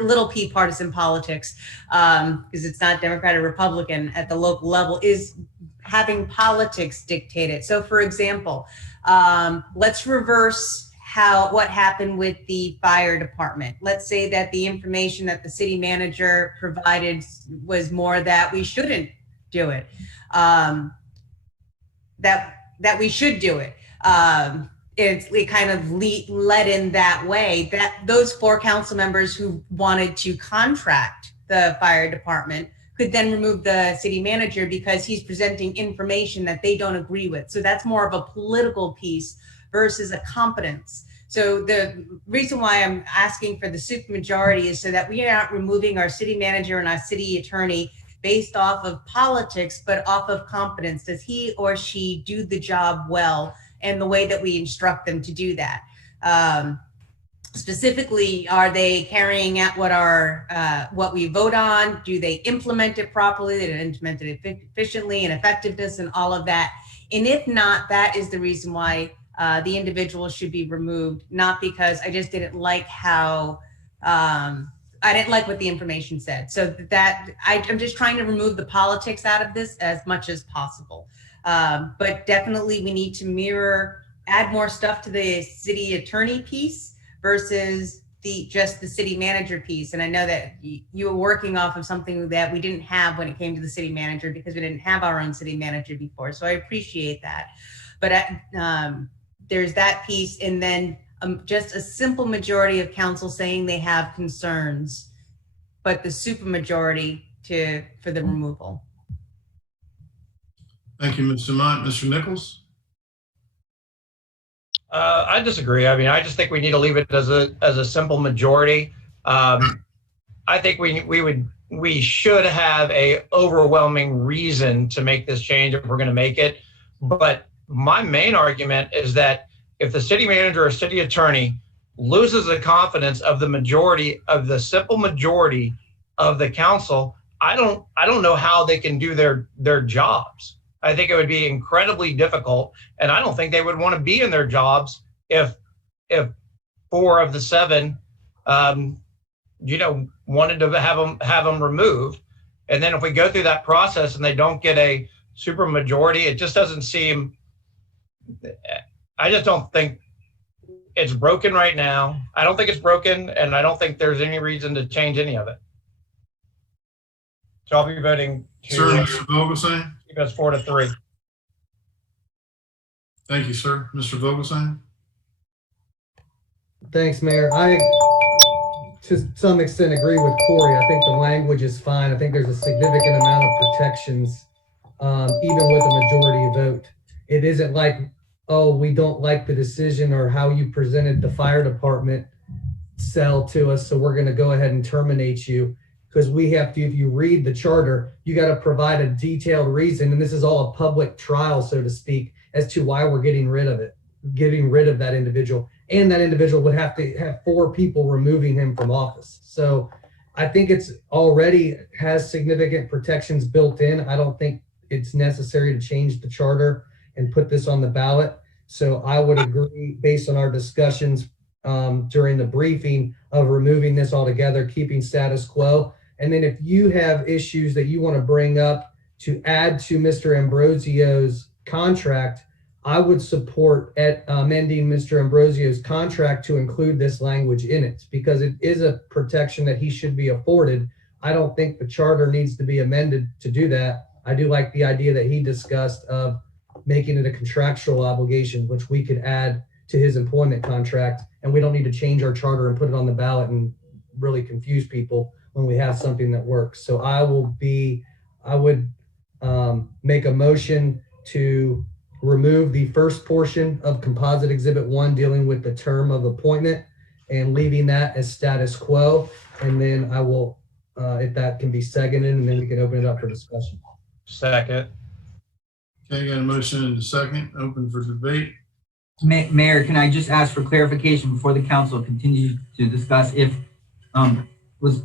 little p partisan politics, because it's not Democrat or Republican at the local level, is having politics dictate it. So for example, let's reverse what happened with the fire department. Let's say that the information that the city manager provided was more that we shouldn't do it. That we should do it. It kind of led in that way, that those 4 council members who wanted to contract the fire department could then remove the city manager because he's presenting information that they don't agree with. So that's more of a political piece versus a competence. So the reason why I'm asking for the supermajority is so that we aren't removing our city manager and our city attorney based off of politics, but off of competence. Does he or she do the job well, and the way that we instruct them to do that? Specifically, are they carrying out what we vote on? Do they implement it properly? They implement it efficiently and effectiveness and all of that. And if not, that is the reason why the individual should be removed, not because I just didn't like how, I didn't like what the information said. So that I'm just trying to remove the politics out of this as much as possible. But definitely we need to add more stuff to the city attorney piece versus just the city manager piece. And I know that you were working off of something that we didn't have when it came to the city manager, because we didn't have our own city manager before. So I appreciate that. But there's that piece. And then just a simple majority of council saying they have concerns, but the supermajority for the removal. Thank you, Mr. Mott. Mr. Nichols? I disagree. I mean, I just think we need to leave it as a simple majority. I think we should have a overwhelming reason to make this change if we're going to make it. But my main argument is that if the city manager or city attorney loses the confidence of the majority of the simple majority of the council, I don't know how they can do their jobs. I think it would be incredibly difficult, and I don't think they would want to be in their jobs if 4 of the 7, wanted to have them removed. And then if we go through that process and they don't get a super majority, it just doesn't seem. I just don't think it's broken right now. I don't think it's broken, and I don't think there's any reason to change any of it. So I'll be voting to. Sir, Mr. Vogelsang? That's 4-3. Thank you, sir. Mr. Vogelsang? Thanks, Mayor. I, to some extent, agree with Cory. I think the language is fine. I think there's a significant amount of protections, even with a majority vote. It isn't like, oh, we don't like the decision or how you presented the fire department cell to us, so we're going to go ahead and terminate you. Because we have to, if you read the charter, you got to provide a detailed reason, and this is all a public trial, so to speak, as to why we're getting rid of that individual. and that individual would have to have 4 people removing him from office. So I think it's already has significant protections built in. I don't think it's necessary to change the charter and put this on the ballot. So I would agree, based on our discussions during the briefing, of removing this altogether, keeping status quo. And then if you have issues that you want to bring up to add to Mr. Ambrosio's contract, I would support amending Mr. Ambrosio's contract to include this language in it, because it is a protection that he should be afforded. I don't think the charter needs to be amended to do that. I do like the idea that he discussed of making it a contractual obligation, which we could add to his employment contract, and we don't need to change our charter and put it on the ballot and really confuse people when we have something that works. So I would make a motion to remove the first portion of Composite Exhibit 1 dealing with the term of appointment and leaving that as status quo. And then I will, if that can be seconded, and then we can open it up for discussion. Second. Okay, got a motion and a second, open for debate. Mayor, can I just ask for clarification before the council continues to discuss? If was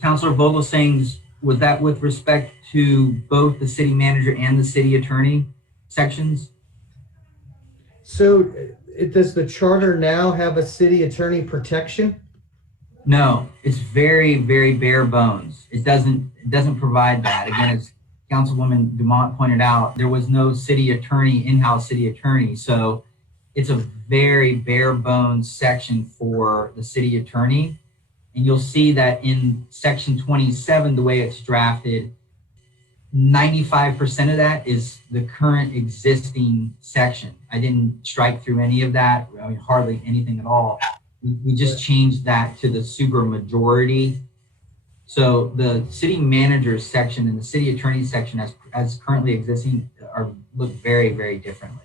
Councilor Vogel saying, was that with respect to both the city manager and the city attorney sections? So does the charter now have a city attorney protection? No, it's very, very bare bones. It doesn't provide that. Again, as Councilwoman Dumont pointed out, there was no city attorney, in-house city attorney. So it's a very bare bones section for the city attorney. And you'll see that in section 27, the way it's drafted, 95% of that is the current existing section. I didn't strike through any of that, I mean, hardly anything at all. We just changed that to the super majority. So the city manager's section and the city attorney section as currently existing look very, very differently.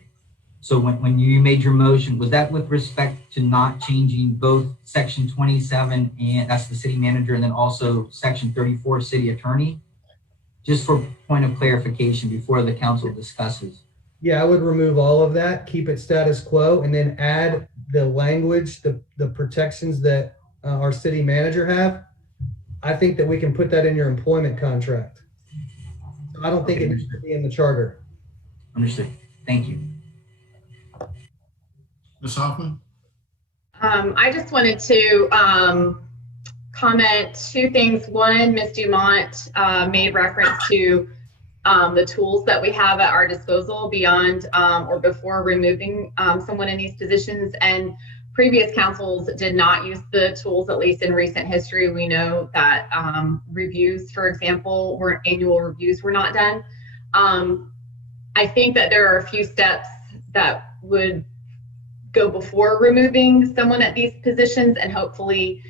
So when you made your motion, was that with respect to not changing both section 27, and that's the city manager, and then also section 34, city attorney? Just for point of clarification before the council discusses. Yeah, I would remove all of that, keep it status quo, and then add the language, the protections that our city manager have. I think that we can put that in your employment contract. I don't think it needs to be in the charter. Understood. Thank you. Ms. Hoffman? I just wanted to comment 2 things. One, Ms. Dumont made reference to the tools that we have at our disposal beyond or before removing someone in these positions. And previous councils did not use the tools, at least in recent history. We know that reviews, for example, annual reviews were not done. I think that there are a few steps that would go before removing someone at these positions, and hopefully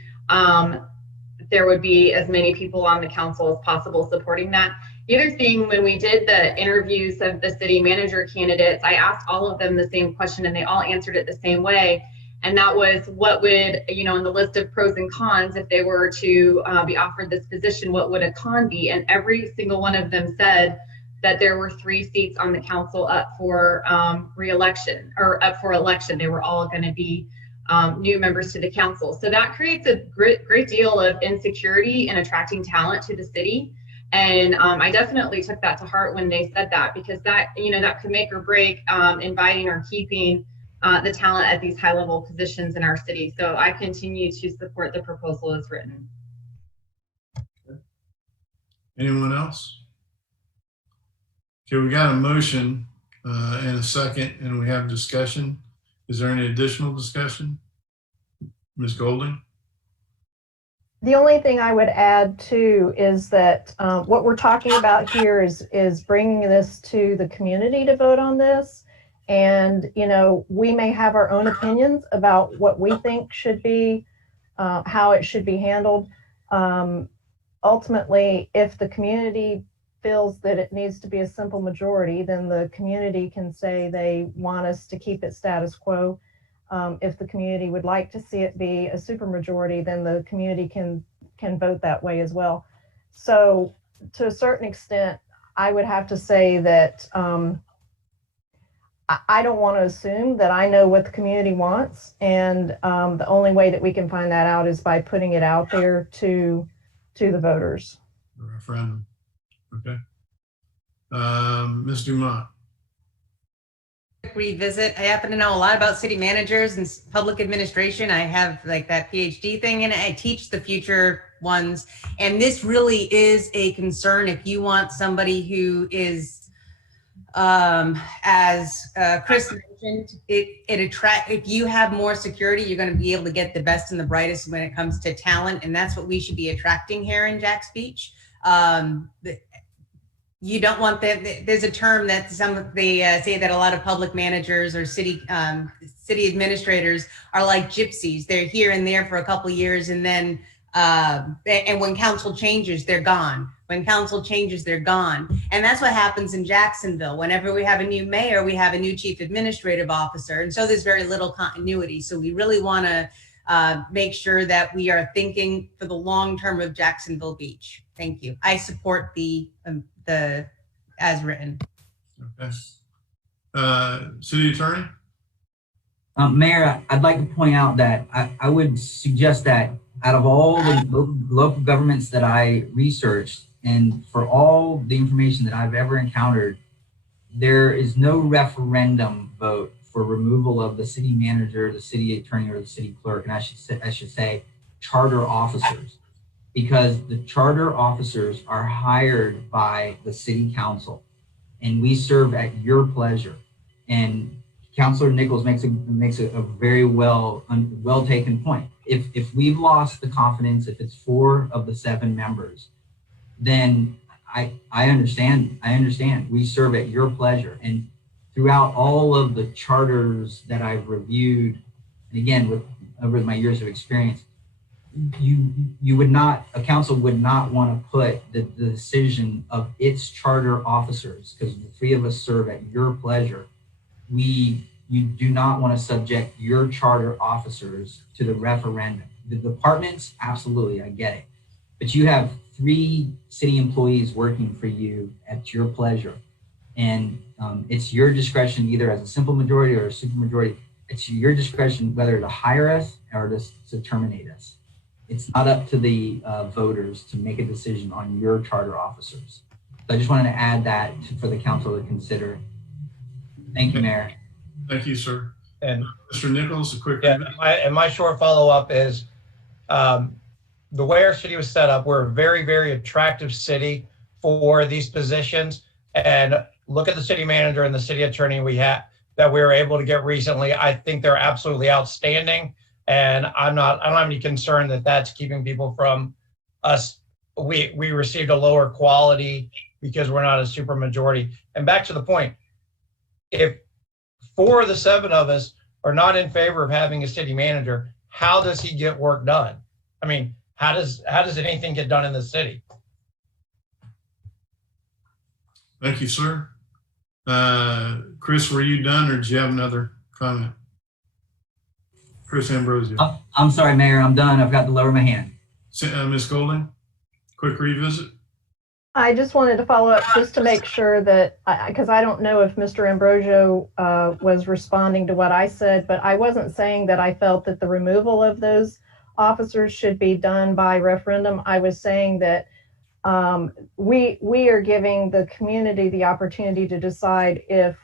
there would be as many people on the council as possible supporting that. The other thing, when we did the interviews of the city manager candidates, I asked all of them the same question and they all answered it the same way. And that was, what would, in the list of pros and cons, if they were to be offered this position, what would a con be? And every single one of them said that there were 3 seats on the council up for re-election or up for election. They were all going to be new members to the council. So that creates a great deal of insecurity in attracting talent to the city. And I definitely took that to heart when they said that, because that, that could make or break inviting or keeping the talent at these high-level positions in our city. So I continue to support the proposal as written. Anyone else? Okay, we got a motion and a second, and we have discussion. Is there any additional discussion? Ms. Golding? The only thing I would add too is that what we're talking about here is bringing this to the community to vote on this. And, we may have our own opinions about what we think should be, how it should be handled. Ultimately, if the community feels that it needs to be a simple majority, then the community can say they want us to keep it status quo. If the community would like to see it be a supermajority, then the community can vote that way as well. So to a certain extent, I would have to say that I don't want to assume that I know what the community wants, and the only way that we can find that out is by putting it out there to the voters. The referendum. Okay. Ms. Dumont. Revisit. I happen to know a lot about city managers and public administration. I have like that PhD thing in it. I teach the future ones. And this really is a concern if you want somebody who is, as Chris mentioned, if you have more security, you're going to be able to get the best and the brightest when it comes to talent. And that's what we should be attracting here in Jack's Beach. You don't want that. There's a term that they say that a lot of public managers or city administrators are like gypsies. They're here and there for a couple of years, and then and when council changes, they're gone. When council changes, they're gone. And that's what happens in Jacksonville. Whenever we have a new mayor, we have a new chief administrative officer, and so there's very little continuity. So we really want to make sure that we are thinking for the long term of Jacksonville Beach. Thank you. I support the as written. Okay. City Attorney? Mayor, I'd like to point out that I would suggest that out of all the local governments that I researched, and for all the information that I've ever encountered, there is no referendum vote for removal of the city manager, the city attorney, or the city clerk, and I should say charter officers, because the charter officers are hired by the city council, and we serve at your pleasure. And Councilor Nichols makes a very well taken point. If we've lost the confidence, if it's 4 of the 7 members, then I understand. We serve at your pleasure. And throughout all of the charters that I've reviewed, and again, over my years of experience, a council would not want to put the decision of its charter officers, because the 3 of us serve at your pleasure. You do not want to subject your charter officers to the referendum. The departments, absolutely, I get it. But you have 3 city employees working for you at your pleasure. And it's your discretion, either as a simple majority or a super majority. It's your discretion whether to hire us or to terminate us. It's not up to the voters to make a decision on your charter officers. So I just wanted to add that for the council to consider. Thank you, Mayor. Thank you, sir. And Mr. Nichols, a quick. Yeah, my short follow-up is the way our city was set up, we're a very, very attractive city for these positions. And look at the city manager and the city attorney that we were able to get recently. I think they're absolutely outstanding. And I don't have any concern that that's keeping people from us. We received a lower quality because we're not a super majority. And back to the point, if 4 of the 7 of us are not in favor of having a city manager, how does he get work done? I mean, how does anything get done in the city? Thank you, sir. Chris, were you done, or did you have another comment? Chris Ambrosio. I'm sorry, Mayor, I'm done. I've got to lower my hand. Ms. Golding, quick revisit. I just wanted to follow up just to make sure that, because I don't know if Mr. Ambrosio was responding to what I said, but I wasn't saying that I felt that the removal of those officers should be done by referendum. I was saying that we are giving the community the opportunity to decide if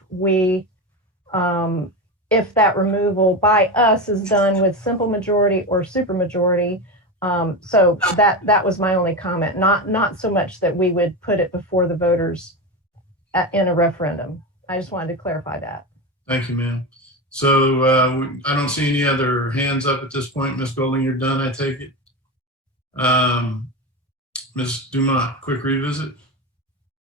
that removal by us is done with simple majority or supermajority. So that was my only comment, not so much that we would put it before the voters in a referendum. I just wanted to clarify that. Thank you, ma'am. So I don't see any other hands up at this point. Ms. Golding, you're done, I take it. Ms. Dumont, quick revisit.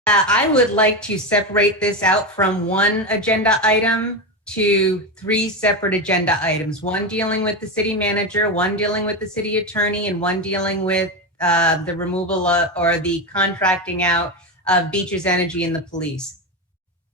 I would like to separate this out from one agenda item to 3 separate agenda items, one dealing with the city manager, one dealing with the city attorney, and one dealing with the removal or the contracting out of Beaches Energy and the police.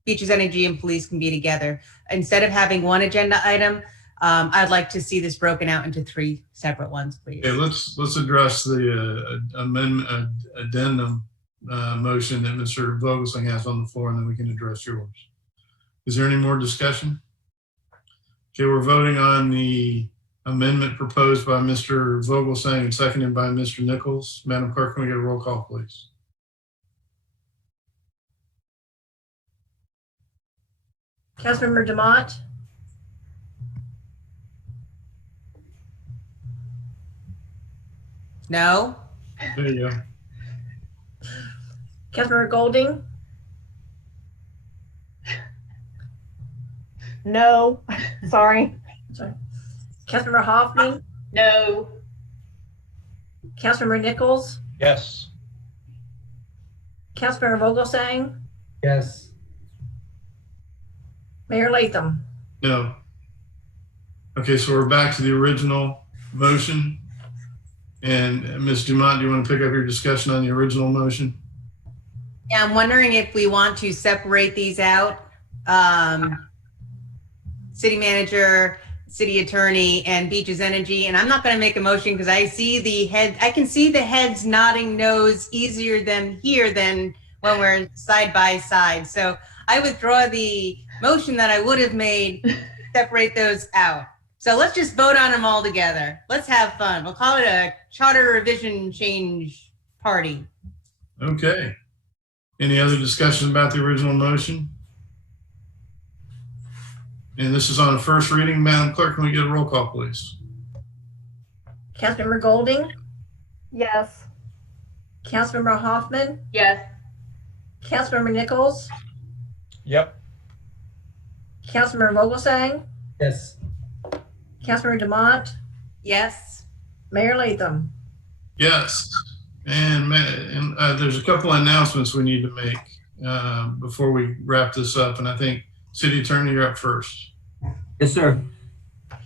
Beaches Energy and police can be together. Instead of having one agenda item, I'd like to see this broken out into 3 separate ones, please. Okay, let's address the amendment addendum motion that Mr. Vogelsang has on the floor, and then we can address yours. Is there any more discussion? Okay, we're voting on the amendment proposed by Mr. Vogelsang and seconded by Mr. Nichols. Madam Clerk, can we get a roll call, please? Councilmember Demott, No? There you go. Councilmember Golding, No, sorry. sorry, Councilmember Hoffman, No. Councilmember Nichols, Yes. Councilmember Vogelsang, Yes. Mayor Latham. No. Okay, so we're back to the original motion. And Ms. Dumont, do you want to pick up your discussion on the original motion? Yeah, I'm wondering if we want to separate these out. City manager, city attorney, and Beaches Energy. And I'm not going to make a motion because I can see the heads nodding no's easier than here than when we're side by side. So I withdraw the motion that I would have made, separate those out. So let's just vote on them all together. Let's have fun. We'll call it a charter revision change party. Okay. Any other discussion about the original motion? And this is on a first reading. Madam Clerk, can we get a roll call, please? Councilmember Golding, Yes. Councilmember Hoffman, Yes. Councilmember Nichols, Yep. Councilmember Vogelsang, Yes. Councilmember Demott, Yes? Mayor Latham. Yes. And there's a couple of announcements we need to make before we wrap this up. And I think City Attorney, you're up first. Yes, sir.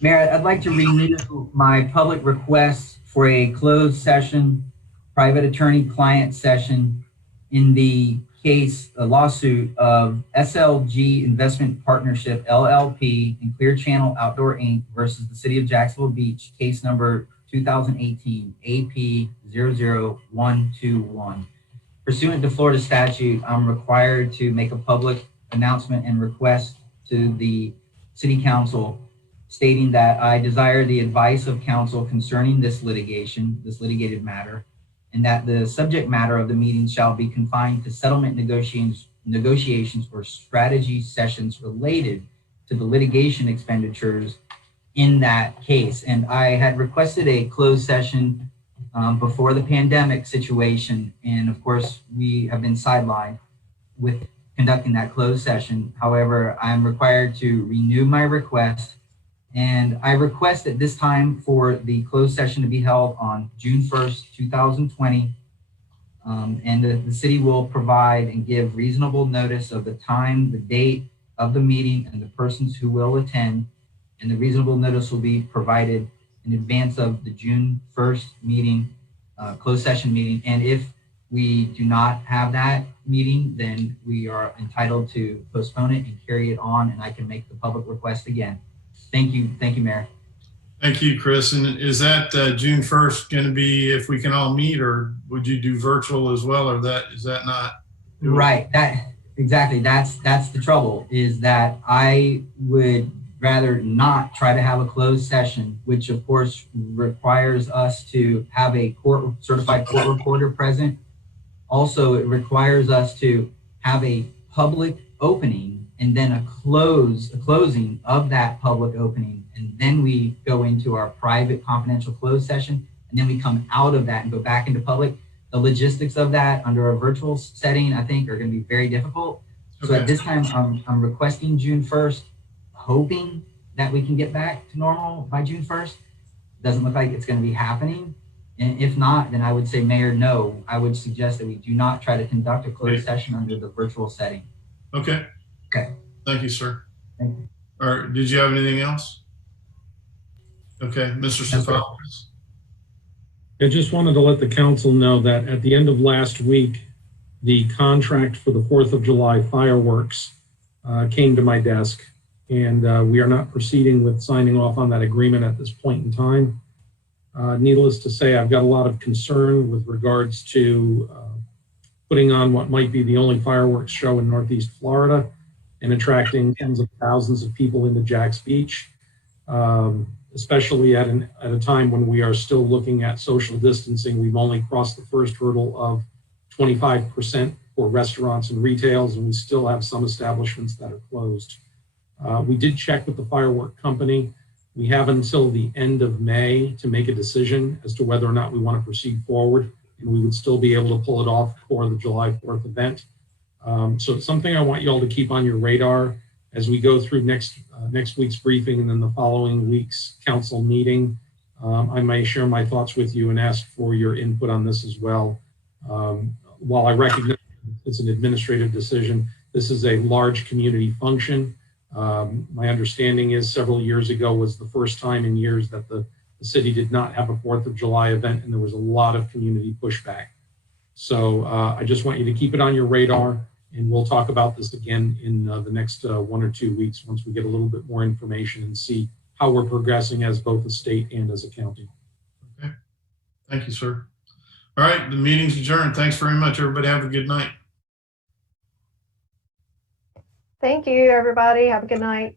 Mayor, I'd like to renew my public request for a closed session, private attorney-client session in the case, a lawsuit of SLG Investment Partnership, LLP, and Clear Channel Outdoor, Inc. versus the City of Jacksonville Beach, case number 2018 AP 00121. Pursuant to Florida statute, I'm required to make a public announcement and request to the City Council stating that I desire the advice of council concerning this litigation, this litigated matter, and that the subject matter of the meeting shall be confined to settlement negotiations or strategy sessions related to the litigation expenditures in that case. And I had requested a closed session before the pandemic situation. And of course, we have been sidelined with conducting that closed session. However, I'm required to renew my request. And I request at this time for the closed session to be held on June 1st, 2020. And the city will provide and give reasonable notice of the time, the date of the meeting, and the persons who will attend. And the reasonable notice will be provided in advance of the June 1st meeting, closed session meeting. And if we do not have that meeting, then we are entitled to postpone it and carry it on, and I can make the public request again. Thank you, Mayor. Thank you, Chris. And is that June 1st going to be if we can all meet, or would you do virtual as well, or is that not? Right, exactly. That's the trouble, is that I would rather not try to have a closed session, which of course requires us to have a certified court reporter present. Also, it requires us to have a public opening and then a closing of that public opening. And then we go into our private confidential closed session. And then we come out of that and go back into public. The logistics of that under a virtual setting, I think, are going to be very difficult. Okay. So at this time, I'm requesting June 1st, hoping that we can get back to normal by June 1st. Doesn't look like it's going to be happening. And if not, then I would say, Mayor, no. I would suggest that we do not try to conduct a closed session under the virtual setting. Okay. Okay. Thank you, sir. Thank you. All right. Did you have anything else? Okay, Mr. Stefopoulos. I just wanted to let the council know that at the end of last week, the contract for the 4th of July fireworks came to my desk, and we are not proceeding with signing off on that agreement at this point in time. Needless to say, I've got a lot of concern with regards to putting on what might be the only fireworks show in Northeast Florida. and attracting tens of thousands of people into Jack's Beach, especially at a time when we are still looking at social distancing. We've only crossed the first hurdle of 25% for restaurants and retails, and we still have some establishments that are closed. We did check with the firework company. We have until the end of May to make a decision as to whether or not we want to proceed forward, and we would still be able to pull it off for the July 4th event. So it's something I want you all to keep on your radar as we go through next week's briefing and then the following week's council meeting. I may share my thoughts with you and ask for your input on this as well. While I recognize it's an administrative decision, this is a large community function. My understanding is several years ago was the first time in years that the city did not have a 4th of July event, and there was a lot of community pushback. So I just want you to keep it on your radar, and we'll talk about this again in the next 1 or 2 weeks once we get a little bit more information and see how we're progressing as both a state and as a county. Okay. Thank you, sir. All right, the meeting's adjourned. Thanks very much, everybody. Have a good night. Thank you, everybody. Have a good night.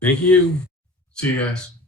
Thank you. See you guys.